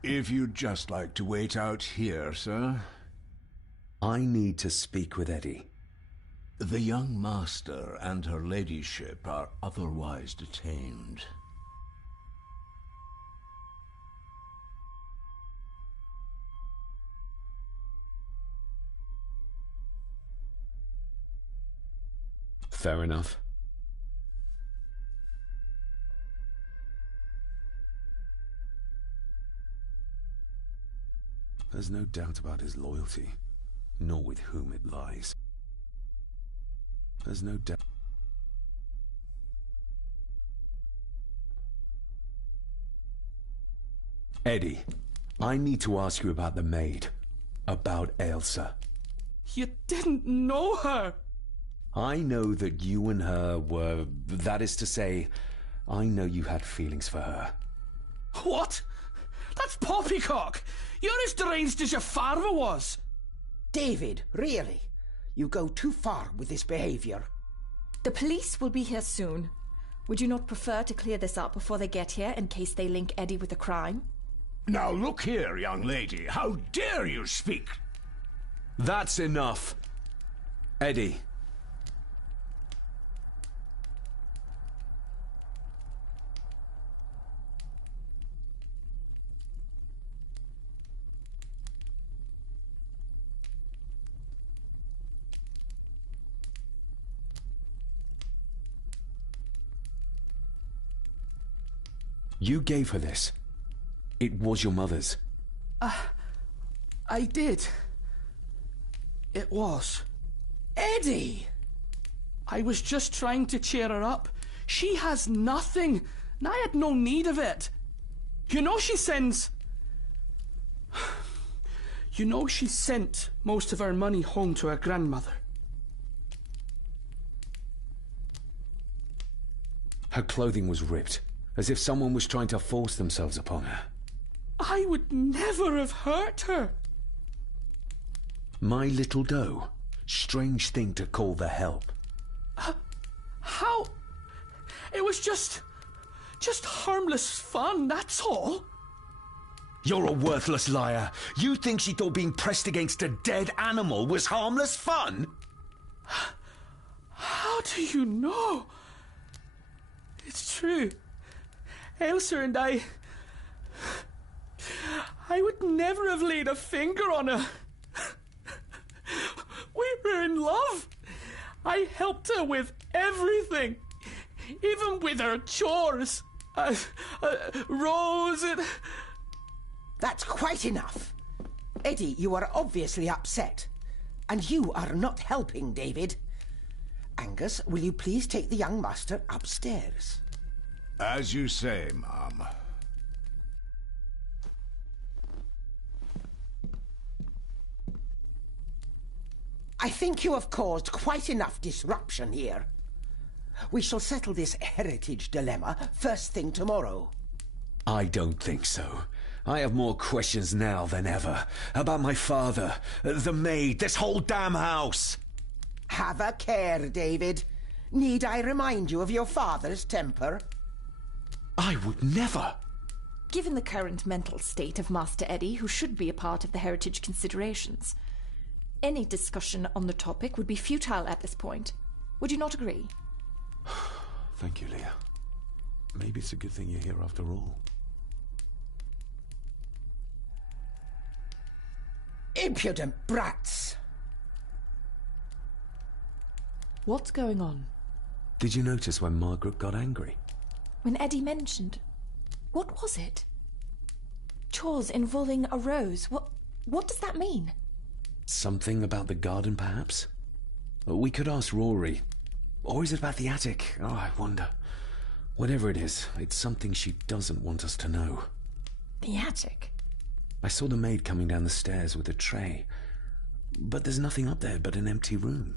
If you'd just like to wait out here, sir. I need to speak with Eddie. The young master and her ladyship are otherwise detained. Fair enough. There's no doubt about his loyalty, nor with whom it lies. There's no doubt. Eddie, I need to ask you about the maid. About Ailsa. You didn't know her! I know that you and her were... That is to say, I know you had feelings for her. What? That's poppycock! You're as deranged as your father was! David, really? You go too far with this behavior. The police will be here soon. Would you not prefer to clear this up before they get here, in case they link Eddie with a crime? Now look here, young lady. How dare you speak? That's enough. Eddie. You gave her this. It was your mother's. I did. It was. Eddie! I was just trying to cheer her up. She has nothing, and I had no need of it. You know she sends... You know she sent most of her money home to her grandmother. Her clothing was ripped, as if someone was trying to force themselves upon her. I would never have hurt her. My little doe. Strange thing to call the help. How? It was just harmless fun, that's all. You're a worthless liar. You think she thought being pressed against a dead animal was harmless fun? How do you know? It's true. Ailsa and I would never have laid a finger on her. We were in love. I helped her with everything, even with her chores. Rose and... That's quite enough. Eddie, you are obviously upset. And you are not helping, David. Angus, will you please take the young master upstairs? As you say, Mom. I think you have caused quite enough disruption here. We shall settle this heritage dilemma first thing tomorrow. I don't think so. I have more questions now than ever. About my father, the maid, this whole damn house. Have a care, David. Need I remind you of your father's temper? I would never. Given the current mental state of Master Eddie, who should be a part of the heritage considerations, any discussion on the topic would be futile at this point. Would you not agree? Thank you, Leah. Maybe it's a good thing you're here after all. Impudent brats! What's going on? Did you notice when Margaret got angry? When Eddie mentioned... What was it? Chores involving a rose. What does that mean? Something about the garden, perhaps? We could ask Rory. Or is it about the attic? Oh, I wonder. Whatever it is, it's something she doesn't want us to know. The attic? I saw the maid coming down the stairs with a tray. But there's nothing up there but an empty room.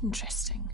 Interesting.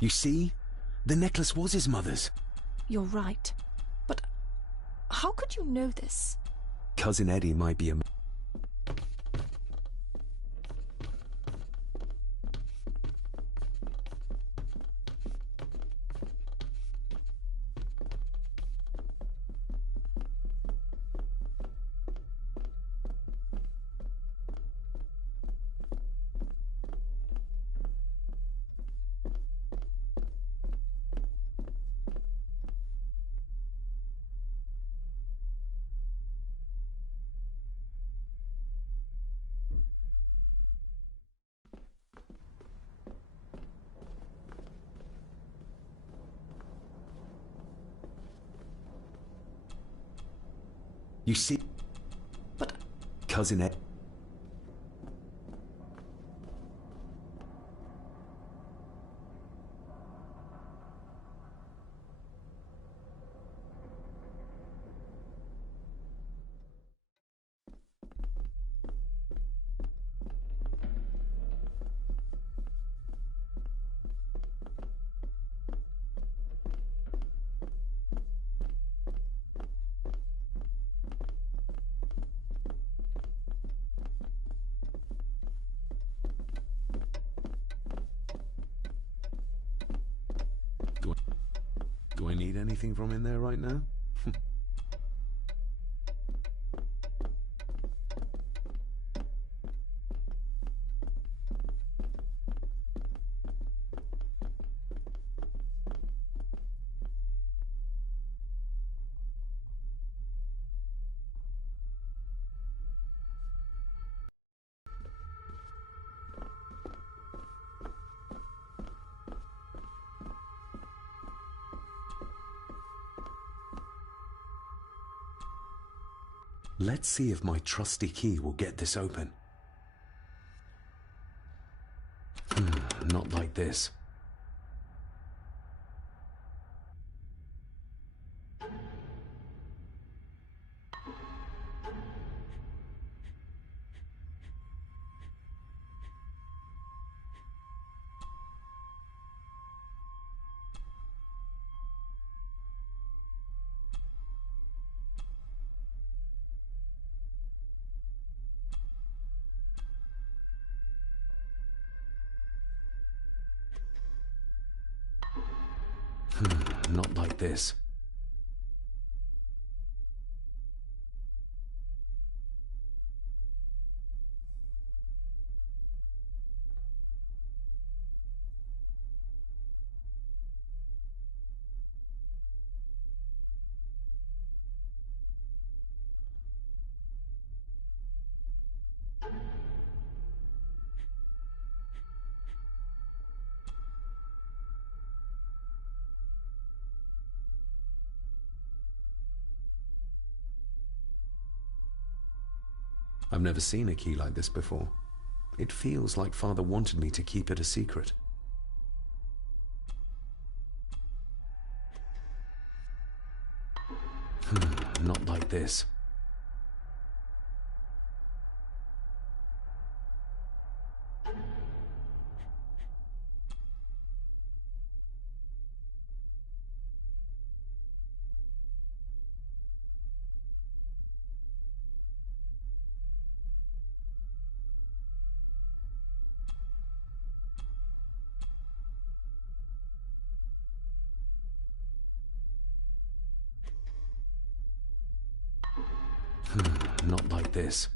You see? The necklace was his mother's. You're right. But how could you know this? Cousin Eddie might be a... You see? But... Cousin Ed... Do I need anything from in there right now? Let's see if my trusty key will get this open. Not like this. Not like this. I've never seen a key like this before. It feels like Father wanted me to keep it a secret. Not like this. Not like this.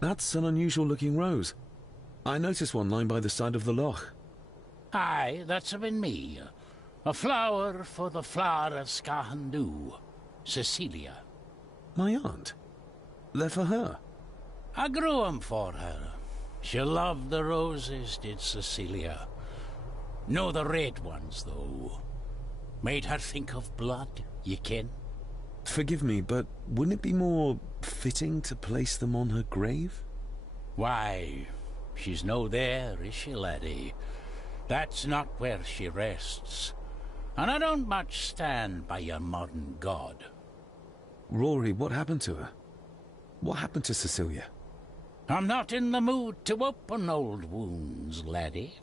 That's an unusual-looking rose. I noticed one lying by the side of the loch. Aye, that's been me. A flower for the flower of Scahandoo, Cecilia. My aunt? They're for her? I grew 'em for her. She loved the roses, did Cecilia. No the red ones, though. Made her think of blood, ye ken. Forgive me, but wouldn't it be more fitting to place them on her grave? Why, she's no there, is she, laddie? That's not where she rests. And I don't much stand by your modern god. Rory, what happened to her? What happened to Cecilia? I'm not in the mood to open old wounds, laddie.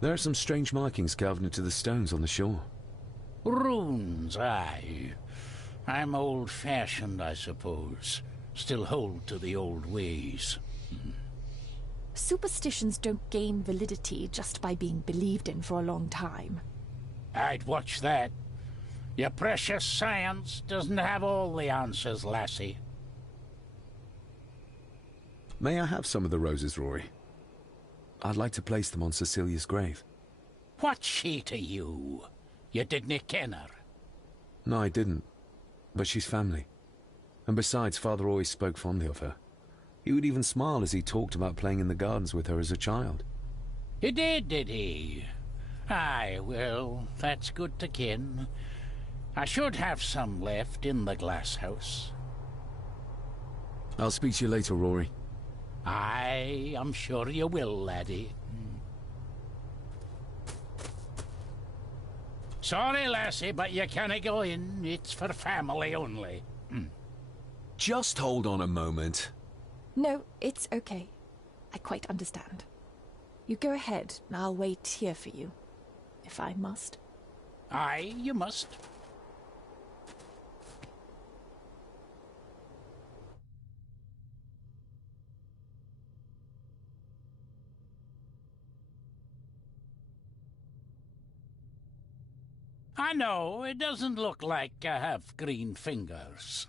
There are some strange markings carved into the stones on the shore. Runes, aye. I'm old-fashioned, I suppose. Still hold to the old ways. Superstitions don't gain validity just by being believed in for a long time. I'd watch that. Your precious science doesn't have all the answers, lassie. May I have some of the roses, Rory? I'd like to place them on Cecilia's grave. What's she to you? You didn't ken her? No, I didn't. But she's family. And besides, Father always spoke fondly of her. He would even smile as he talked about playing in the gardens with her as a child. He did he? Aye, well, that's good to ken. I should have some left in the glass house. I'll speak to you later, Rory. Aye, I'm sure you will, laddie. Sorry, lassie, but you can't go in. It's for family only. Just hold on a moment. No, it's okay. I quite understand. You go ahead, and I'll wait here for you, if I must. Aye, you must. I know, it doesn't look like I have green fingers.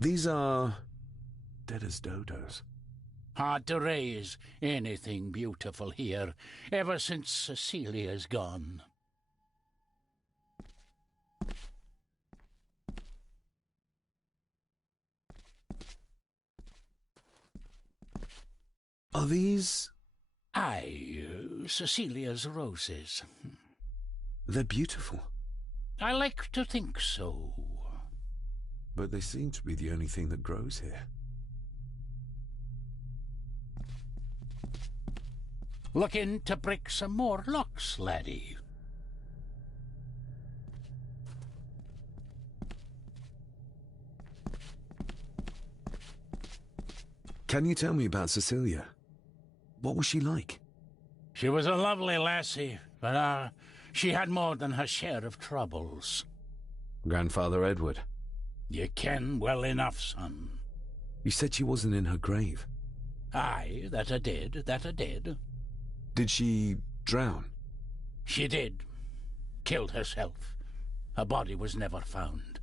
These are dead as dodos. Hard to raise anything beautiful here, ever since Cecilia's gone. Are these... Aye, Cecilia's roses. They're beautiful. I like to think so. But they seem to be the only thing that grows here. Looking to break some more locks, laddie. Can you tell me about Cecilia? What was she like? She was a lovely lassie, but she had more than her share of troubles. Grandfather Edward. You ken well enough, son. You said she wasn't in her grave. Aye, that I did. Did she drown? She did. Killed herself. Her body was never found.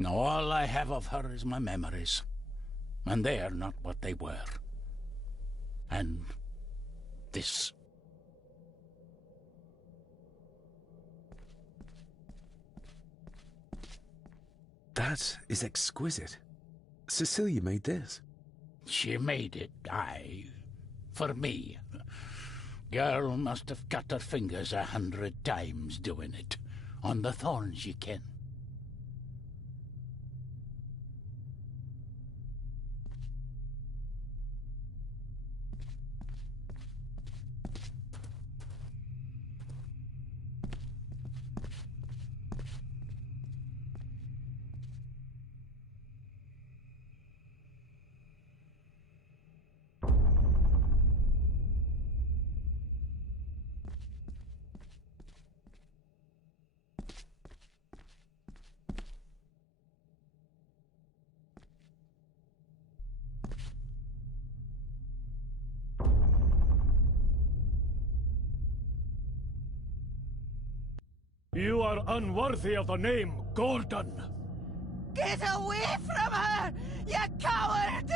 Now all I have of her is my memories. And they are not what they were. And this. That is exquisite. Cecilia made this. She made it, aye. For me. Girl must have cut her fingers 100 times doing it. On the thorns, ye ken. You are unworthy of the name Gordon. Get away from her, you coward!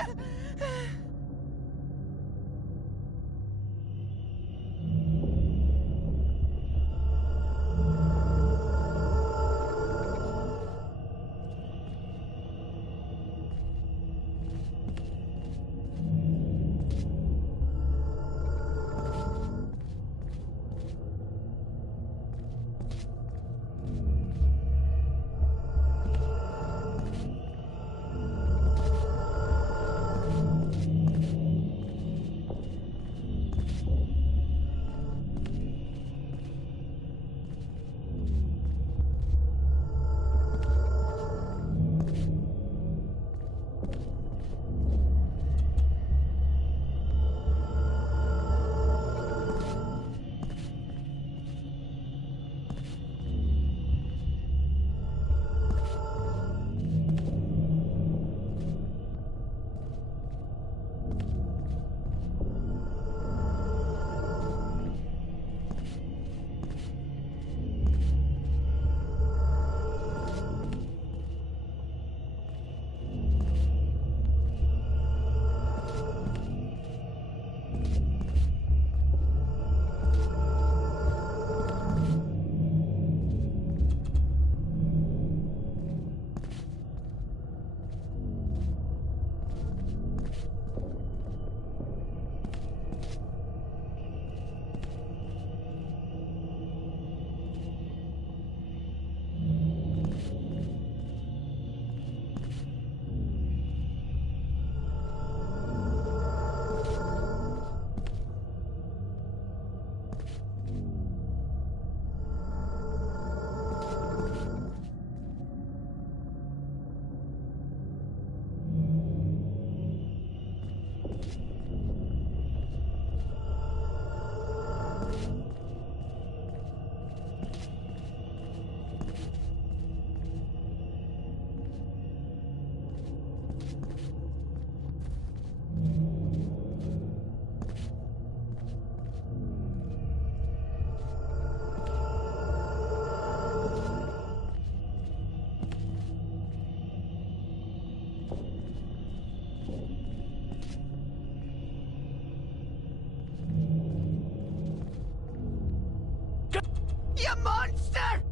You monster!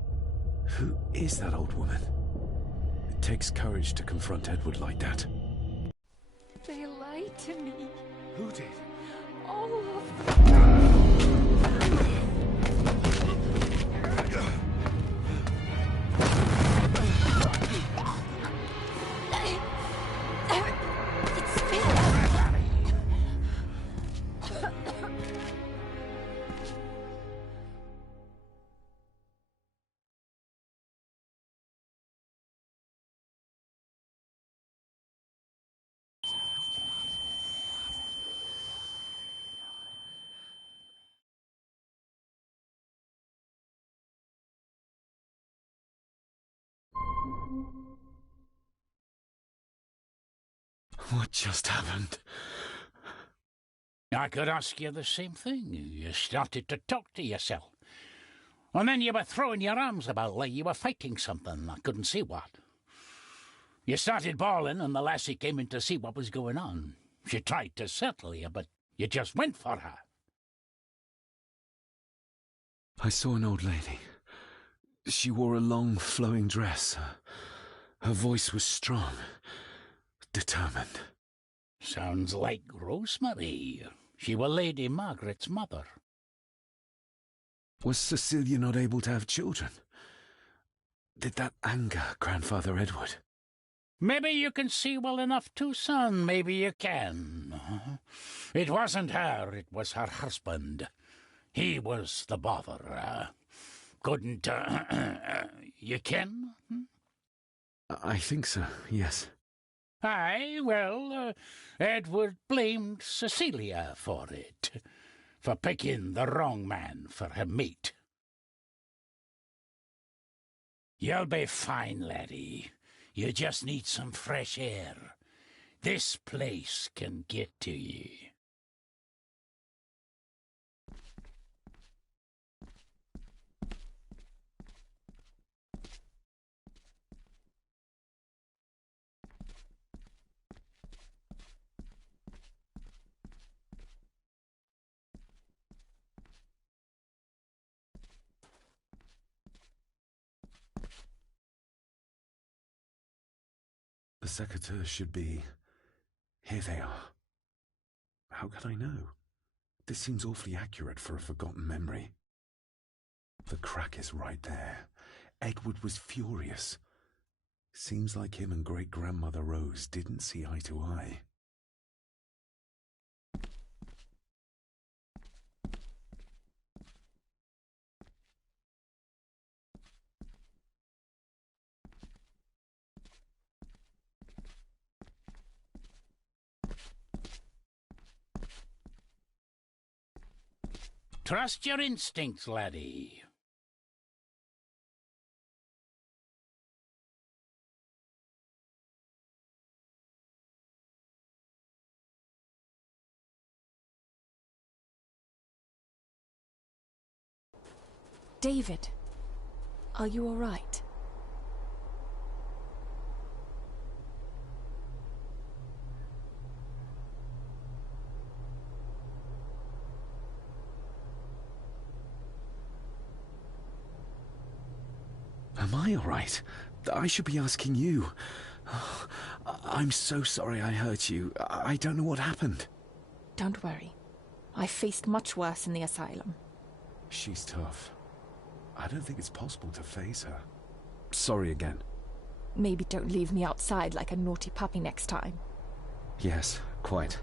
Who is that old woman? It takes courage to confront Edward like that. They lied to me. Who did? All of them. What just happened? I could ask you the same thing. You started to talk to yourself. And then you were throwing your arms about like you were fighting something. I couldn't see what. You started bawling and the lassie came in to see what was going on. She tried to settle you, but you just went for her. I saw an old lady. She wore a long, flowing dress. Her voice was strong, determined. Sounds like Rosemary. She were Lady Margaret's mother. Was Cecilia not able to have children? Did that anger Grandfather Edward? Maybe you can see well enough too, son. Maybe you can. It wasn't her, it was her husband. He was the bother. Couldn't, you ken? I think so, yes. Aye, well, Edward blamed Cecilia for it, for picking the wrong man for her mate. You'll be fine, laddie. You just need some fresh air. This place can get to you. The secateurs should be... Here they are. How could I know? This seems awfully accurate for a forgotten memory. The crack is right there. Edward was furious. Seems like him and great-grandmother Rose didn't see eye to eye. Trust your instincts, laddie. David, are you all right? Am I all right? I should be asking you. I'm so sorry I hurt you. I don't know what happened. Don't worry. I faced much worse in the asylum. She's tough. I don't think it's possible to face her. Sorry again. Maybe don't leave me outside like a naughty puppy next time. Yes, quite.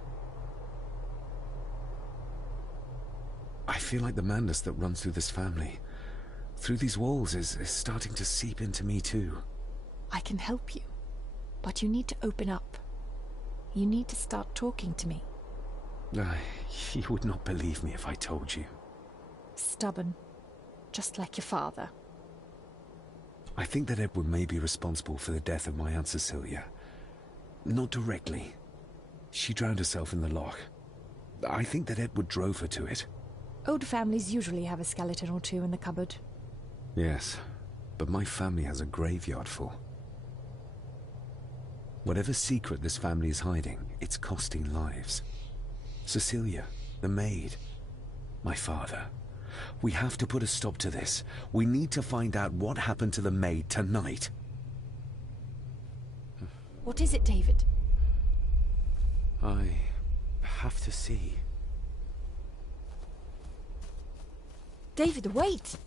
I feel like the madness that runs through this family, through these walls, is starting to seep into me too. I can help you, but you need to open up. You need to start talking to me. You would not believe me if I told you. Stubborn, just like your father. I think that Edward may be responsible for the death of my Aunt Cecilia. Not directly. She drowned herself in the loch. I think that Edward drove her to it. Old families usually have a skeleton or two in the cupboard. Yes, but my family has a graveyard full. Whatever secret this family is hiding, it's costing lives. Cecilia, the maid, my father. We have to put a stop to this. We need to find out what happened to the maid tonight. What is it, David? I have to see. David, wait!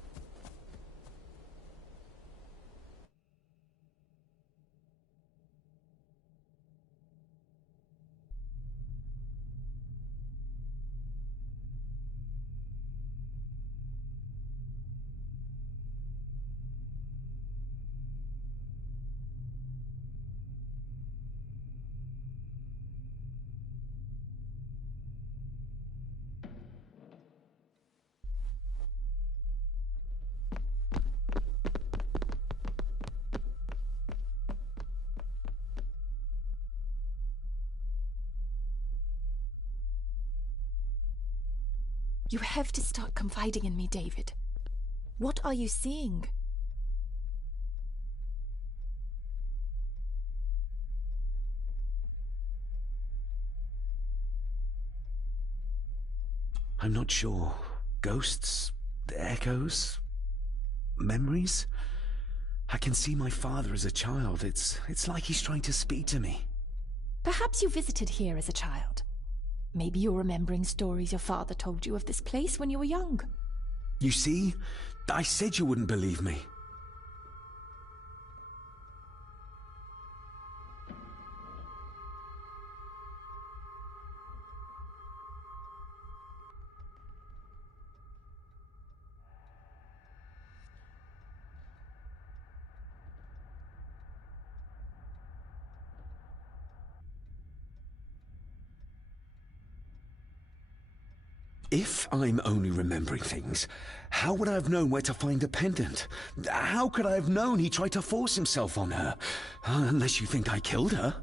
You have to start confiding in me, David. What are you seeing? I'm not sure. Ghosts? Echoes? Memories? I can see my father as a child. It's like he's trying to speak to me. Perhaps you visited here as a child. Maybe you're remembering stories your father told you of this place when you were young. You see? I said you wouldn't believe me. If I'm only remembering things, how would I have known where to find the pendant? How could I have known he tried to force himself on her? Unless you think I killed her.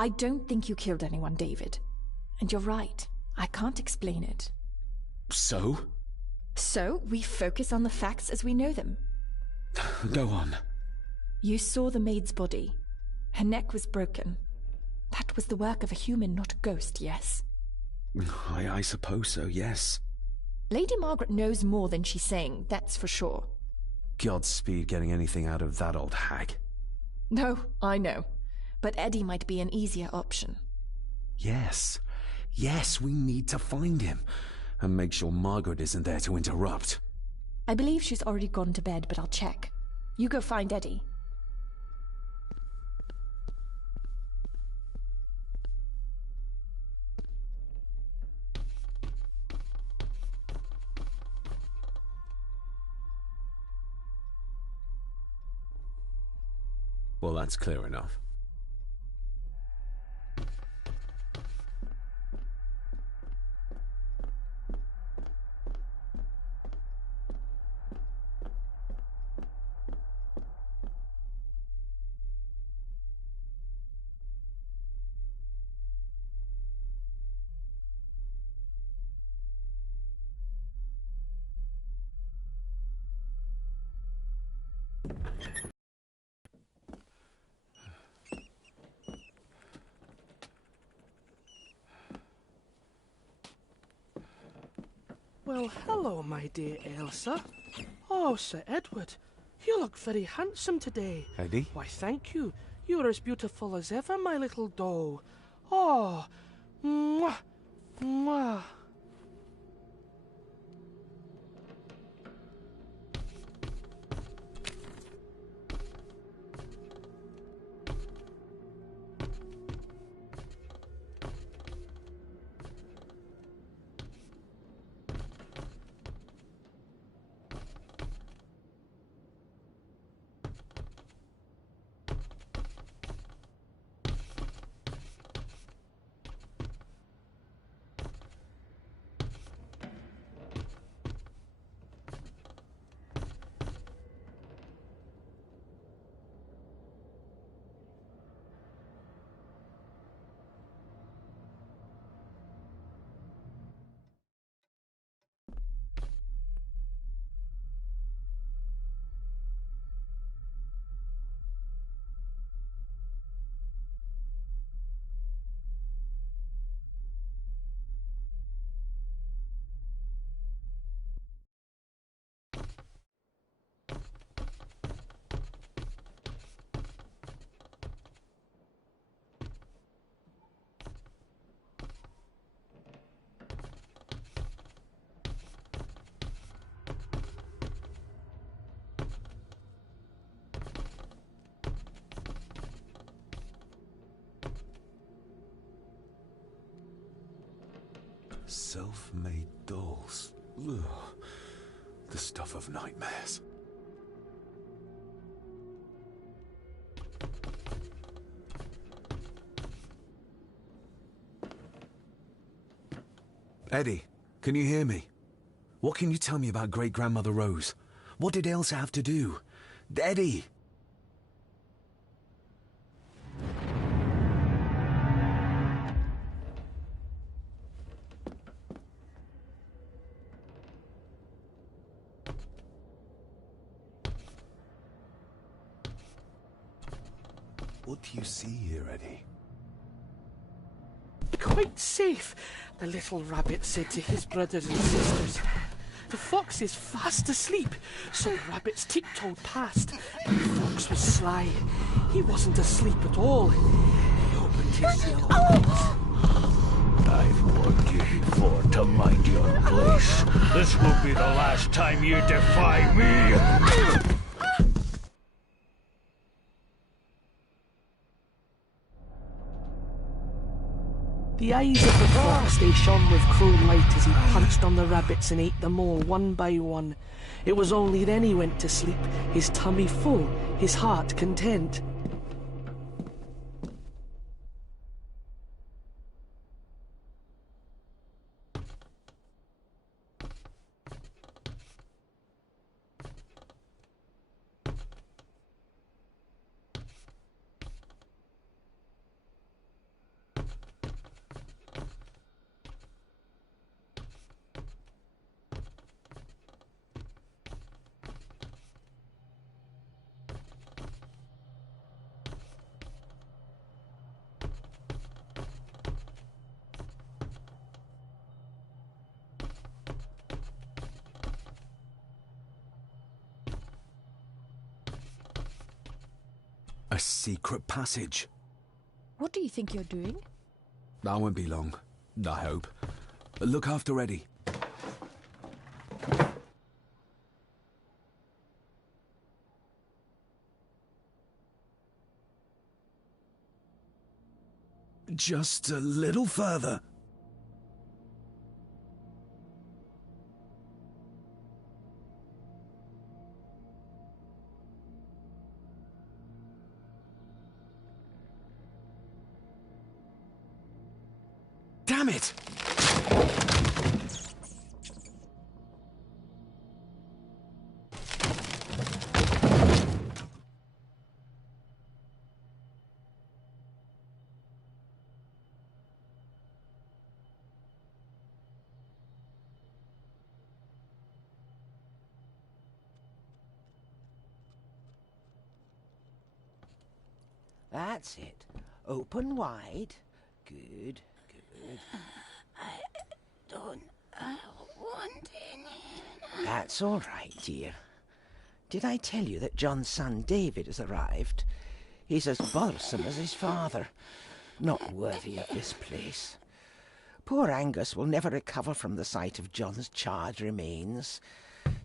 I don't think you killed anyone, David. And you're right. I can't explain it. So? So, we focus on the facts as we know them. Go on. You saw the maid's body. Her neck was broken. That was the work of a human, not a ghost, yes? I suppose so, yes. Lady Margaret knows more than she's saying, that's for sure. Godspeed getting anything out of that old hag. No, I know. but Eddie might be an easier option. Yes. Yes, we need to find him. And make sure Margaret isn't there to interrupt. I believe she's already gone to bed, but I'll check. You go find Eddie. Well, that's clear enough. Well, hello, my dear Elsa. Oh, Sir Edward, you look very handsome today. Eddie? Why, thank you. You're as beautiful as ever, my little doe. Oh, mwah, mwah. Self-made dolls. Ugh. The stuff of nightmares. Eddie, can you hear me? What can you tell me about Great-Grandmother Rose? What did Elsa have to do? Eddie! What do you see here, Eddie? Quite safe, the little rabbit said to his brothers and sisters. The fox is fast asleep, so the rabbits tiptoed past, and the fox was sly. He wasn't asleep at all. He opened his yellow eyes. I've warned you before to mind your place. This will be the last time you defy me. The eyes of the fox, they shone with cruel light as he punched on the rabbits and ate them all one by one. It was only then he went to sleep, his tummy full, his heart content. A secret passage. What do you think you're doing? I won't be long, I hope. Look after Eddie. Just a little further. Damn it! That's it. Open wide. Good, good. I don't want any. That's all right, dear. Did I tell you that John's son David has arrived? He's as bothersome as his father. Not worthy of this place. Poor Angus will never recover from the sight of John's charred remains.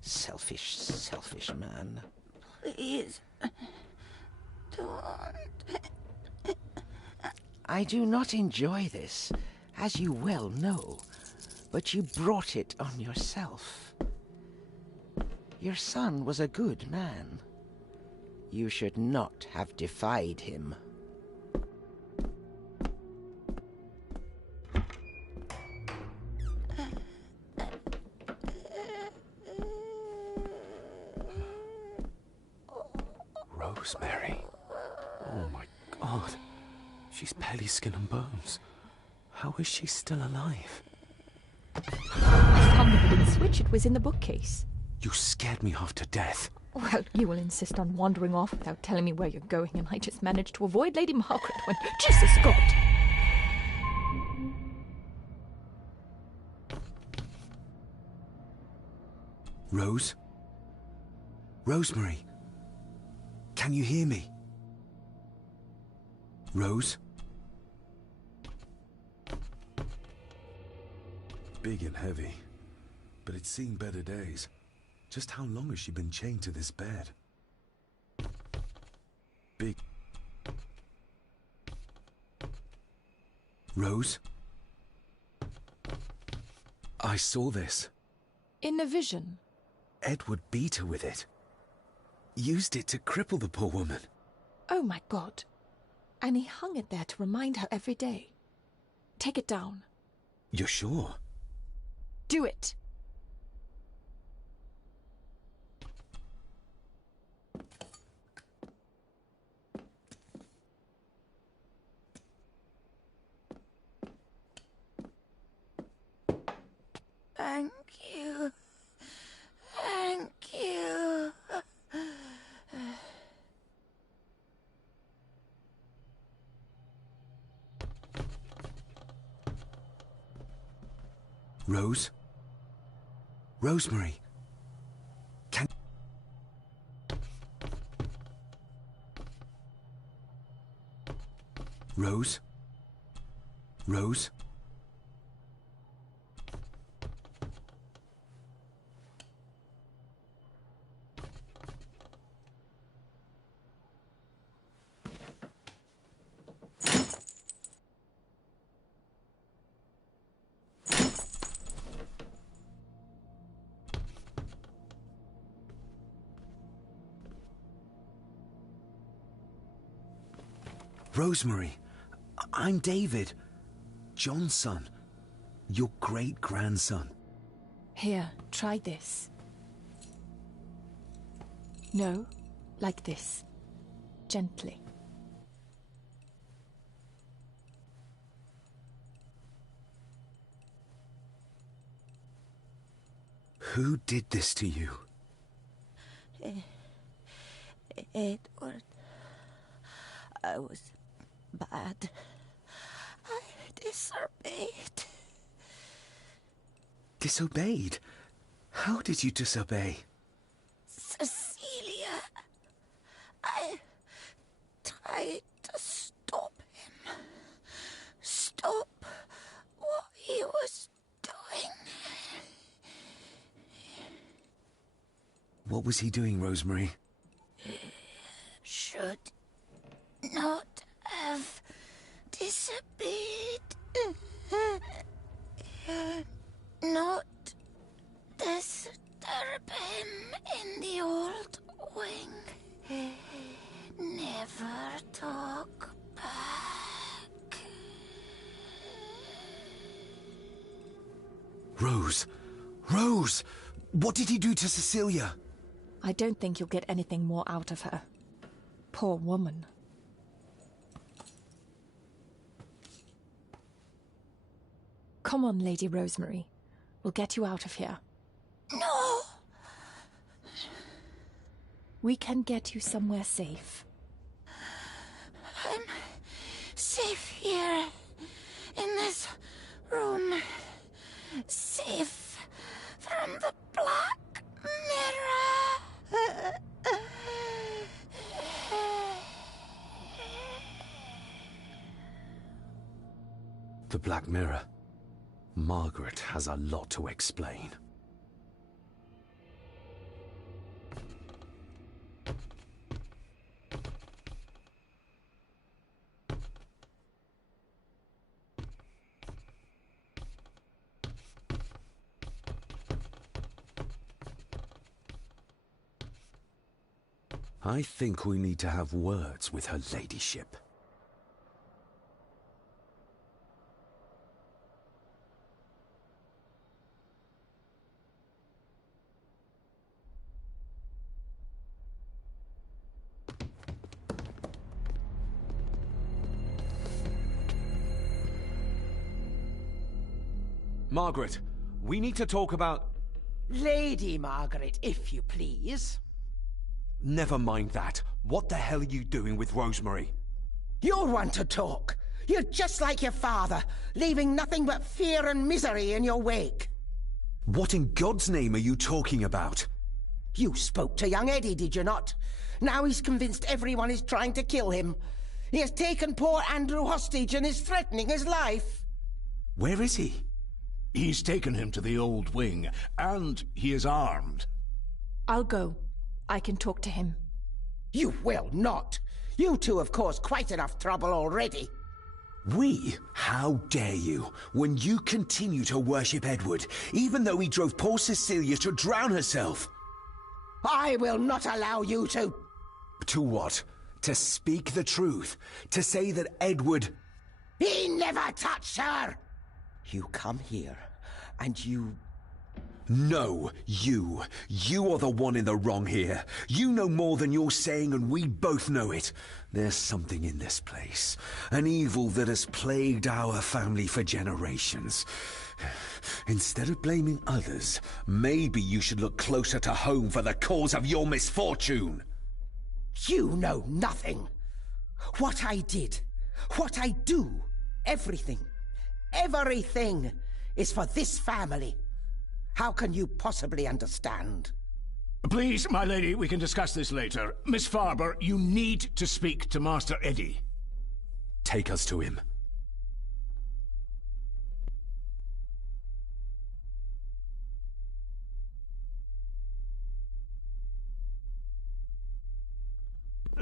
Selfish, selfish man. Please, don't. I do not enjoy this, as you well know, but you brought it on yourself. Your son was a good man. You should not have defied him. Rosemary. Oh my God. She's barely skin and bones. How is she still alive? I found the wooden switch. It was in the bookcase. You scared me half to death. Well, you will insist on wandering off without telling me where you're going, and I just managed to avoid Lady Margaret when... Jesus, God! Rose? Rosemary? Can you hear me? Rose? Big and heavy, but it's seen better days. Just how long has she been chained to this bed? Big... Rose? I saw this. In a vision? Edward beat her with it. Used it to cripple the poor woman. Oh my God. And he hung it there to remind her every day. Take it down. You're sure? Do it. Thank you. Thank you. Rose? Rosemary? Can... Rose? Rose? Rosemary, I'm David, John's son, your great-grandson. Here, try this. No, like this. Gently. Who did this to you? Edward. I was bad. I disobeyed. Disobeyed? How did you disobey? Cecilia. I tried to stop him. What was he doing, Rosemary? Should not have disobeyed. Not disturb him in the old wing. Never talk back. Rose! Rose! What did he do to Cecilia? I don't think you'll get anything more out of her. Poor woman. Come on, Lady Rosemary. We'll get you out of here. No! We can get you somewhere safe. I'm safe here, in this room. Safe from the Black Mirror. The Black Mirror. Margaret has a lot to explain. I think we need to have words with her ladyship. Margaret, we need to talk about... Lady Margaret, if you please. Never mind that. What the hell are you doing with Rosemary? You want to talk. You're just like your father, leaving nothing but fear and misery in your wake. What in God's name are you talking about? You spoke to young Eddie, did you not? Now he's convinced everyone is trying to kill him. He has taken poor Andrew hostage and is threatening his life. Where is he? He's taken him to the old wing, and he is armed. I'll go. I can talk to him. You will not. You two have caused quite enough trouble already. We? How dare you, when you continue to worship Edward, even though he drove poor Cecilia to drown herself? I will not allow you to... To what? To speak the truth? To say that Edward... He never touched her! You come here, and you... No, you. You are the one in the wrong here. You know more than you're saying, and we both know it. There's something in this place. An evil that has plagued our family for generations. Instead of blaming others, maybe you should look closer to home for the cause of your misfortune. You know nothing. What I did, what I do, everything is for this family. How can you possibly understand? Please, my lady, we can discuss this later. Miss Farber, you need to speak to Master Eddie. Take us to him.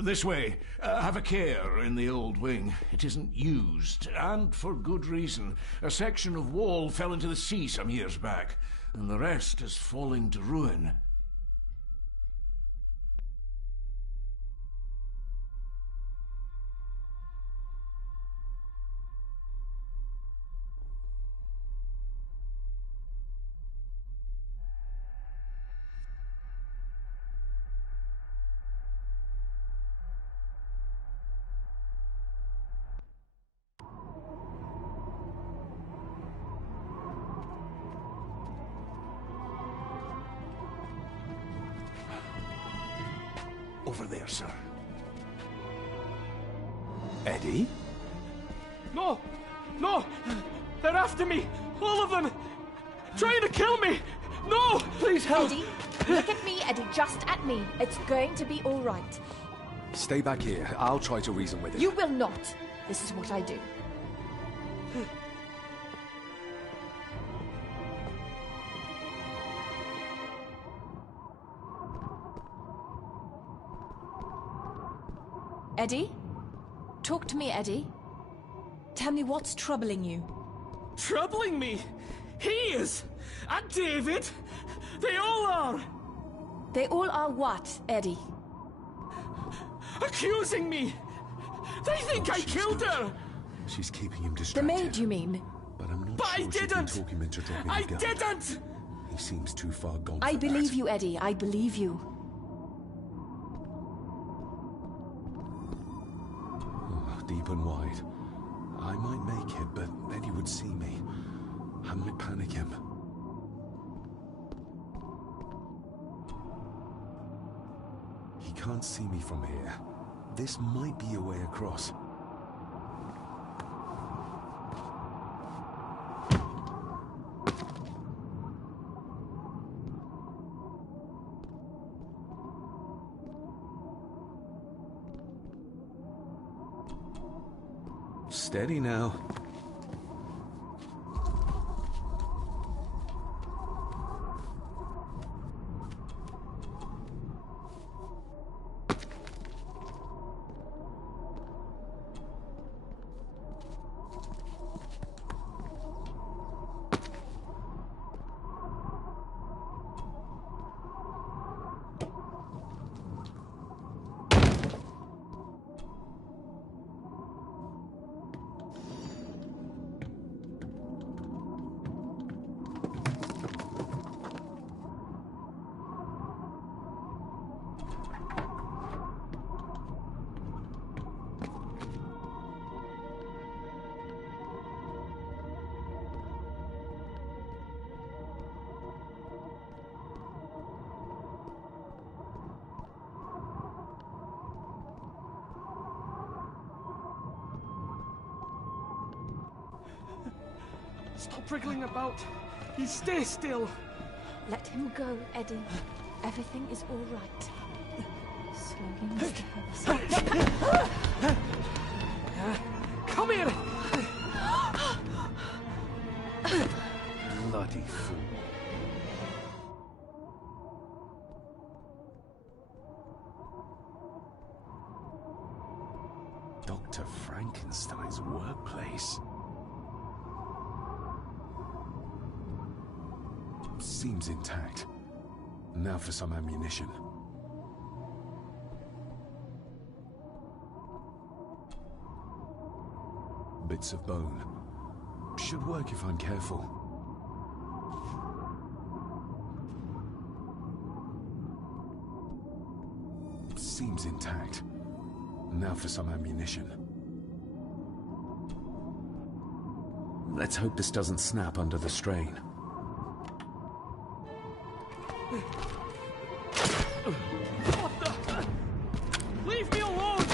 This way. Have a care in the old wing. It isn't used, and for good reason. A section of wall fell into the sea some years back, and the rest is falling to ruin. Over there, sir. Eddie? No! No! They're after me! All of them! Trying to kill me! No! Please help! Eddie, look at me, Eddie, just at me. It's going to be all right. Stay back here. I'll try to reason with it. You will not. This is what I do. Eddie? Talk to me, Eddie. Tell me what's troubling you. Troubling me? He is! And David! They all are! They all are what, Eddie? Accusing me! They think I killed her! She's keeping him The distracted. maid, you mean? But I'm not But sure I she can didn't! talk him into dropping I the gun. didn't! He seems too far gone I for believe that. you, Eddie. I believe you. Oh, deep and wide. I might make it, but Eddie would see me. I might panic him. He can't see me from here. This might be a way across. Steady now. Stop wriggling about. You stay still. Let him go, Eddie. Everything is all right. Slowly, Mr. Harrison. Come here! Bloody fool. Dr. Frankenstein's workplace. Seems intact. Now for some ammunition. Bits of bone. Should work if I'm careful. Seems intact. Now for some ammunition. Let's hope this doesn't snap under the strain. What the? Leave me alone!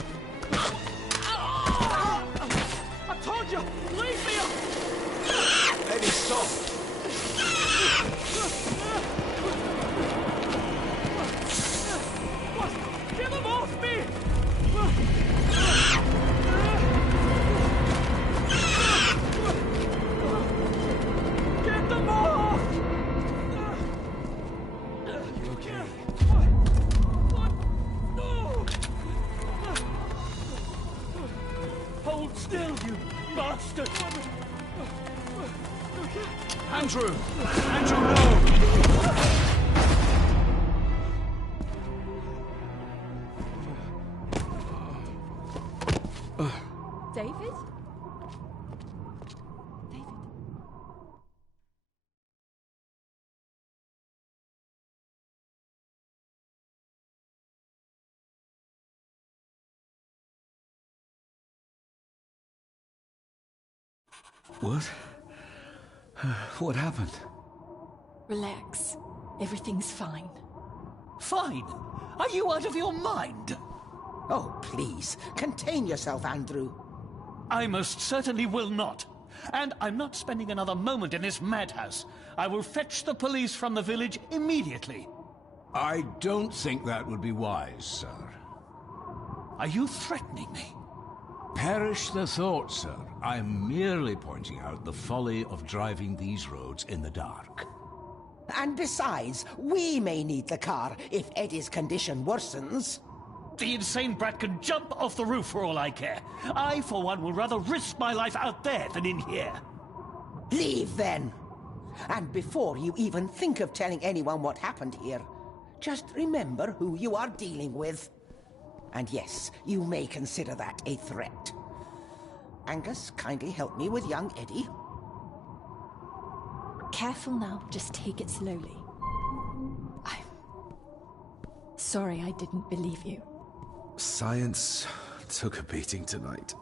I told you, leave me alone! Eddie, stop! What? Get them off me! Get them off! You okay? What? No! Hold still, you bastard! Andrew! Andrew, no! David? David? What? What happened? Relax. Everything's fine. Fine? Are you out of your mind? Oh, please, contain yourself, Andrew. I most certainly will not. And I'm not spending another moment in this madhouse. I will fetch the police from the village immediately. I don't think that would be wise, sir. Are you threatening me? Perish the thought, sir. I'm merely pointing out the folly of driving these roads in the dark. And besides, we may need the car if Eddie's condition worsens. The insane brat can jump off the roof for all I care. I, for one, will rather risk my life out there than in here. Leave, then. And before you even think of telling anyone what happened here, just remember who you are dealing with. And yes, you may consider that a threat. Angus, kindly help me with young Eddie. Careful now, just take it slowly. I'm sorry I didn't believe you. Science took a beating tonight.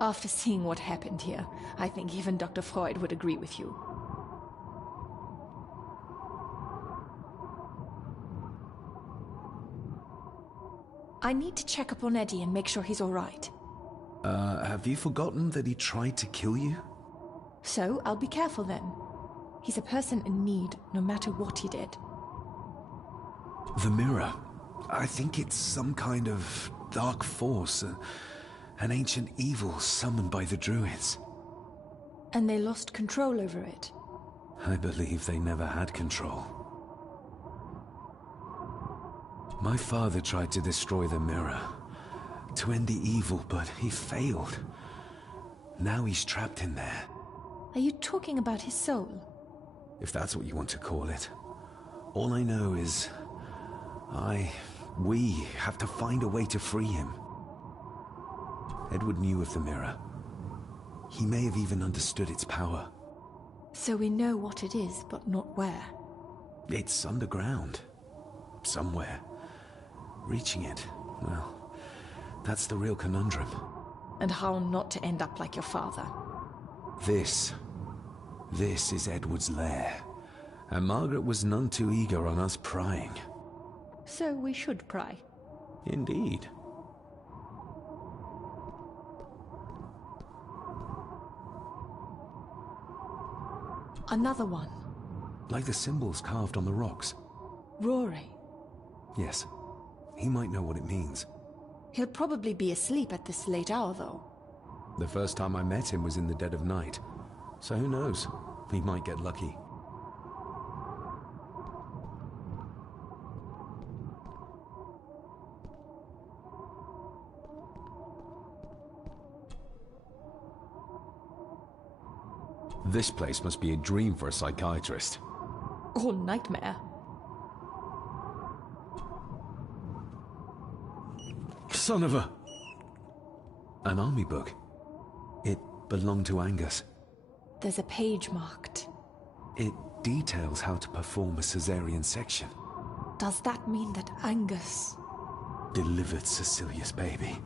After seeing what happened here, I think even Dr. Freud would agree with you. I need to check up on Eddie and make sure he's all right. Have you forgotten that he tried to kill you? So, I'll be careful then. He's a person in need, no matter what he did. The mirror. I think it's some kind of dark force, an ancient evil summoned by the druids. And they lost control over it. I believe they never had control. My father tried to destroy the mirror, to end the evil, but he failed. Now he's trapped in there. Are you talking about his soul? If that's what you want to call it. All I know is... we have to find a way to free him. Edward knew of the mirror. He may have even understood its power. So we know what it is, but not where. It's underground. Somewhere. Reaching it, well, that's the real conundrum. And how not to end up like your father. This is Edward's lair. And Margaret was none too eager on us prying. So we should pry. Indeed. Another one. Like the symbols carved on the rocks. Rory. Yes. He might know what it means. He'll probably be asleep at this late hour, though. The first time I met him was in the dead of night. So who knows? He might get lucky. This place must be a dream for a psychiatrist. Or nightmare. Son of a... An army book. It belonged to Angus. There's a page marked. It details how to perform a cesarean section. Does that mean that Angus... delivered Cecilia's baby?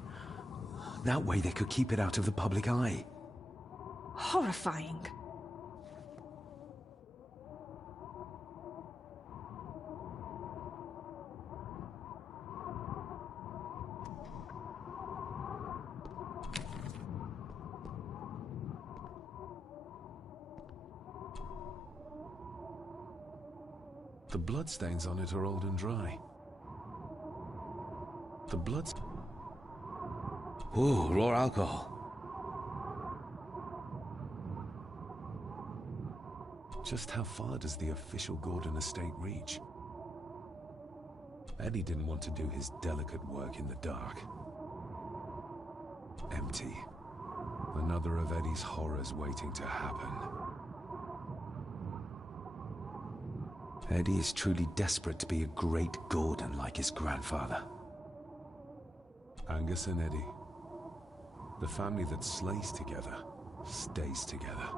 That way they could keep it out of the public eye. Horrifying. The bloodstains on it are old and dry. The blood's... Ooh, raw alcohol. Just how far does the official Gordon estate reach? Eddie didn't want to do his delicate work in the dark. Empty. Another of Eddie's horrors waiting to happen. Eddie is truly desperate to be a great Gordon like his grandfather. Angus and Eddie. The family that slays together, stays together.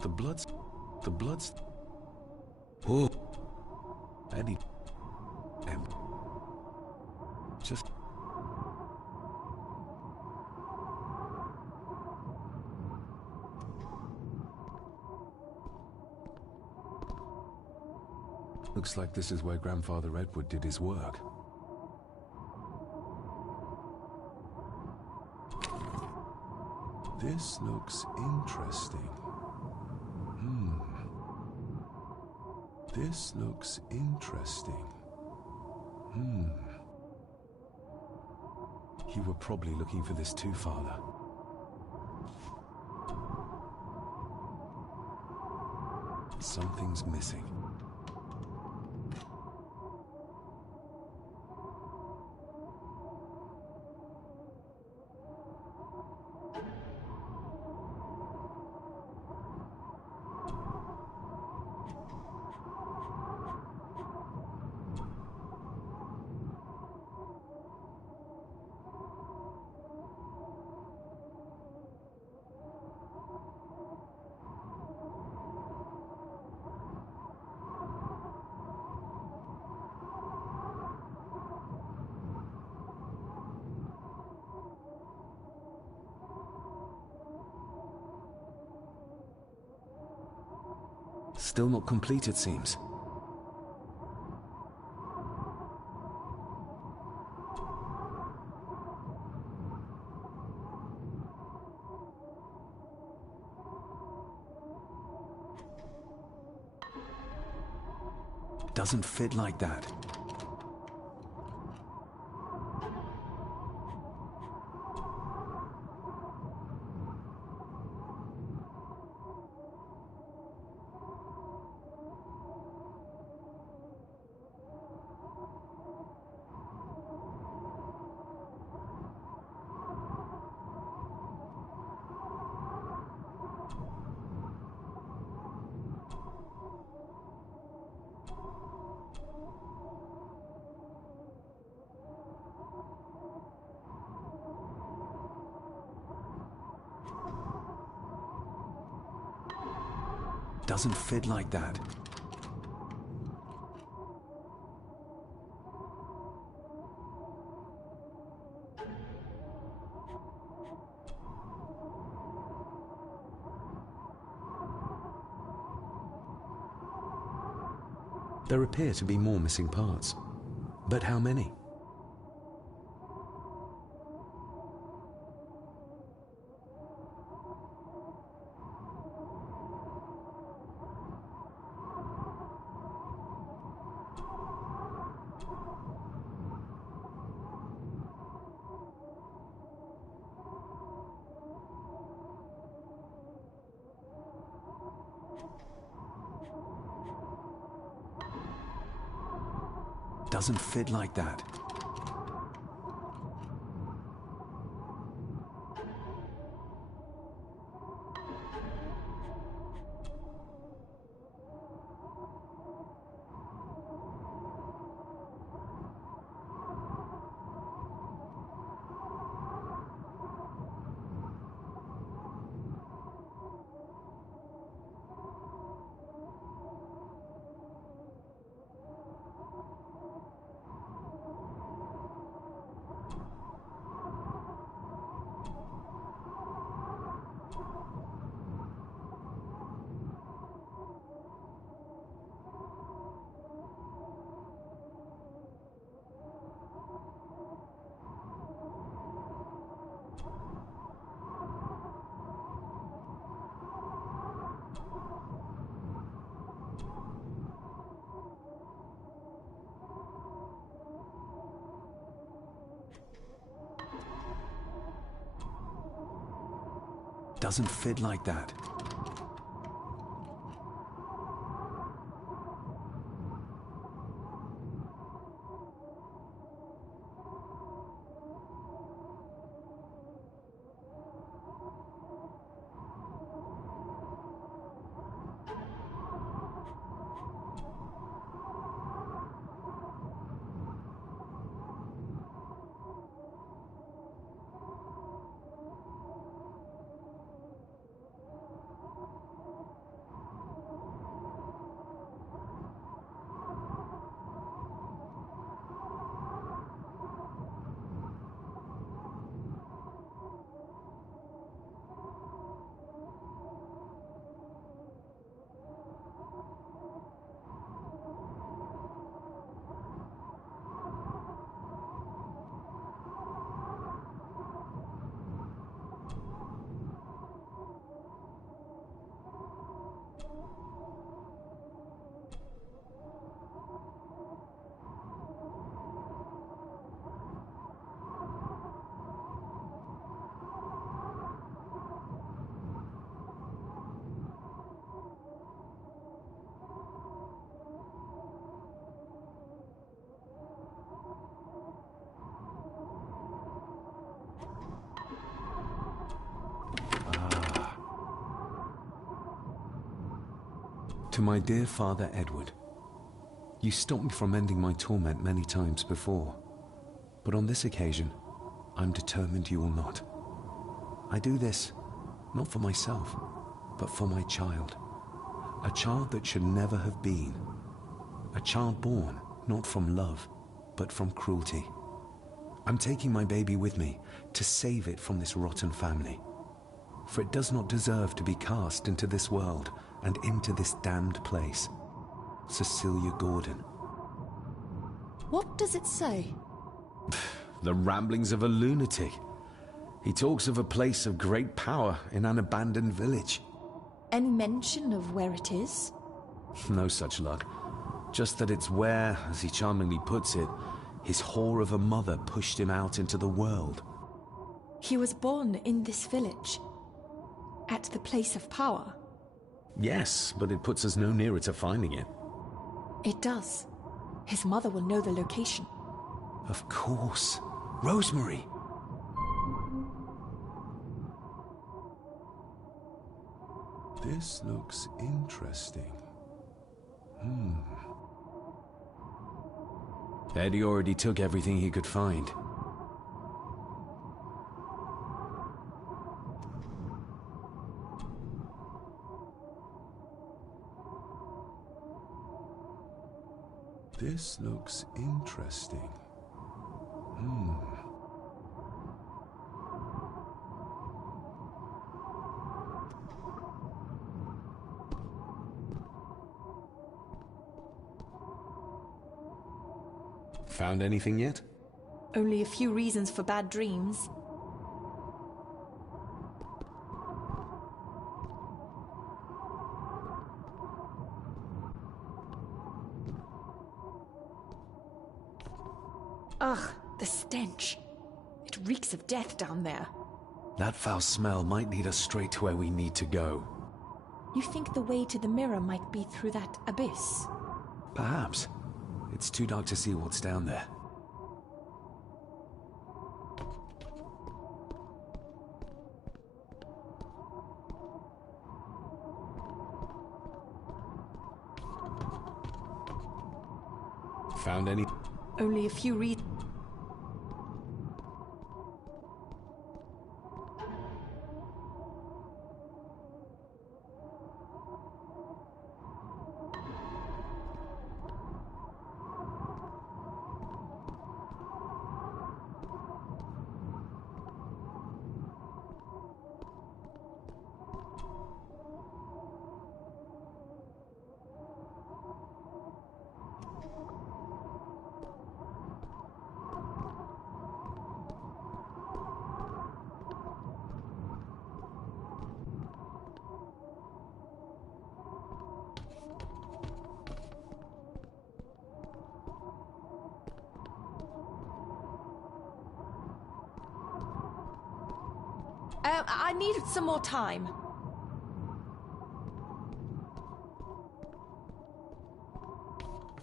The bloods... Oh! Eddie... Just... Looks like this is where Grandfather Edward did his work. This looks interesting. This looks interesting. You were probably looking for this too, Father. Something's missing. Still not complete, it seems. Doesn't fit like that. Doesn't fit like that. There appear to be more missing parts. But how many? Doesn't fit like that. Doesn't fit like that. To my dear Father Edward, you stopped me from ending my torment many times before, but on this occasion, I'm determined you will not. I do this, not for myself, but for my child. A child that should never have been. A child born, not from love, but from cruelty. I'm taking my baby with me to save it from this rotten family. For it does not deserve to be cast into this world and into this damned place. Cecilia Gordon. What does it say? The ramblings of a lunatic. He talks of a place of great power in an abandoned village. Any mention of where it is? No such luck. Just that it's where, as he charmingly puts it, his whore of a mother pushed him out into the world. He was born in this village. At the place of power. Yes, but it puts us no nearer to finding it. It does. His mother will know the location. Of course. Rosemary! This looks interesting. Eddie already took everything he could find. This looks interesting. Found anything yet? Only a few reasons for bad dreams. Ugh, the stench. It reeks of death down there. That foul smell might lead us straight to where we need to go. You think the way to the mirror might be through that abyss? Perhaps. It's too dark to see what's down there. Found any? Only a few reasons. I needed some more time.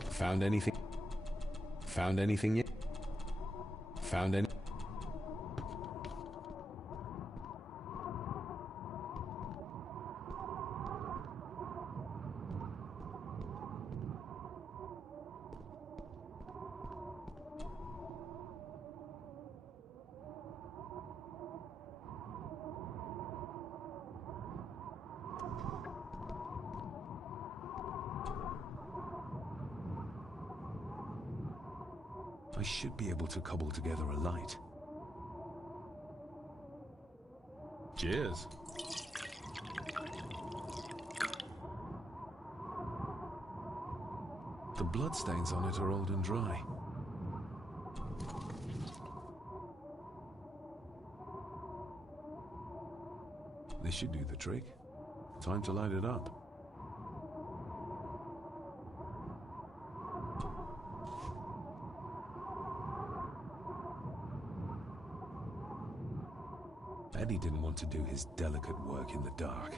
Found anything? Found anything yet? Found any? I should be able to cobble together a light. Cheers. The bloodstains on it are old and dry. This should do the trick. Time to light it up. Eddie didn't want to do his delicate work in the dark.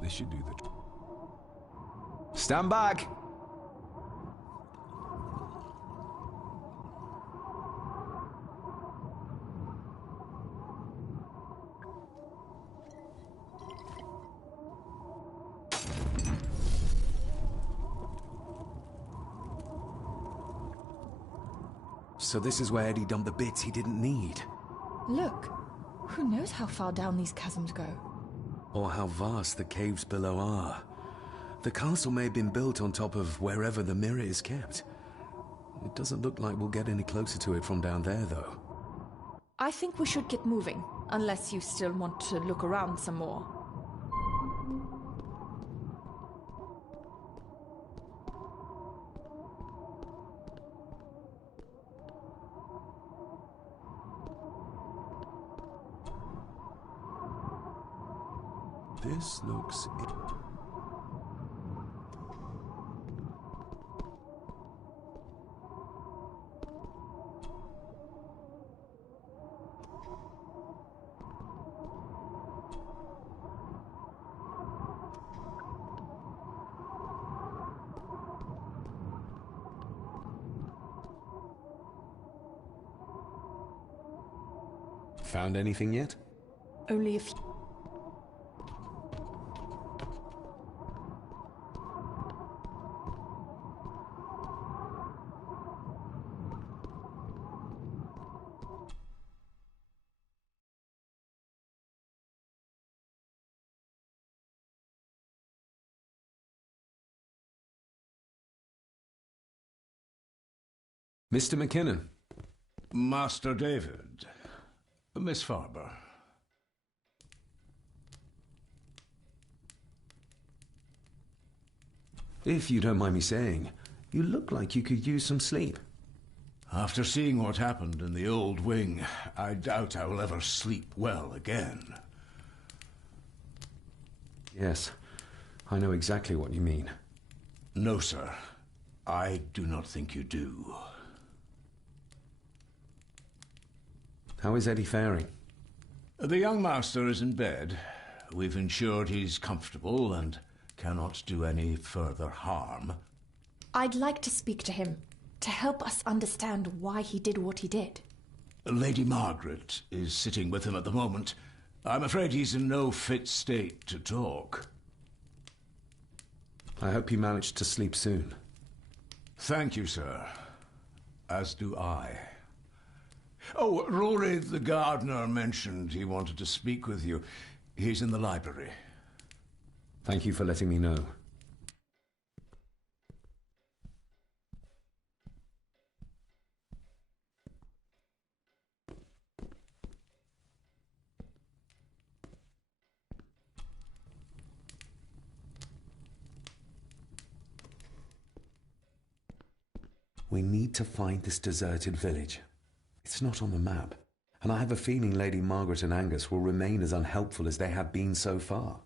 This should do the trick. Stand back! So this is where Eddie dumped the bits he didn't need. Look, who knows how far down these chasms go? Or how vast the caves below are. The castle may have been built on top of wherever the mirror is kept. It doesn't look like we'll get any closer to it from down there, though. I think we should get moving, unless you still want to look around some more. This looks... Found anything yet? Only a few. Mr. McKinnon. Master David. Miss Farber. If you don't mind me saying, you look like you could use some sleep. After seeing what happened in the old wing, I doubt I will ever sleep well again. Yes, I know exactly what you mean. No, sir. I do not think you do. How is Eddie faring? The young master is in bed. We've ensured he's comfortable and cannot do any further harm. I'd like to speak to him, to help us understand why he did what he did. Lady Margaret is sitting with him at the moment. I'm afraid he's in no fit state to talk. I hope you managed to sleep soon. Thank you, sir. As do I. Oh, Rory the gardener mentioned he wanted to speak with you. He's in the library. Thank you for letting me know. We need to find this deserted village. It's not on the map, and I have a feeling Lady Margaret and Angus will remain as unhelpful as they have been so far.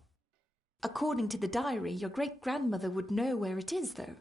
According to the diary, your great-grandmother would know where it is, though.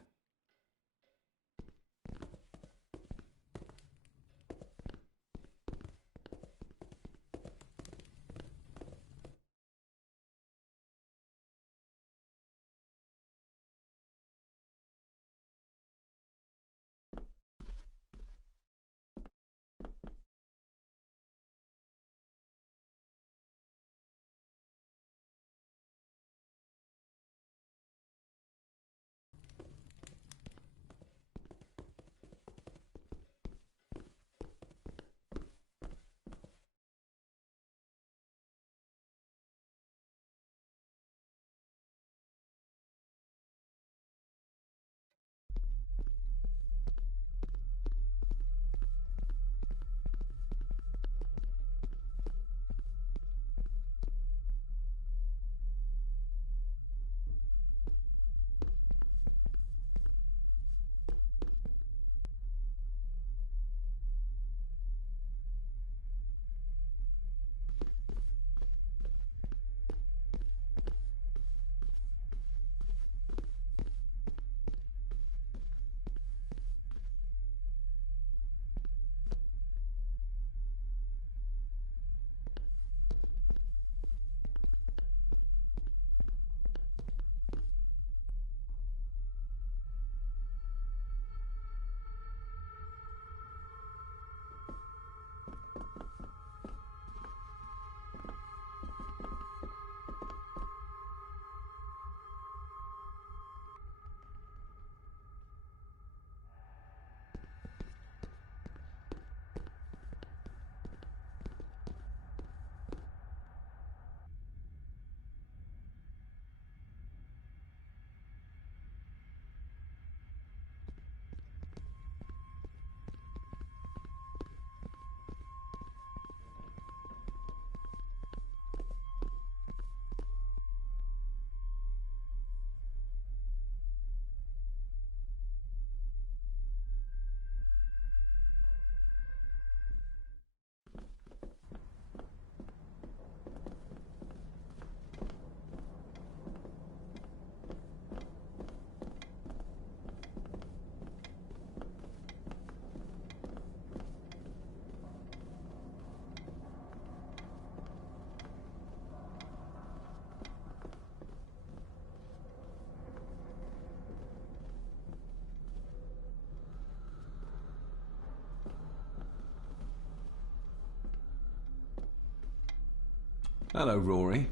Hello, Rory.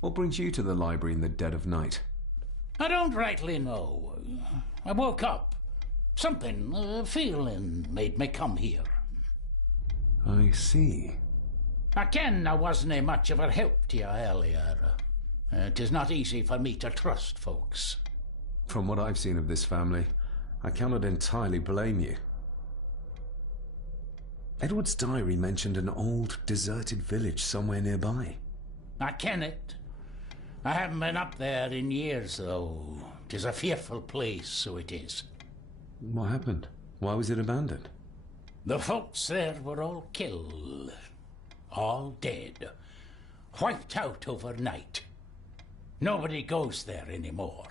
What brings you to the library in the dead of night? I don't rightly know. I woke up. Something, feeling, made me come here. I see. I ken I wasn't much of a help to you earlier. 'Tis not easy for me to trust folks. From what I've seen of this family, I cannot entirely blame you. Edward's diary mentioned an old, deserted village somewhere nearby. I ken it. I haven't been up there in years, though. 'Tis a fearful place, so it is. What happened? Why was it abandoned? The folks there were all killed. All dead. Wiped out overnight. Nobody goes there anymore.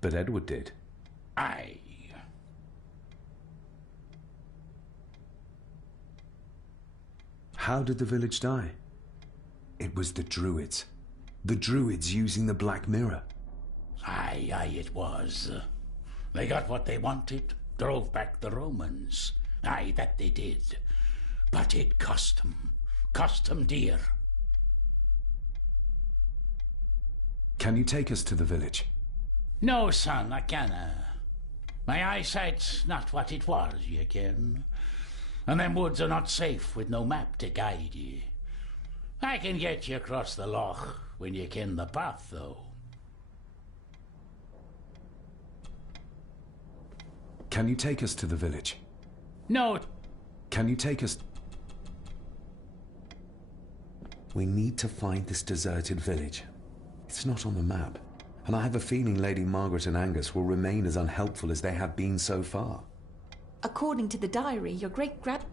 But Edward did. Aye. How did the village die? It was the Druids. The Druids using the Black Mirror. Aye, it was. They got what they wanted, drove back the Romans. Aye, that they did. But it cost them dear. Can you take us to the village? No, son, I canna. My eyesight's not what it was, you ken. And them woods are not safe with no map to guide ye. I can get you across the loch when you ken the path, though. Can you take us to the village? No. Can you take us... We need to find this deserted village. It's not on the map, and I have a feeling Lady Margaret and Angus will remain as unhelpful as they have been so far. According to the diary, your great-grand...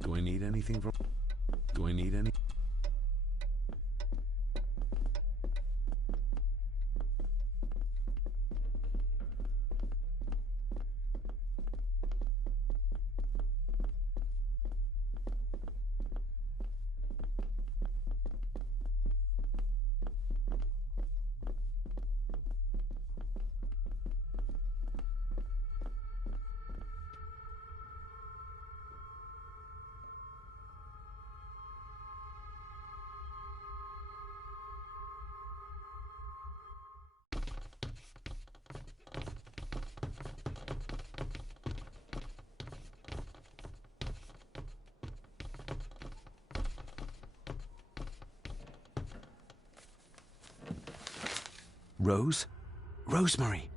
Do I need anything from... Do I need any... Rose? Rosemary!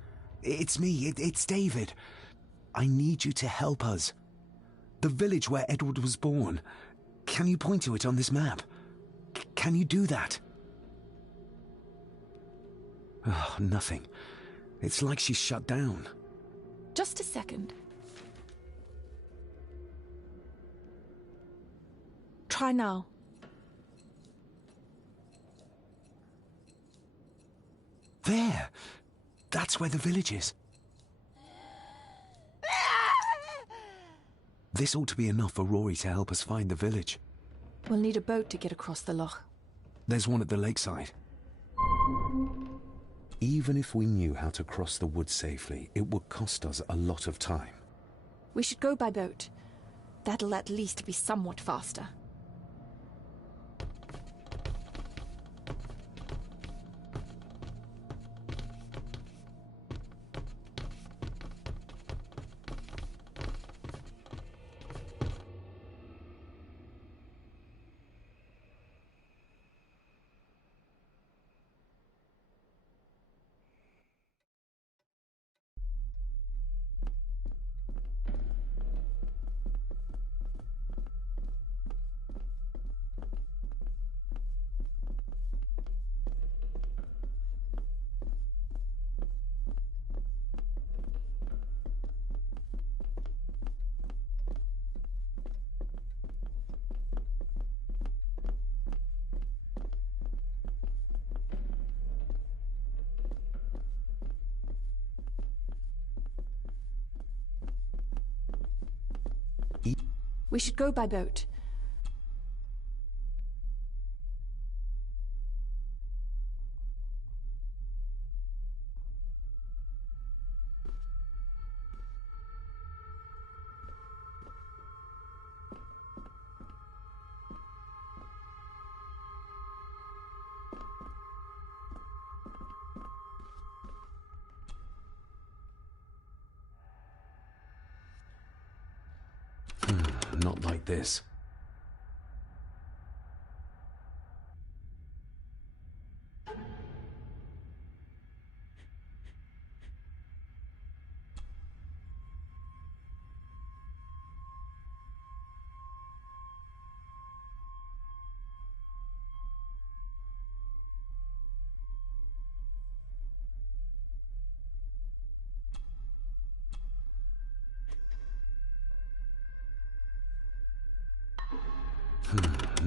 It's me, it's David. I need you to help us. The village where Edward was born. Can you point to it on this map? Can you do that? Oh, nothing. It's like she's shut down. Just a second. Try now. There! That's where the village is. This ought to be enough for Rory to help us find the village. We'll need a boat to get across the loch. There's one at the lakeside. Even if we knew how to cross the woods safely, it would cost us a lot of time. We should go by boat. That'll at least be somewhat faster. We should go by boat. Not like this.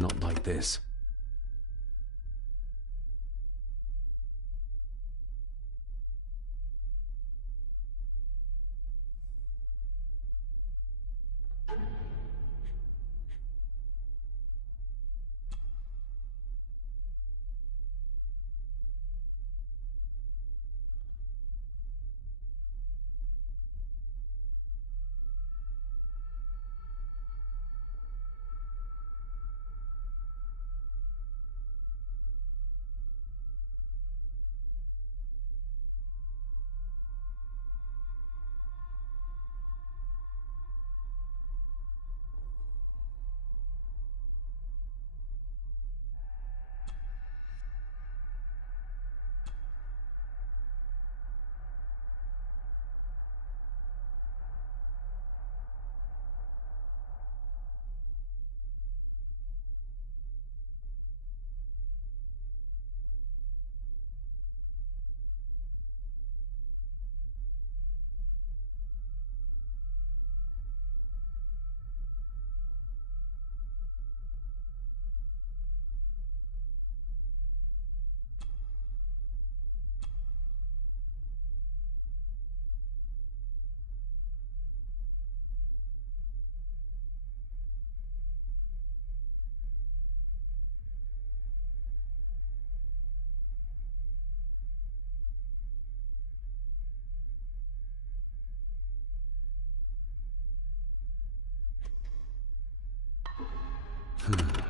Not like this.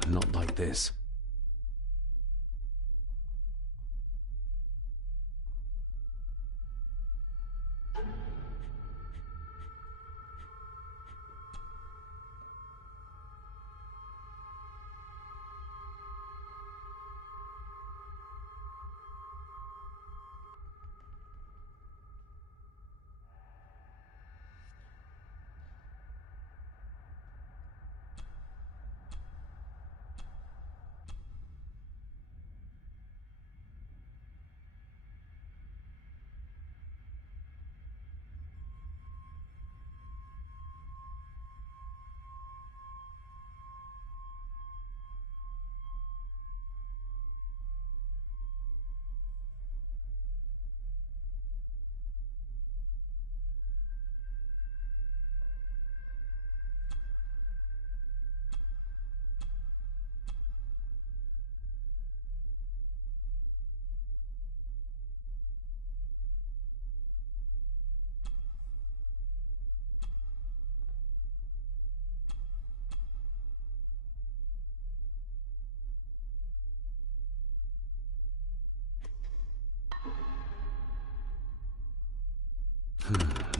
Not like this.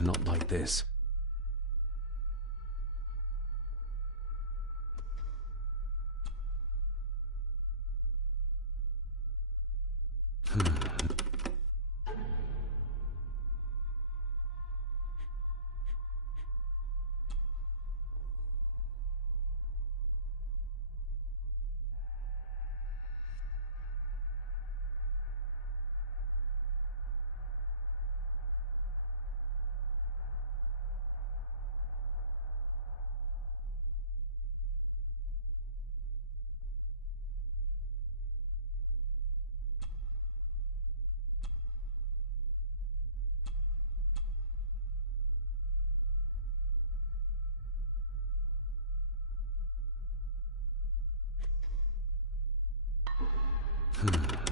Not like this.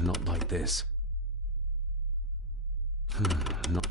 Not like this. Not...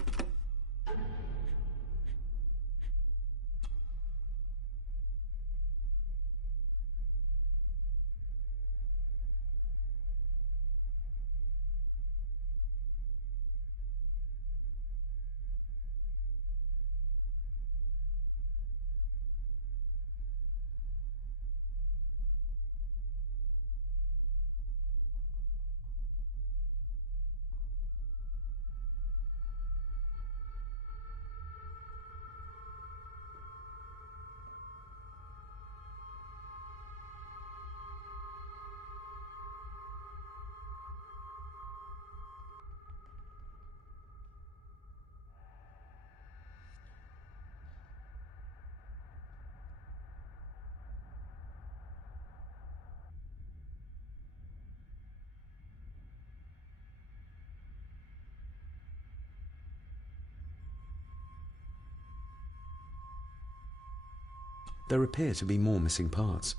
There appear to be more missing parts.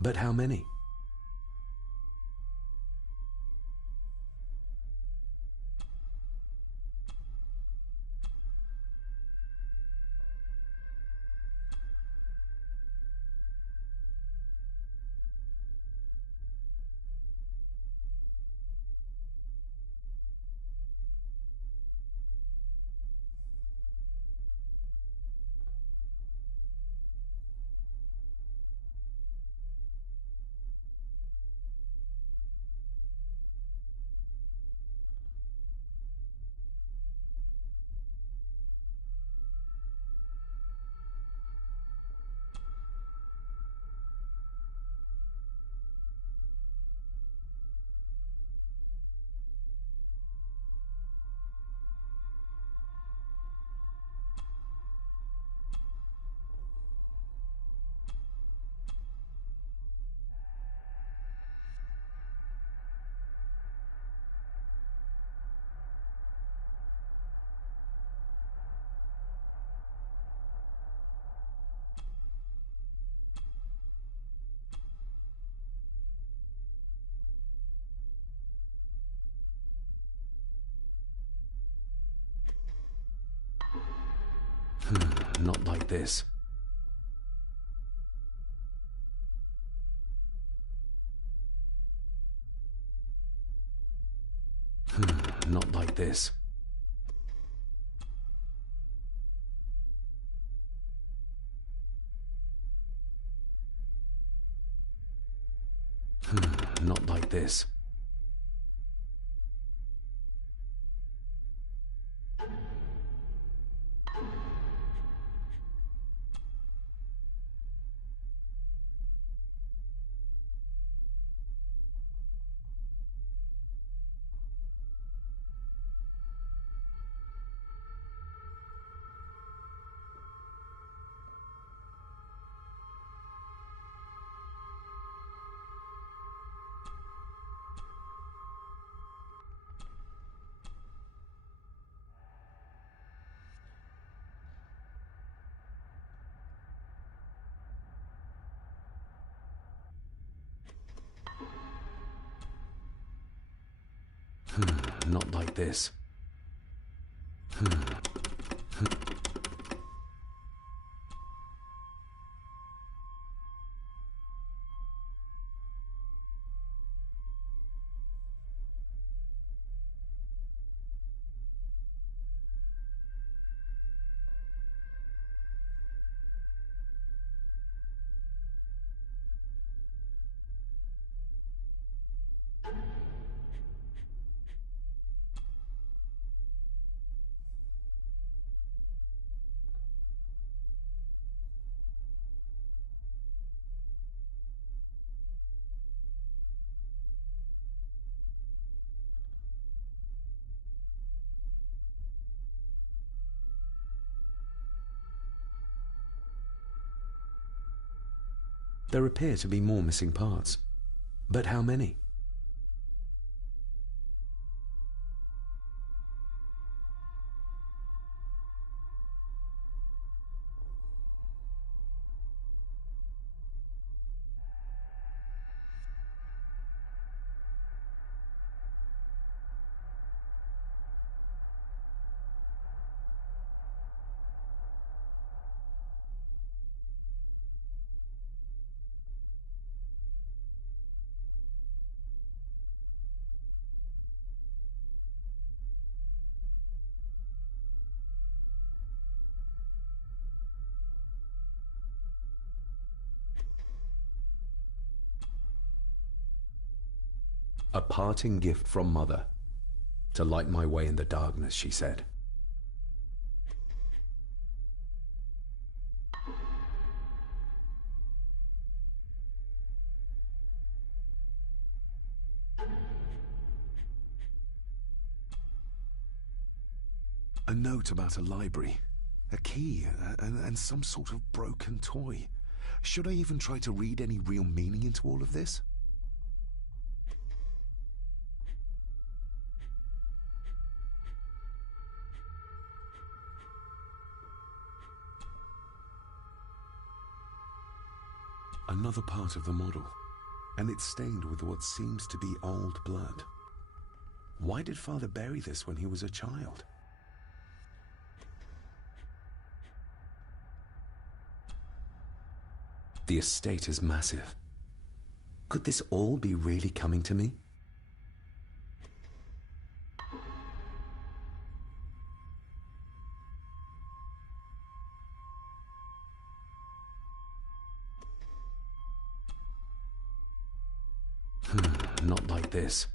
But how many? Not like this. Not like this. Not like this. Not like this. There appear to be more missing parts. But how many? A parting gift from Mother. To light my way in the darkness, she said. A note about a library. A key, and some sort of broken toy. Should I even try to read any real meaning into all of this? Another part of the model, and it's stained with what seems to be old blood. Why did Father bury this when he was a child? The estate is massive. Could this all be really coming to me? Not like this.